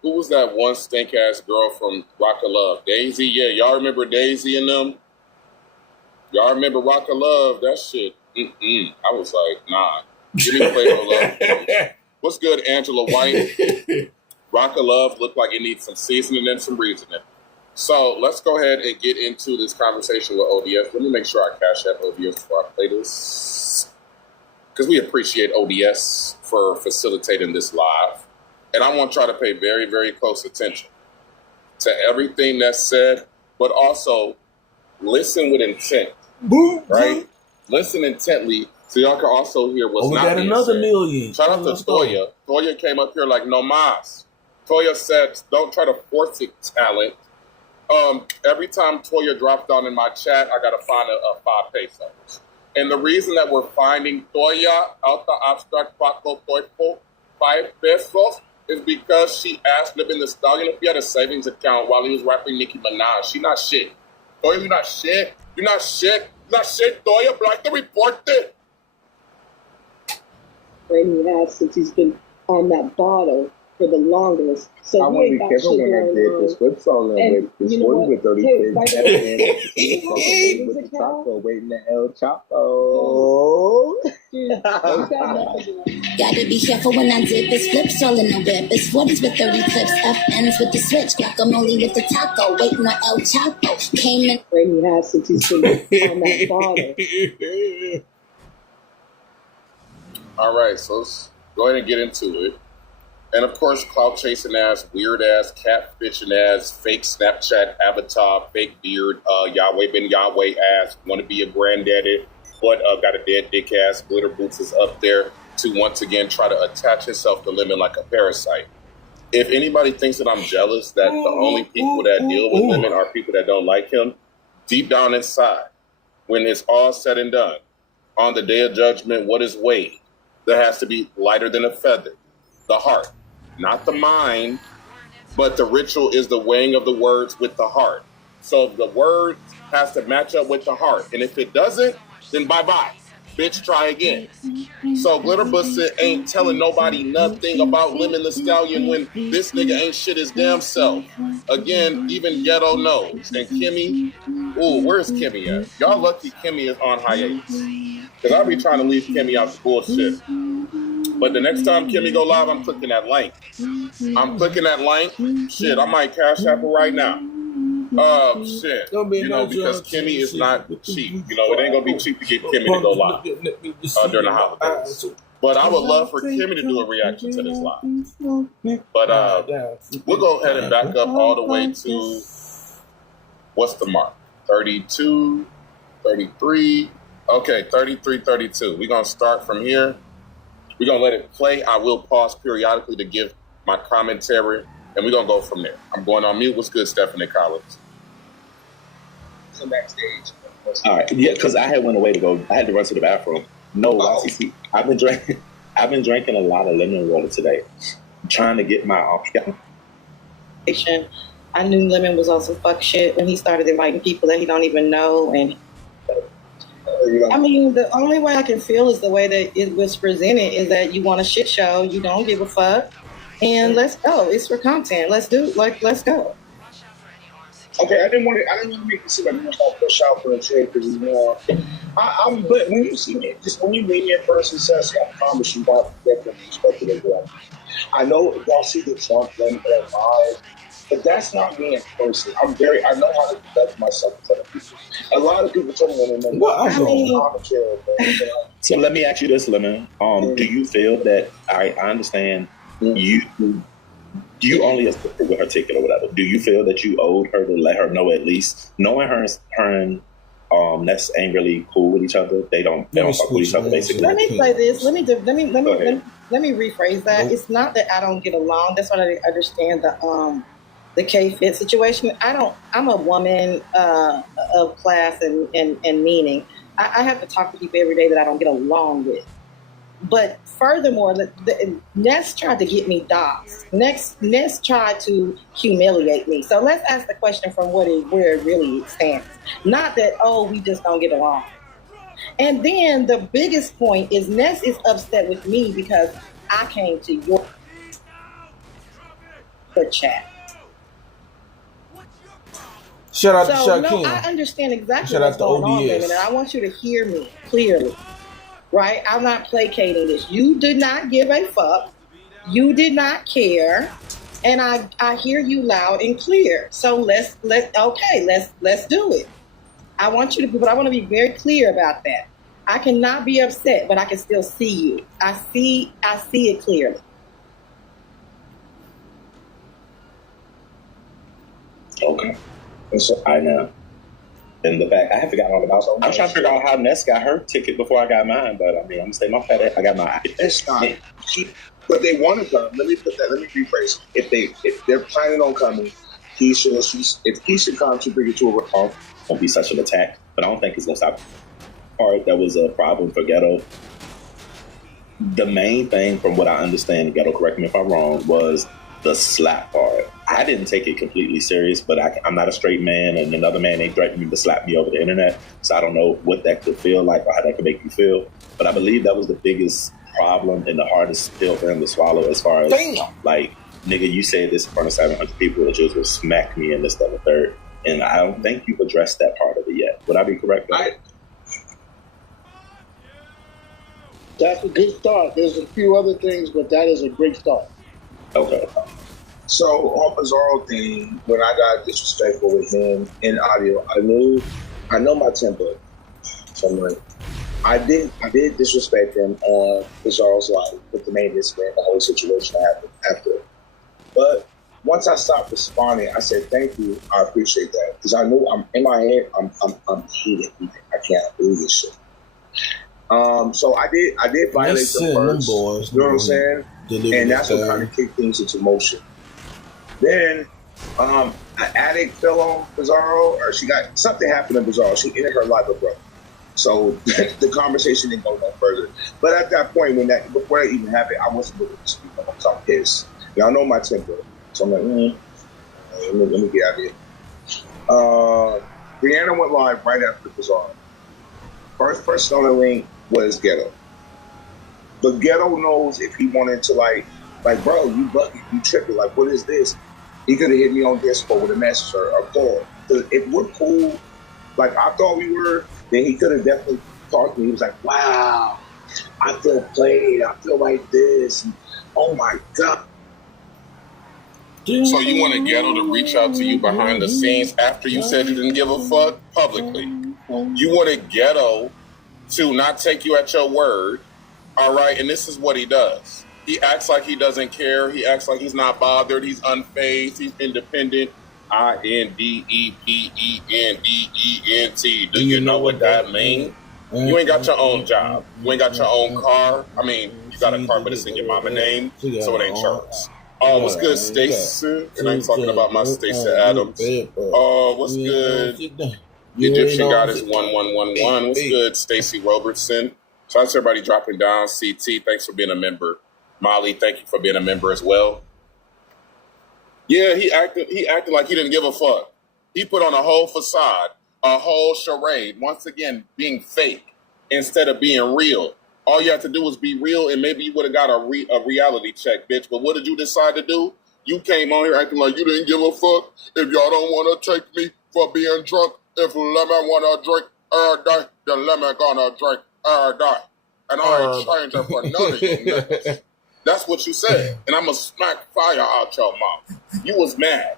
Who was that one stink ass girl from Rock of Love? Daisy? Yeah, y'all remember Daisy and them? Y'all remember Rock of Love? That shit. I was like, nah. Give me Flavor of Love. What's good, Angela White? Rock of Love looked like it needs some seasoning and some reasoning. So let's go ahead and get into this conversation with ODS. Let me make sure I cash out ODS before I play this, because we appreciate ODS for facilitating this live. And I want y'all to pay very, very close attention to everything that's said, but also listen with intent, right? Listen intently so y'all can also hear what's not being another said. million. Shout out to Toya. Toya came up here like, no mas. Toya said, don't try to force it, talent. Every time Toya dropped down in my chat, I got to find a 5 pesos. And the reason that we're finding Toya out the abstract Paco Toipo 5 pesos is because she asked Living the Stallion if he had a savings account while he was rapping Nicki Minaj. She not shit. Toya, you not shit. You're not shit. You're not shit, Toya. Like the report it. And he has, since he's been on that bottle for the longest. So I want to be careful when I did this flip song with this one with 30 kids. With the Chapo, waiting to El Chapo. Gotta be careful when I did this flip song in the whip. It's 40s with 30 clips, FNs with the switch, guacamole with the taco, waiting on El Chapo. Came in. And he has, since he's been on that bottle. All right, so let's go ahead and get into it. And of course, clout chasing ass, weird ass, catfishing ass, fake Snapchat avatar, fake beard, Yahweh Ben Yahweh ass, want to be a granddaddy, but got a dead dick ass, glitter boots is up there to once again try to attach himself to Lemon like a parasite. If anybody thinks that I'm jealous that the only people that deal with Lemon are people that don't like him, deep down inside, when it's all said and done, on the day of judgment, what is weighed? There has to be lighter than a feather, the heart. Not the mind, but the ritual is the weighing of the words with the heart. So the word has to match up with the heart. And if it doesn't, then bye-bye. Bitch, try again. So Glitterbuster ain't telling nobody nothing about Lemon the Stallion when this nigga ain't shit his damn self. Again, even Ghetto knows. And Kimmy, ooh, where's Kimmy at? Y'all lucky Kimmy is on hiatus. Because I'll be trying to leave Kimmy out the bullshit. But the next time Kimmy go live, I'm clicking that link. Shit, I might cash app her right now. Shit. Because Kimmy is not cheap. It ain't gonna be cheap to get Kimmy to go live during the holidays. But I would love for Kimmy to do a reaction to this live. But we'll go ahead and back up all the way to, what's the mark? 32, 33. Okay, 33, 32. We're going to start from here. We're going to let it play. I will pause periodically to give my commentary, and we're going to go from there. I'm going on mute. What's good, Stephanie Collins? Come backstage. All right. Yeah, because I had went away to go. I had to run to the bathroom. No, YCC. I've been drinking a lot of lemon water today. I'm trying to get my I knew Lemon was also fuck shit when he started inviting people that he don't even know. And I mean, the only way I can feel is the way that it was presented is that you want a shit show, you don't give a fuck, and let's go. It's for content. Let's go. Okay, I didn't want to make it seem like I'm gonna push out for a trade because but when you see me, just when you meet me in person, Ceci, I promise you, I'll get them respected as well. I know y'all see the Trump thing live, but that's not me in person. I know how to conduct myself in front of people. A lot of people tell me when they know So let me ask you this, Lemon. Do you feel that I understand you only assisted with her ticket or whatever? Do you feel that you owed her to let her know, at least knowing her and Ness ain't really cool with each other? They don't fuck with each other, basically. Let me play this. Let me rephrase that. Nope. It's not that I don't get along. That's why I understand the K-Fit situation. I'm a woman of class and meaning. I have to talk to people every day that I don't get along with. But furthermore, Ness tried to get me doxxed. Ness tried to humiliate me. So let's ask the question from where it really stands. Not that, we just don't get along. And then the biggest point is Ness is upset with me because I came to your chat. Shout out to Shaquem. I understand exactly what's going on, women, and I want you to hear me clearly. Right? I'm not placating this. You did not give a fuck. You did not care. And I hear you loud and clear. So let's do it. I want you to, but I want to be very clear about that. I cannot be upset, but I can still see you. I see it clearly. Okay. And so I know. In the back, I forgot all about. I'm trying to figure out how Ness got her ticket before I got mine, but I mean, I'm gonna say my fat ass. I got my. It's not. But they want to come. Let me rephrase. If they're planning on coming, if he should come to bring it to a reform. Won't be such an attack, but I don't think it's gonna stop. Part that was a problem for Ghetto. The main thing, from what I understand, Ghetto, correct me if I'm wrong, was the slap part. I didn't take it completely serious, but I'm not a straight man, and another man ain't threatening me to slap me over the internet, so I don't know what that could feel like or how that could make you feel. But I believe that was the biggest problem and the hardest pill for him to swallow, as far as like, nigga, you said this in front of 700 people that just would smack me in this, that, and third, and I don't think you've addressed that part of it yet. Would I be correct? That's a good start. There's a few other things, but that is a great start. Okay. So on Bizarro thing, when I got disrespectful with him in audio, I know my temper. So I'm like, I did disrespect him on Bizarro's life with the main discipline, the whole situation happened after. But once I stopped responding, I said, thank you, I appreciate that. Because I knew I'm in my head, I'm hating everything. I can't believe this shit. So I did violate them first. You know what I'm saying? And that's what kind of kicked things into motion. Then an addict fell on Bizarro, or something happened to Bizarro. She ended her life with brother. So the conversation didn't go no further. But at that point, before that even happened, I wasn't looking to speak. I'm pissed. Y'all know my temper. So I'm like, let me get out of here. Brianna went live right after Bizarro. First person on the link was Ghetto. But Ghetto knows if he wanted to like, bro, you bugging, you tripping, like, what is this? He could have hit me on Discord with a message or a call. Because if we're cool, like I thought we were, then he could have definitely talked to me. He was like, wow, I feel played. I feel like this. Oh my God. So you want a ghetto to reach out to you behind the scenes after you said you didn't give a fuck publicly? You want a ghetto to not take you at your word, all right? And this is what he does. He acts like he doesn't care. He acts like he's not bothered. He's unfazed. He's independent. INDEPENDENT. Do you know what that means? You ain't got your own job. You ain't got your own car. I mean, you got a car, but it's in your mama's name, so it ain't yours. Oh, what's good, Stacey? And I'm talking about my Stacey Adams. Oh, what's good? Egyptian Goddess 1111. What's good, Stacey Robertson? Shout out to everybody dropping down. CT, thanks for being a member. Molly, thank you for being a member as well. Yeah, he acted like he didn't give a fuck. He put on a whole facade, a whole charade, once again being fake instead of being real. All you have to do is be real, and maybe you would have got a reality check, bitch. But what did you decide to do? You came on here acting like you didn't give a fuck. If y'all don't want to take me for being drunk, if lemon want to drink, die, then lemon gonna drink, die. And I ain't changing for none of you niggas. That's what you said. And I'm going to smack fire out your mouth. You was mad.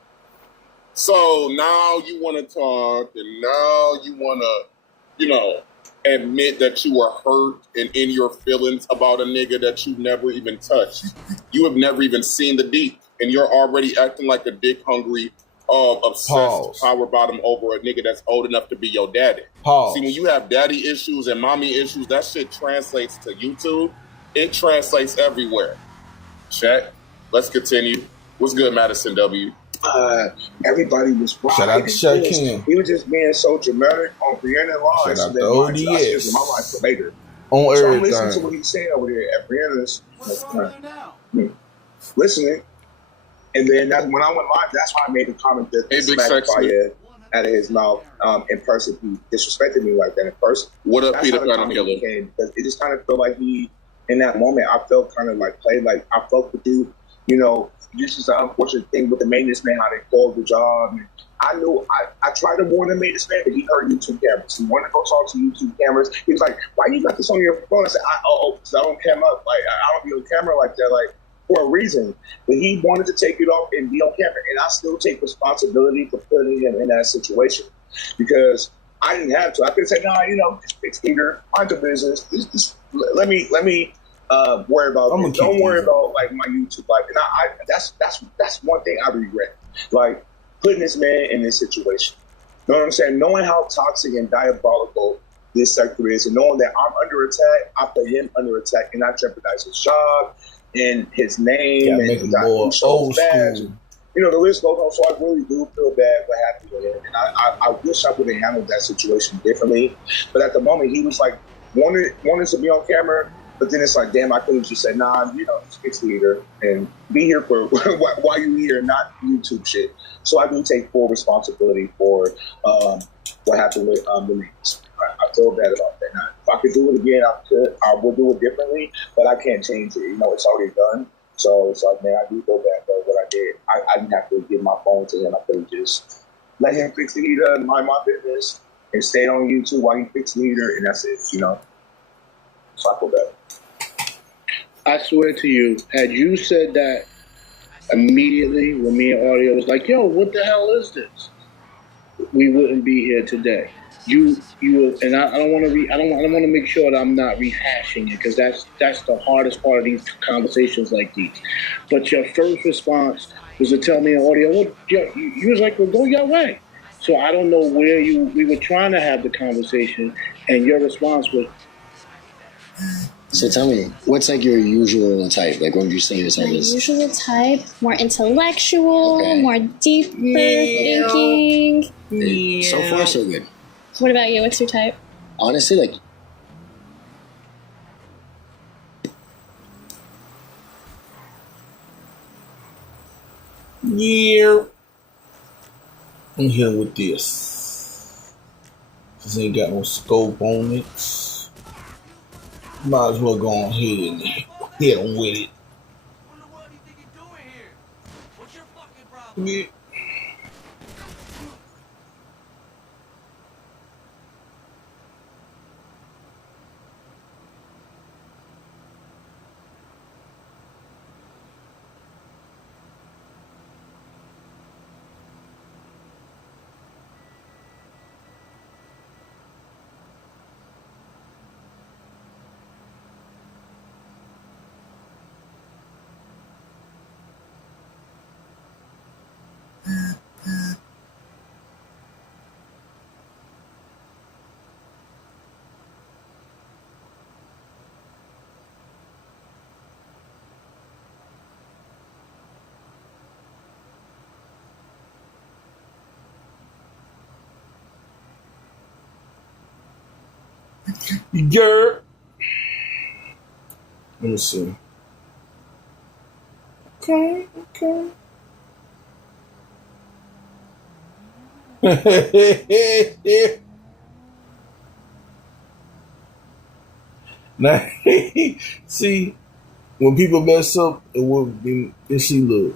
So now you want to talk, and now you want to, admit that you were hurt and in your feelings about a nigga that you never even touched. You have never even seen the deep, and you're already acting like a dick hungry, obsessed power bottom over a nigga that's old enough to be your daddy. See, when you have daddy issues and mommy issues, that shit translates to YouTube. It translates everywhere. Check. Let's continue. What's good, Madison W? Everybody was right. Shout out to Shaquem. He was just being so dramatic on Brianna Live. Shout out to ODS. My life for later. On so everything. I'm listening to what he's saying over there at Brianna's. Listening. And then when I went live, that's why I made the comment that smacked fire out of his mouth in person. He disrespected me like that in person. What up, that's Peter Pan Killer? Because it just kind of felt like in that moment, I felt kind of like played. Like I felt with you, this is an unfortunate thing with the maintenance man, how they called the job. And I knew I tried to warn the maintenance man, but he heard YouTube cameras. He wanted to go talk to YouTube cameras. He was like, "Why you got this on your phone?" I said, because I don't camera up. Like I don't be on camera like that. Like for a reason. But he wanted to take it off and be on camera, and I still take responsibility for putting him in that situation because I didn't have to. I could say, "No, just fix Peter, mind the business. Just let me." Worry about. Don't worry about like my YouTube life, and that's one thing I regret, like putting this man in this situation. You know what I'm saying? Knowing how toxic and diabolical this sector is, and knowing that I'm under attack, I put him under attack, and I jeopardize his job and his name and old school. The list goes on. So I really do feel bad what happened with him, and I wish I would have handled that situation differently. But at the moment, he was like wanted to be on camera. But then it's like, damn, I could have just said, nah, fix leader and be here for while you're here, not YouTube shit. So I do take full responsibility for what happened with the names. I feel bad about that. Now, if I could do it again, I would do it differently, but I can't change it. It's already done. So it's like, man, I do feel bad about what I did. I didn't have to give my phone to him. I could have just let him fix the leader and mind my business and stayed on YouTube while he fixed the leader, and that's it, So I feel bad. I swear to you, had you said that immediately when me and Audio was like, "Yo, what the hell is this?" we wouldn't be here today. You and I don't want to I don't want to make sure that I'm not rehashing it because that's the hardest part of these conversations like these. But your first response was to tell me in Audio, "Well, you was like, well, go your way." So I don't know where we were trying to have the conversation, and your response was. So tell me, what's like your usual type? Like, what would you say your type is? My usual type, more intellectual, more deeper thinking. Yeah. So far, so good. What about you? What's your type? Honestly, like... Yeah. I'm here with this. This ain't got no scope on it. Might as well go on ahead and hit him with it. Yeah. Girl. Let me see. Okay. Now, see, when people mess up, it will be. And see, look.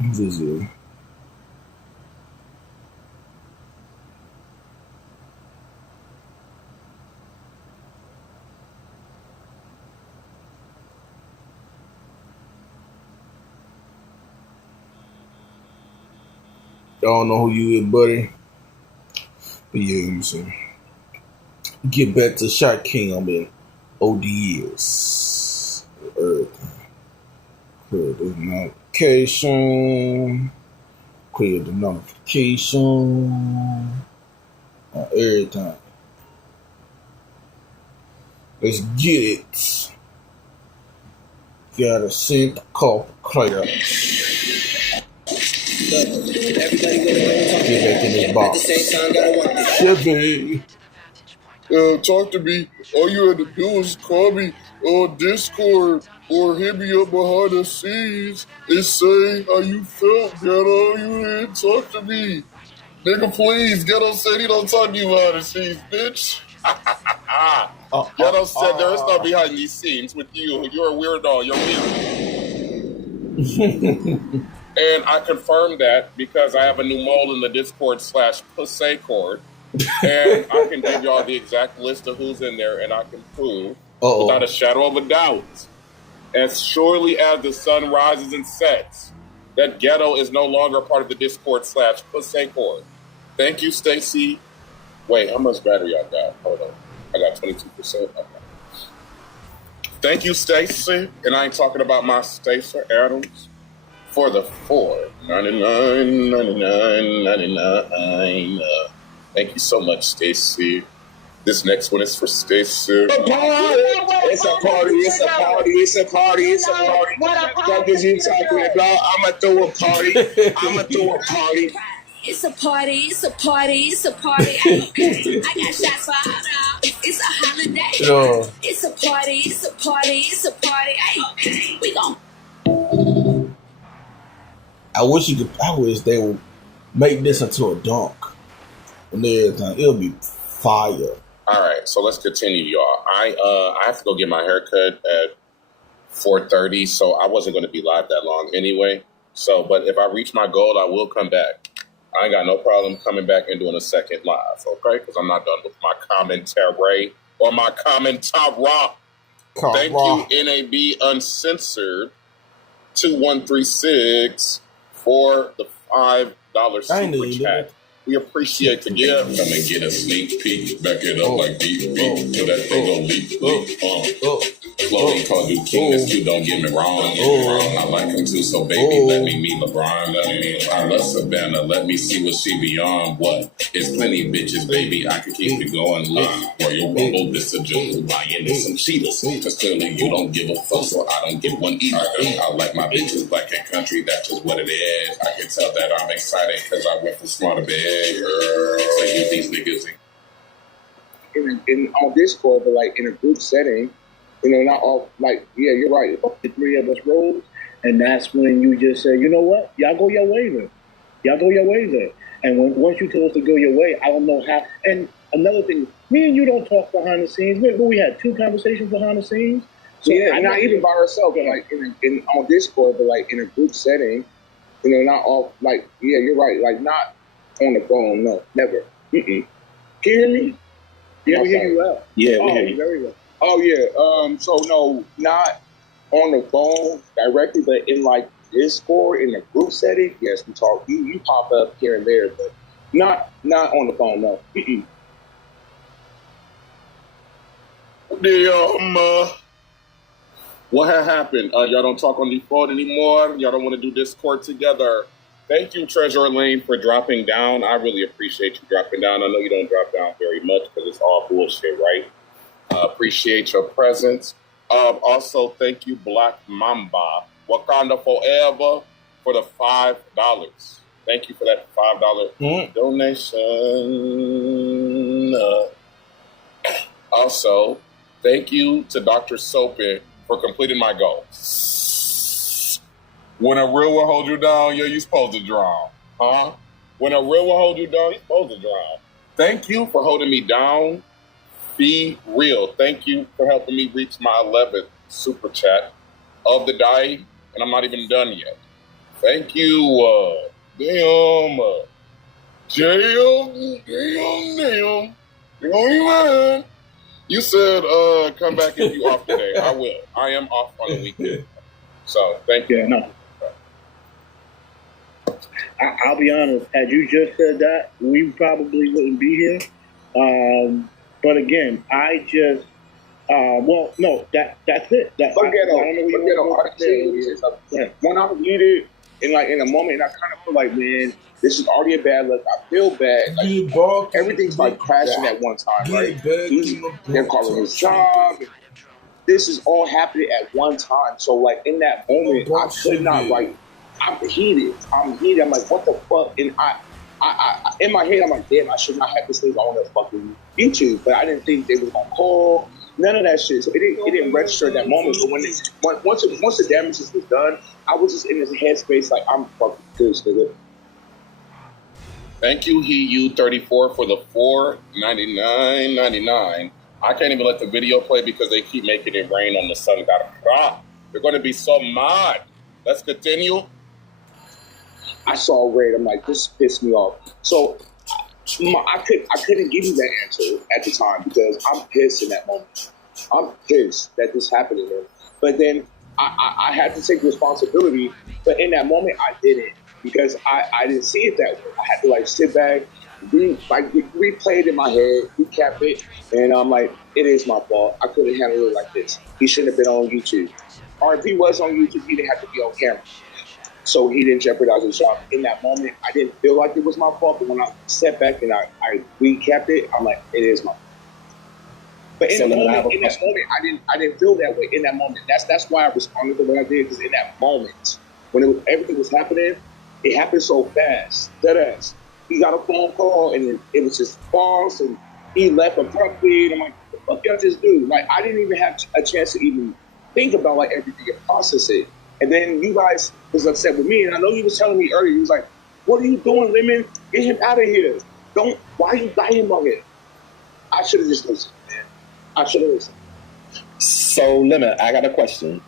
Who's this here? I don't know who you is, buddy. But yeah, let me see. Get back to Shot King. I'm in ODS. Clear the notification. Clear the notification. On everything. Let's get it. Gotta send the call clear. Get back in this box. Chevy. Talk to me. All you had to do was call me on Discord or hit me up behind the scenes and say how you felt, Ghetto. You didn't talk to me. Nigga, please. Ghetto said he don't talk to you behind the scenes, bitch. Ghetto said there is no behind these scenes with you. You're a weirdo. You're weird. And I confirmed that because I have a new mole in the Discord /Pussaycord. And I can give y'all the exact list of who's in there, and I can prove without a shadow of a doubt, as surely as the sun rises and sets, that Ghetto is no longer part of the Discord /Pussaycord. Thank you, Stacy. Wait, how much battery I got? Hold on. I got 22%. Okay. Thank you, Stacy. And I ain't talking about my Stacey Adams. For the $4.99. Thank you so much, Stacy. This next one is for Stacy. It's a party. What is you talking about? I'ma throw a party. It's a party. I got shots for all. It's a holiday. Yo. It's a party. Hey, we gon' I wish they would make this into a dunk and everything. It'll be fire. All right, so let's continue, y'all. I have to go get my haircut at 4:30, so I wasn't going to be live that long anyway. So, but if I reach my goal, I will come back. I ain't got no problem coming back and doing a second live, okay? Because I'm not done with my commentary or my commentara. Thank you, NAB Uncensored 2136 for the $5 super chat. We appreciate the gift. Come and get a sneak peek. Back it up like deep. So that thing gon' leap. Chloe called you king. This dude, don't get me wrong. I like him too, so baby, let me meet LeBron. I love Savannah. Let me see what she beyond. What? It's plenty bitches, baby. I could keep it going. Look, Royal Rumble, this a jungle. Buying in some cheetahs. Cause clearly you don't give a fuck, so I don't get one either. I like my bitches black and country. That's just what it is. I can tell that I'm excited cause I went from smart to big. Girl, so you these niggas in on Discord, but like in a group setting, you know, not all like you're right. The three of us rose, and that's when you just say, you know what, y'all go your way then. And once you tell us to go your way, I don't know how. And another thing, me and you don't talk behind the scenes. We had 2 conversations behind the scenes. So yeah, not even by ourselves, but like in on Discord, but like in a group setting, you know, not all like you're right, like not on the phone, no, never. Can you hear me? Yeah, we hear you well. Yeah, we hear you very well. Oh yeah. So no, not on the phone directly, but in like Discord in a group setting. Yes, we talk. You pop up here and there, but not on the phone. No. What had happened? Y'all don't talk on the phone anymore. Y'all don't want to do Discord together. Thank you, Treasure Lane, for dropping down. I really appreciate you dropping down. I know you don't drop down very much because it's all bullshit, right? Appreciate your presence. Also, thank you, Black Mamba. Wakanda Forever for the $5. Thank you for that $5 donation. Also, thank you to Dr. Soapy for completing my goal. When a real will hold you down, yo, you supposed to drown. Huh? When a real will hold you down, you supposed to drown. Thank you for holding me down. Be real. Thank you for helping me reach my 11th super chat of the day, and I'm not even done yet. Thank you, damn, man. You said, come back if you off today. I will. I am off on the weekend. So, thank you. Yeah, no. I'll be honest, had you just said that, we probably wouldn't be here. But again, I just, well, no, that's it. Forget when I read it in a moment, I kind of feel like, man, this is already a bad look. I feel bad. Like, everything's like crashing at one time, right? They're calling his job. This is all happening at one time. So, like, in that moment, I could not, like, I'm heated. I'm like, what the fuck? And I in my head, I'm like, damn, I should not have this thing on the fucking YouTube. But I didn't think they was gonna call. None of that shit. So it didn't register at that moment. But once the damages was done, I was just in this headspace like, I'm fucking pissed, nigga. Thank you, HeU34, for the $4.99.99. I can't even let the video play because they keep making it rain on the sun. They're going to be so mad. Let's continue. I saw red. I'm like, this pissed me off. So I couldn't give you that answer at the time because I'm pissed in that moment. I'm pissed that this happened to him. But then I had to take responsibility. But in that moment, I didn't because I didn't see it that way. I had to like sit back, replay it in my head, recap it, and I'm like, it is my fault. I couldn't handle it like this. He shouldn't have been on YouTube. Or if he was on YouTube, he didn't have to be on camera. So he didn't jeopardize his job. In that moment, I didn't feel like it was my fault, but when I sat back and I recapped it, I'm like, it is my fault. But in that moment, I didn't feel that way in that moment. That's why I responded the way I did, because in that moment, when everything was happening, it happened so fast. Deadass. He got a phone call, and it was just false, and he left abruptly, and I'm like, what the fuck y'all just do? Like, I didn't even have a chance to even think about like everything and process it. And then you guys was upset with me, and I know you was telling me earlier, you was like, what are you doing, Lemon? Get him out of here. Why you got him on here? I should have just listened, man. I should have listened. So, Lemon, I got a question.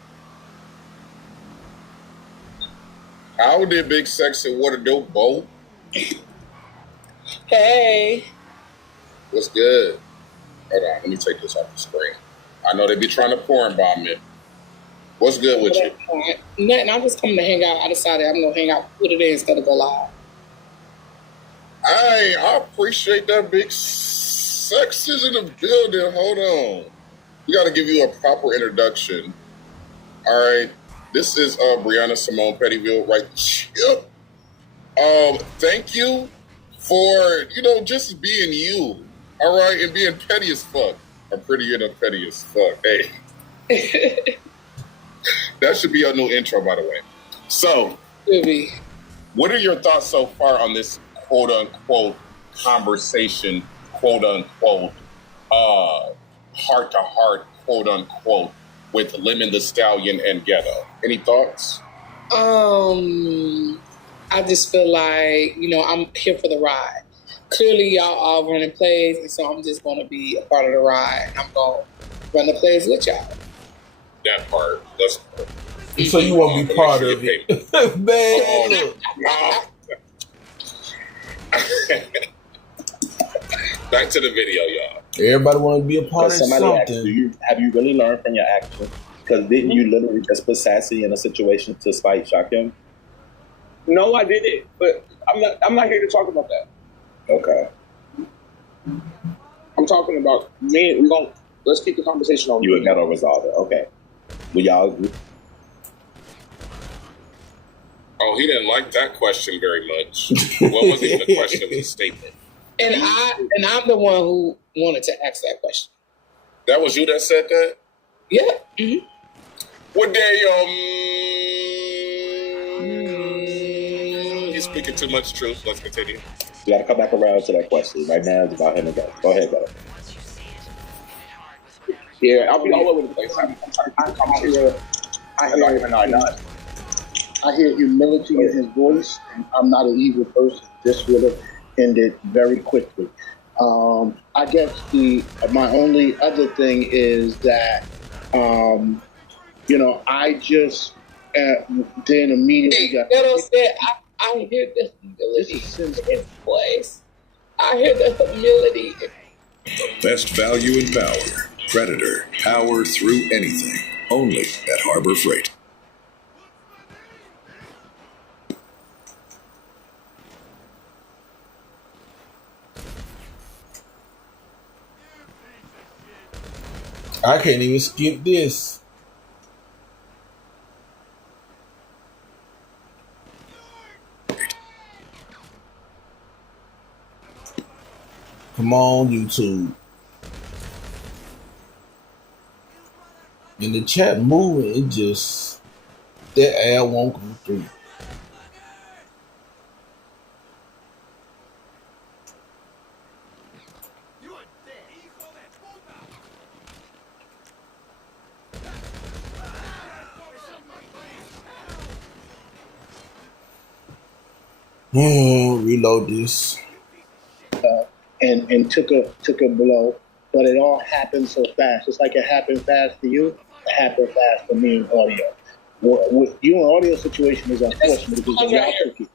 How did Big Sexy Water Dope Bo? Hey. What's good? Hold on, let me take this off the screen. I know they be trying to porn bomb me. What's good with you? Nothing. I'm just coming to hang out. I decided I'm going to hang out with it instead of go live. I appreciate that. Big Sex is in the building. Hold on. We got to give you a proper introduction. All right. This is Brianna Simone Pettyville, right? Thank you for, just being you. All right. And being petty as fuck. I'm pretty petty as fuck. Hey. That should be our new intro, by the way. So, what are your thoughts so far on this quote-unquote conversation, quote-unquote, heart-to-heart, quote-unquote, with Lemon the Stallion and Ghetto? Any thoughts? I just feel like, I'm here for the ride. Clearly, y'all all running plays, and so I'm just going to be a part of the ride. I'm going to run the plays with y'all. That part. That's so you want to be part of it. Man, back to the video, y'all. Everybody want to be a part of something. Asked, have you really learned from your actions? Because didn't you literally just put Sassy in a situation to spite Shakim? No, I didn't. But I'm not here to talk about that. Okay. I'm talking about me. Let's keep the conversation on. You and Ghetto resolve it. Okay. Will y'all? Oh, he didn't like that question very much. What was even the question? It was a statement. And I'm the one who wanted to ask that question. That was you that said that? Yeah. Mm-hmm. What day, He's speaking too much truth. Let's continue. You got to come back around to that question. Right now, it's about him and Ghetto. Go ahead, Ghetto. Yeah, I'll be all over the place. I hear humility in his voice, and I'm not an evil person. This would have ended very quickly. I guess my only other thing is that, I just then immediately got. Ghetto said, I hear the humility in his voice. I hear the humility. The best value in power. Predator. Power through anything. Only at Harbor Freight. I can't even skip this. Come on, YouTube. In the chat moving, it just that ad won't come through. Reload this. And took a blow, but it all happened so fast. It's like it happened fast for you, it happened fast for me in audio. With you in audio situation is unfortunate because y'all took it.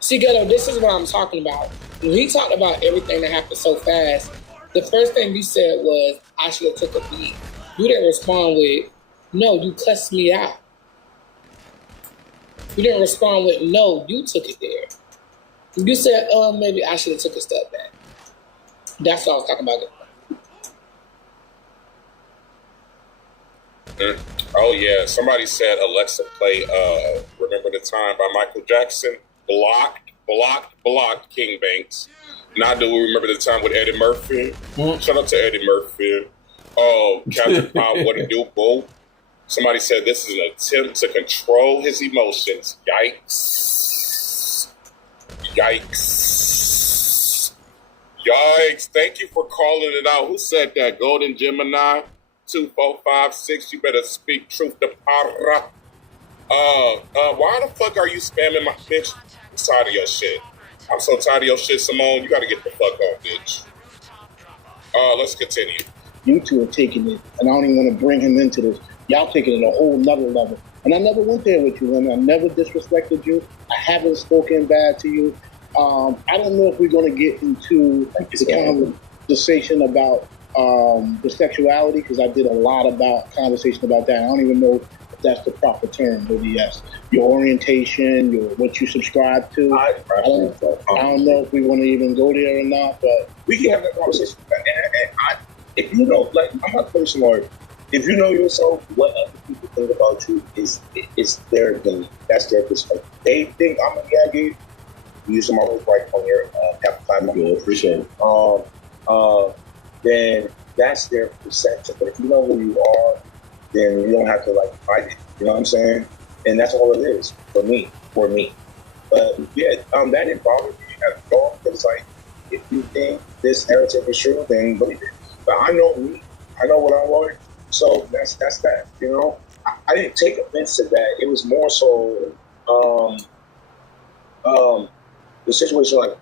See, Ghetto, this is what I'm talking about. When he talked about everything that happened so fast, the first thing you said was, I should have took a beat. You didn't respond with, no, you cussed me out. You didn't respond with, no, you took it there. You said, maybe I should have took a step back. That's what I was talking about. Oh, yeah. Somebody said Alexa play Remember the Time by Michael Jackson. Blocked King Banks. Now do we remember the time with Eddie Murphy? Shout out to Eddie Murphy. Oh, Captain Pop, what it do, boo? Somebody said this is an attempt to control his emotions. Yikes. Thank you for calling it out. Who said that? Golden Gemini 2456. You better speak truth to para. Why the fuck are you spamming my bitch? I'm tired of your shit. I'm so tired of your shit, Simone. You gotta get the fuck on, bitch. Let's continue. You two are taking it, and I don't even want to bring him into this. Y'all taking it a whole nother level. And I never went there with you, and I never disrespected you. I haven't spoken bad to you. I don't know if we're going to get into the conversation about the sexuality, because I did a lot about conversation about that. I don't even know if that's the proper term, but yes, your orientation, what you subscribe to. I don't know if we want to even go there or not, but we can have that conversation. And if you know, like, I'm not person, Lord. If you know yourself, what other people think about you is their opinion. That's their perspective. They think I'm a gaggy. You use some always right on your Capital appreciate it. Then that's their perception. But if you know who you are, then you don't have to like fight it. You know what I'm saying? And that's all it is for me. But yeah, that didn't bother me at all. Because like, if you think this narrative is true, then believe it. But I know me. I know what I want. So that's that. You know, I didn't take offense to that. It was more so the situation like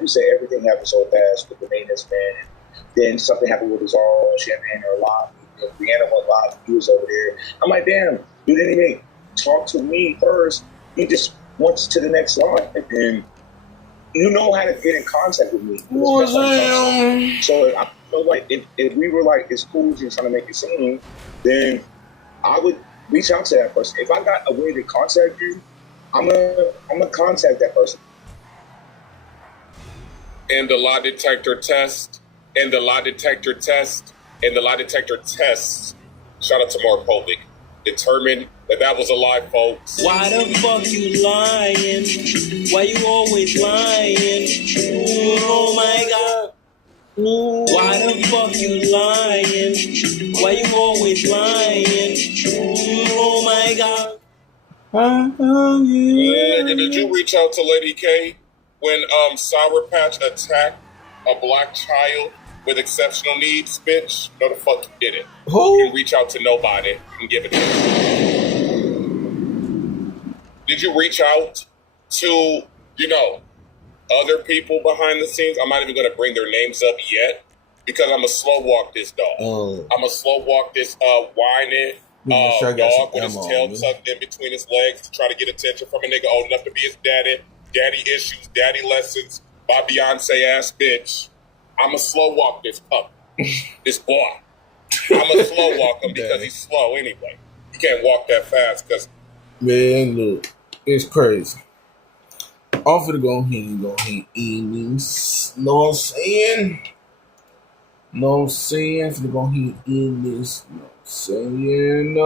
you said, everything happened so fast with the maintenance man, and then something happened with his all champagne or live. Brianna went live. He was over there. I'm like, damn, you didn't even talk to me first. He just went to the next line, and you know how to get in contact with me. So I feel like if we were like it's cool and trying to make it seem, then I would reach out to that person. If I got a way to contact you, I'm gonna contact that person. And the lie detector test. Shout out to Mark Povic. Determined that was a lie, folks. Why the fuck you lying? Why you always lying? Oh my God. Why the fuck you lying? Why you always lying? Oh my God. Nigga, did you reach out to Lady K when Sour Patch attacked a black child with exceptional needs, bitch, no the fuck you didn't. Who? You reach out to nobody and give it to them. Did you reach out to, other people behind the scenes? I'm not even going to bring their names up yet because I'm going to slow walk this dog. I'm going to slow walk this whining dog with his tail tucked in between his legs to try to get attention from a nigga old enough to be his daddy. Daddy issues, daddy lessons, my Beyonce ass bitch. I'm going to slow walk this pup, this boy. I'm going to slow walk him because he's slow anyway. You can't walk that fast because... Man, look, it's crazy. I'm finna go ahead and innings. Know what I'm saying? Finna go ahead and end this. Know what I'm saying?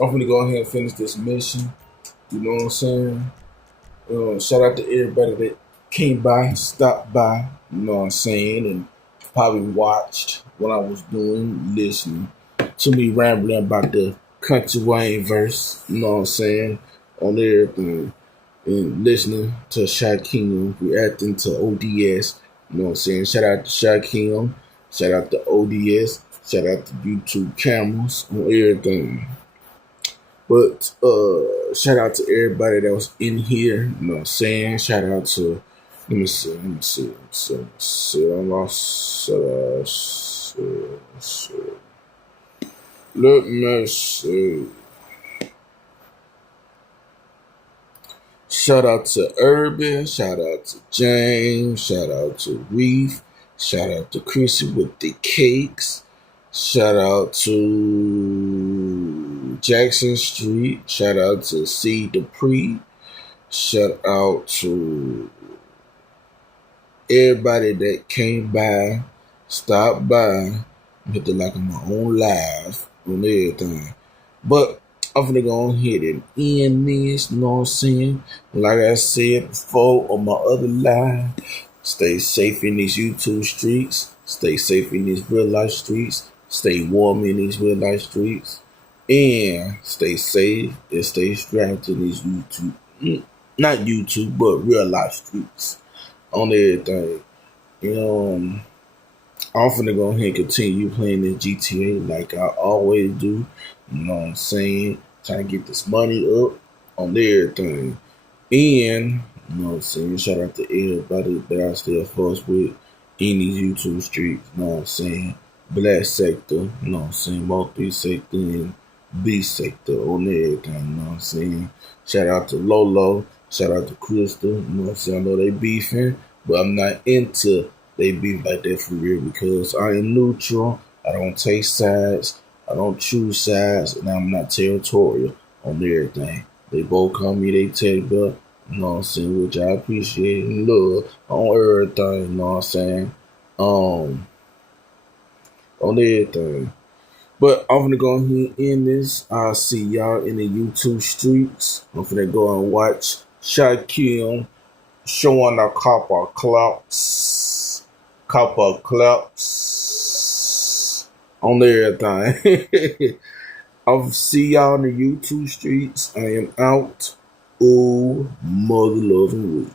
I'm finna go ahead and finish this mission. You know what I'm saying? Shout out to everybody that came by, stopped by, you know what I'm saying, and probably watched what I was doing, listening to me rambling about the Country Wayne verse, you know what I'm saying, on everything, and listening to Shaquem reacting to ODS, you know what I'm saying. Shout out to Shaquem, shout out to ODS, shout out to YouTube cameras on everything. But shout out to everybody that was in here, you know what I'm saying. Shout out to, let me see. I lost, let me see. Shout out to Urban, shout out to James, shout out to Reef, shout out to Chrissy with the cakes, shout out to Jackson Street, shout out to C. Dupree, shout out to everybody that came by, stopped by, hit the like on my own live on everything. But I'm gonna go ahead and end this, you know what I'm saying? Like I said before on my other live, stay safe in these YouTube streets, stay safe in these real life streets, stay warm in these real life streets, and stay safe and stay strapped in these YouTube, not YouTube, but real life streets on everything. I'm finna go ahead and continue playing this GTA like I always do. You know what I'm saying? Trying to get this money up on everything. And, you know what I'm saying? Shout out to everybody that I still fuss with in these YouTube streets. You know what I'm saying? Black sector, you know what I'm saying? Multi-sector and B sector on everything. You know what I'm saying? Shout out to Lolo. Shout out to Crystal. You know what I'm saying? I know they beefing, but I'm not into they beef like that for real because I am neutral. I don't take sides. I don't choose sides, and I'm not territorial on everything. They both call me they take up, you know what I'm saying, which I appreciate and love on everything, you know what I'm saying, on everything. But I'm gonna go ahead and end this. I'll see y'all in the YouTube streets. I'm gonna go and watch Shaquem showing a couple claps on everything. I'll see y'all in the YouTube streets. I am out. Oh, mother loving week.